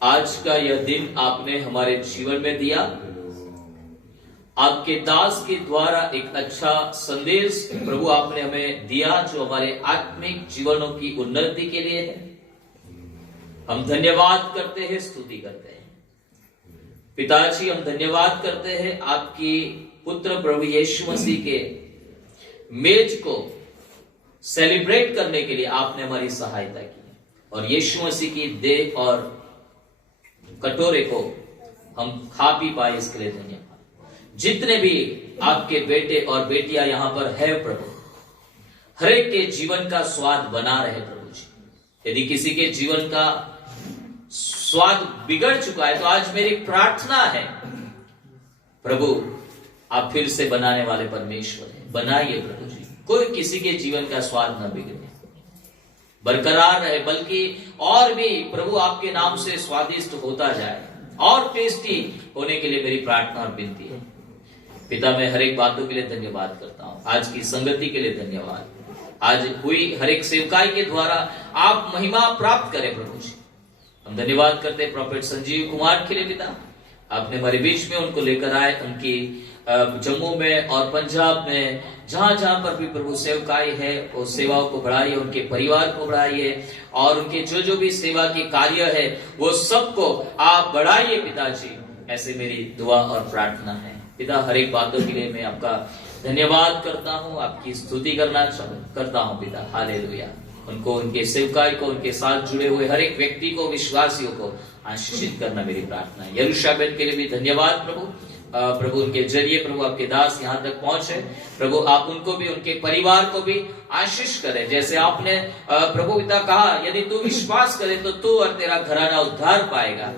आज का यह दिन आपने हमारे जीवन में दिया, आपके दास के द्वारा एक अच्छा संदेश प्रभु आपने हमें दिया जो हमारे आत्मिक जीवनों की उन्नति के लिए है। हम धन्यवाद करते हैं, स्तुति करते हैं। पिताजी, हम धन्यवाद करते हैं आपकी पुत्र प्रभु यीशु मसीह के मेज को सेलिब्रेट करने के लिए आपने हमारी सहायता की और यीशु मसीह की देह और कटोरे को हम खा पी पाए, इसके लिए धन्यवाद। जितने भी आपके बेटे और बेटियां यहां पर है प्रभु, हर एक के जीवन का स्वाद बना रहे प्रभु जी। यदि किसी के जीवन का स्वाद बिगड़ चुका है तो आज मेरी प्रार्थना है प्रभु, आप फिर से बनाने वाले परमेश्वर हैं, बनाइए प्रभु जी। कोई किसी के जीवन का स्वाद न बिगड़े, बरकरार रहे, बल्कि और भी प्रभु आपके नाम से स्वादिष्ट होता जाए और टेस्टी होने के लिए मेरी प्रार्थना और विनती है। पिता, मैं हर एक बातों के लिए धन्यवाद करता हूं, आज की संगति के लिए धन्यवाद। आज हुई हर एक सेवकाई के द्वारा आप महिमा प्राप्त करें प्रभु जी। हम धन्यवाद करते हैं प्रॉफेट संजीव कुमार के लिए पिता, आपने हमारे बीच में उनको लेकर आए, उनकी जम्मू में और पंजाब में जहां जहां पर भी प्रभु सेवकाई है, वो सेवाओं को बढ़ाइए, उनके परिवार को बढ़ाइए और उनके जो जो भी सेवा के कार्य है वो सबको आप बढ़ाइए पिताजी। ऐसे मेरी दुआ और प्रार्थना है पिता। हर एक बातों के लिए मैं आपका धन्यवाद करता हूँ, आपकी स्तुति करता हूँ पिता। हालेलुया। उनको, उनके सेवकाई को, उनके साथ जुड़े हुए हर एक व्यक्ति को, विश्वासियों को आशीषित करना मेरी प्रार्थना है। यरूशा बहन के लिए भी धन्यवाद प्रभु। प्रभु उनके जरिए प्रभु आपके दास यहाँ तक पहुंचे, प्रभु आप उनको भी, उनके परिवार को भी आशीष करें। जैसे आपने प्रभु पिता कहा, यदि तू विश्वास करे तो तू और तेरा घराना उद्धार पाएगा।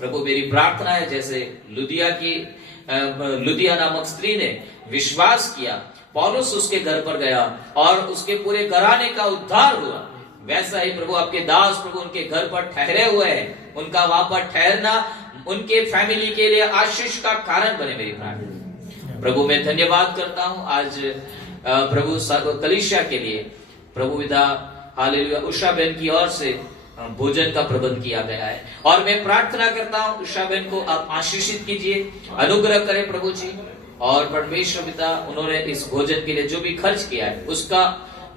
प्रभु मेरी प्रार्थना है, जैसे लुदिया नामक स्त्री ने विश्वास किया, पौलुस उसके घर पर गया और उसके पूरे घराने का उद्धार हुआ, वैसा ही प्रभु आपके दास प्रभु उनके घर पर ठहरे हुए हैं, उनका वहां पर ठहरना उनके फैमिली के लिए आशीष का कारण बने मेरी प्रार्थना। प्रभु मैं धन्यवाद करता हूं आज प्रभु कलीसिया के लिए प्रभु पिता हालेलुया उषा बहन की ओर से भोजन का प्रबंध किया गया है और मैं प्रार्थना करता हूं उषा बहन को आप आशीषित कीजिए, अनुग्रह करें प्रभु जी। और परमेश्वर पिता उन्होंने इस भोजन के लिए जो भी खर्च किया है उसका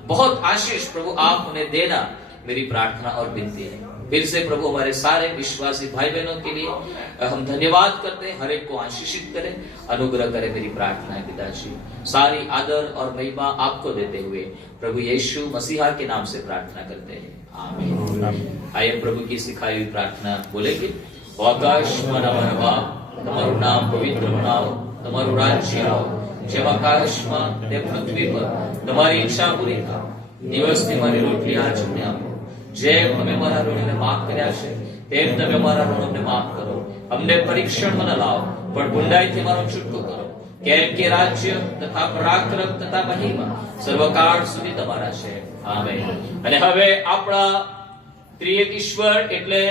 बहुत आशीष प्रभु आप उन्हें देना मेरी प्रार्थना और विनती है। फिर से प्रभु हमारे सारे विश्वासी भाई बहनों के लिए हम धन्यवाद करते हैं, हर एक को आशीषित करें, अनुग्रह करें मेरी प्रार्थना है पिताजी। सारी आदर और महिमा आपको देते हुए प्रभु यीशु मसीहा के नाम से प्रार्थना करते हैं, आमीन। आइए प्रभु की सिखाई हुई प्रार्थना बोलेंगे। आकाश मना बाप તમારું નામ પવિત્ર બનાવો, તમારું રાજ્ય આવો, જેમ આકાશમાં તેમ પૃથ્વી પર તમારી ઈચ્છા પૂરી થાઓ। દિવસની મારી રોટલી આજ અમને આપો જેમ અમે અમારા ઋણોને માફ કર્યા છે તેમ તમે અમારા ઋણોને માફ કરો. અમને પરીક્ષણમાં ન લાવો પણ બુંદાઈથી અમારો છૂટકો કરો, કેમ કે રાજ્ય તથા પરાક્રમ તથા મહિમા સર્વકાળ સુધી તમારા છે. આમેન. અને હવે આપણા ત્રિએક ઈશ્વર એટલે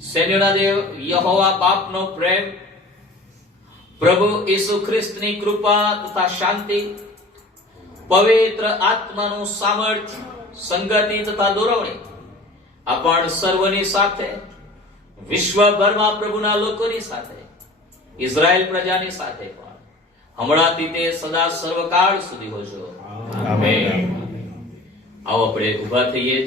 સૈન્યોના દેવ યહોવા બાપનો પ્રેમ, પ્રભુ ઈસુ ખ્રિસ્તની કૃપા તથા શાંતિ, પવિત્ર આત્માનું સામર્થ્ય, સંગતિ તથા દોરવણી આપણ સર્વની સાથે, વિશ્વભરમાં પ્રભુના લોકોની સાથે, ઇઝરાયલ પ્રજાની સાથે પણ હમણાંથી તે સદા સર્વકાળ સુધી હોજો. આમેન. આવો આપણે ઊભા થઈએ.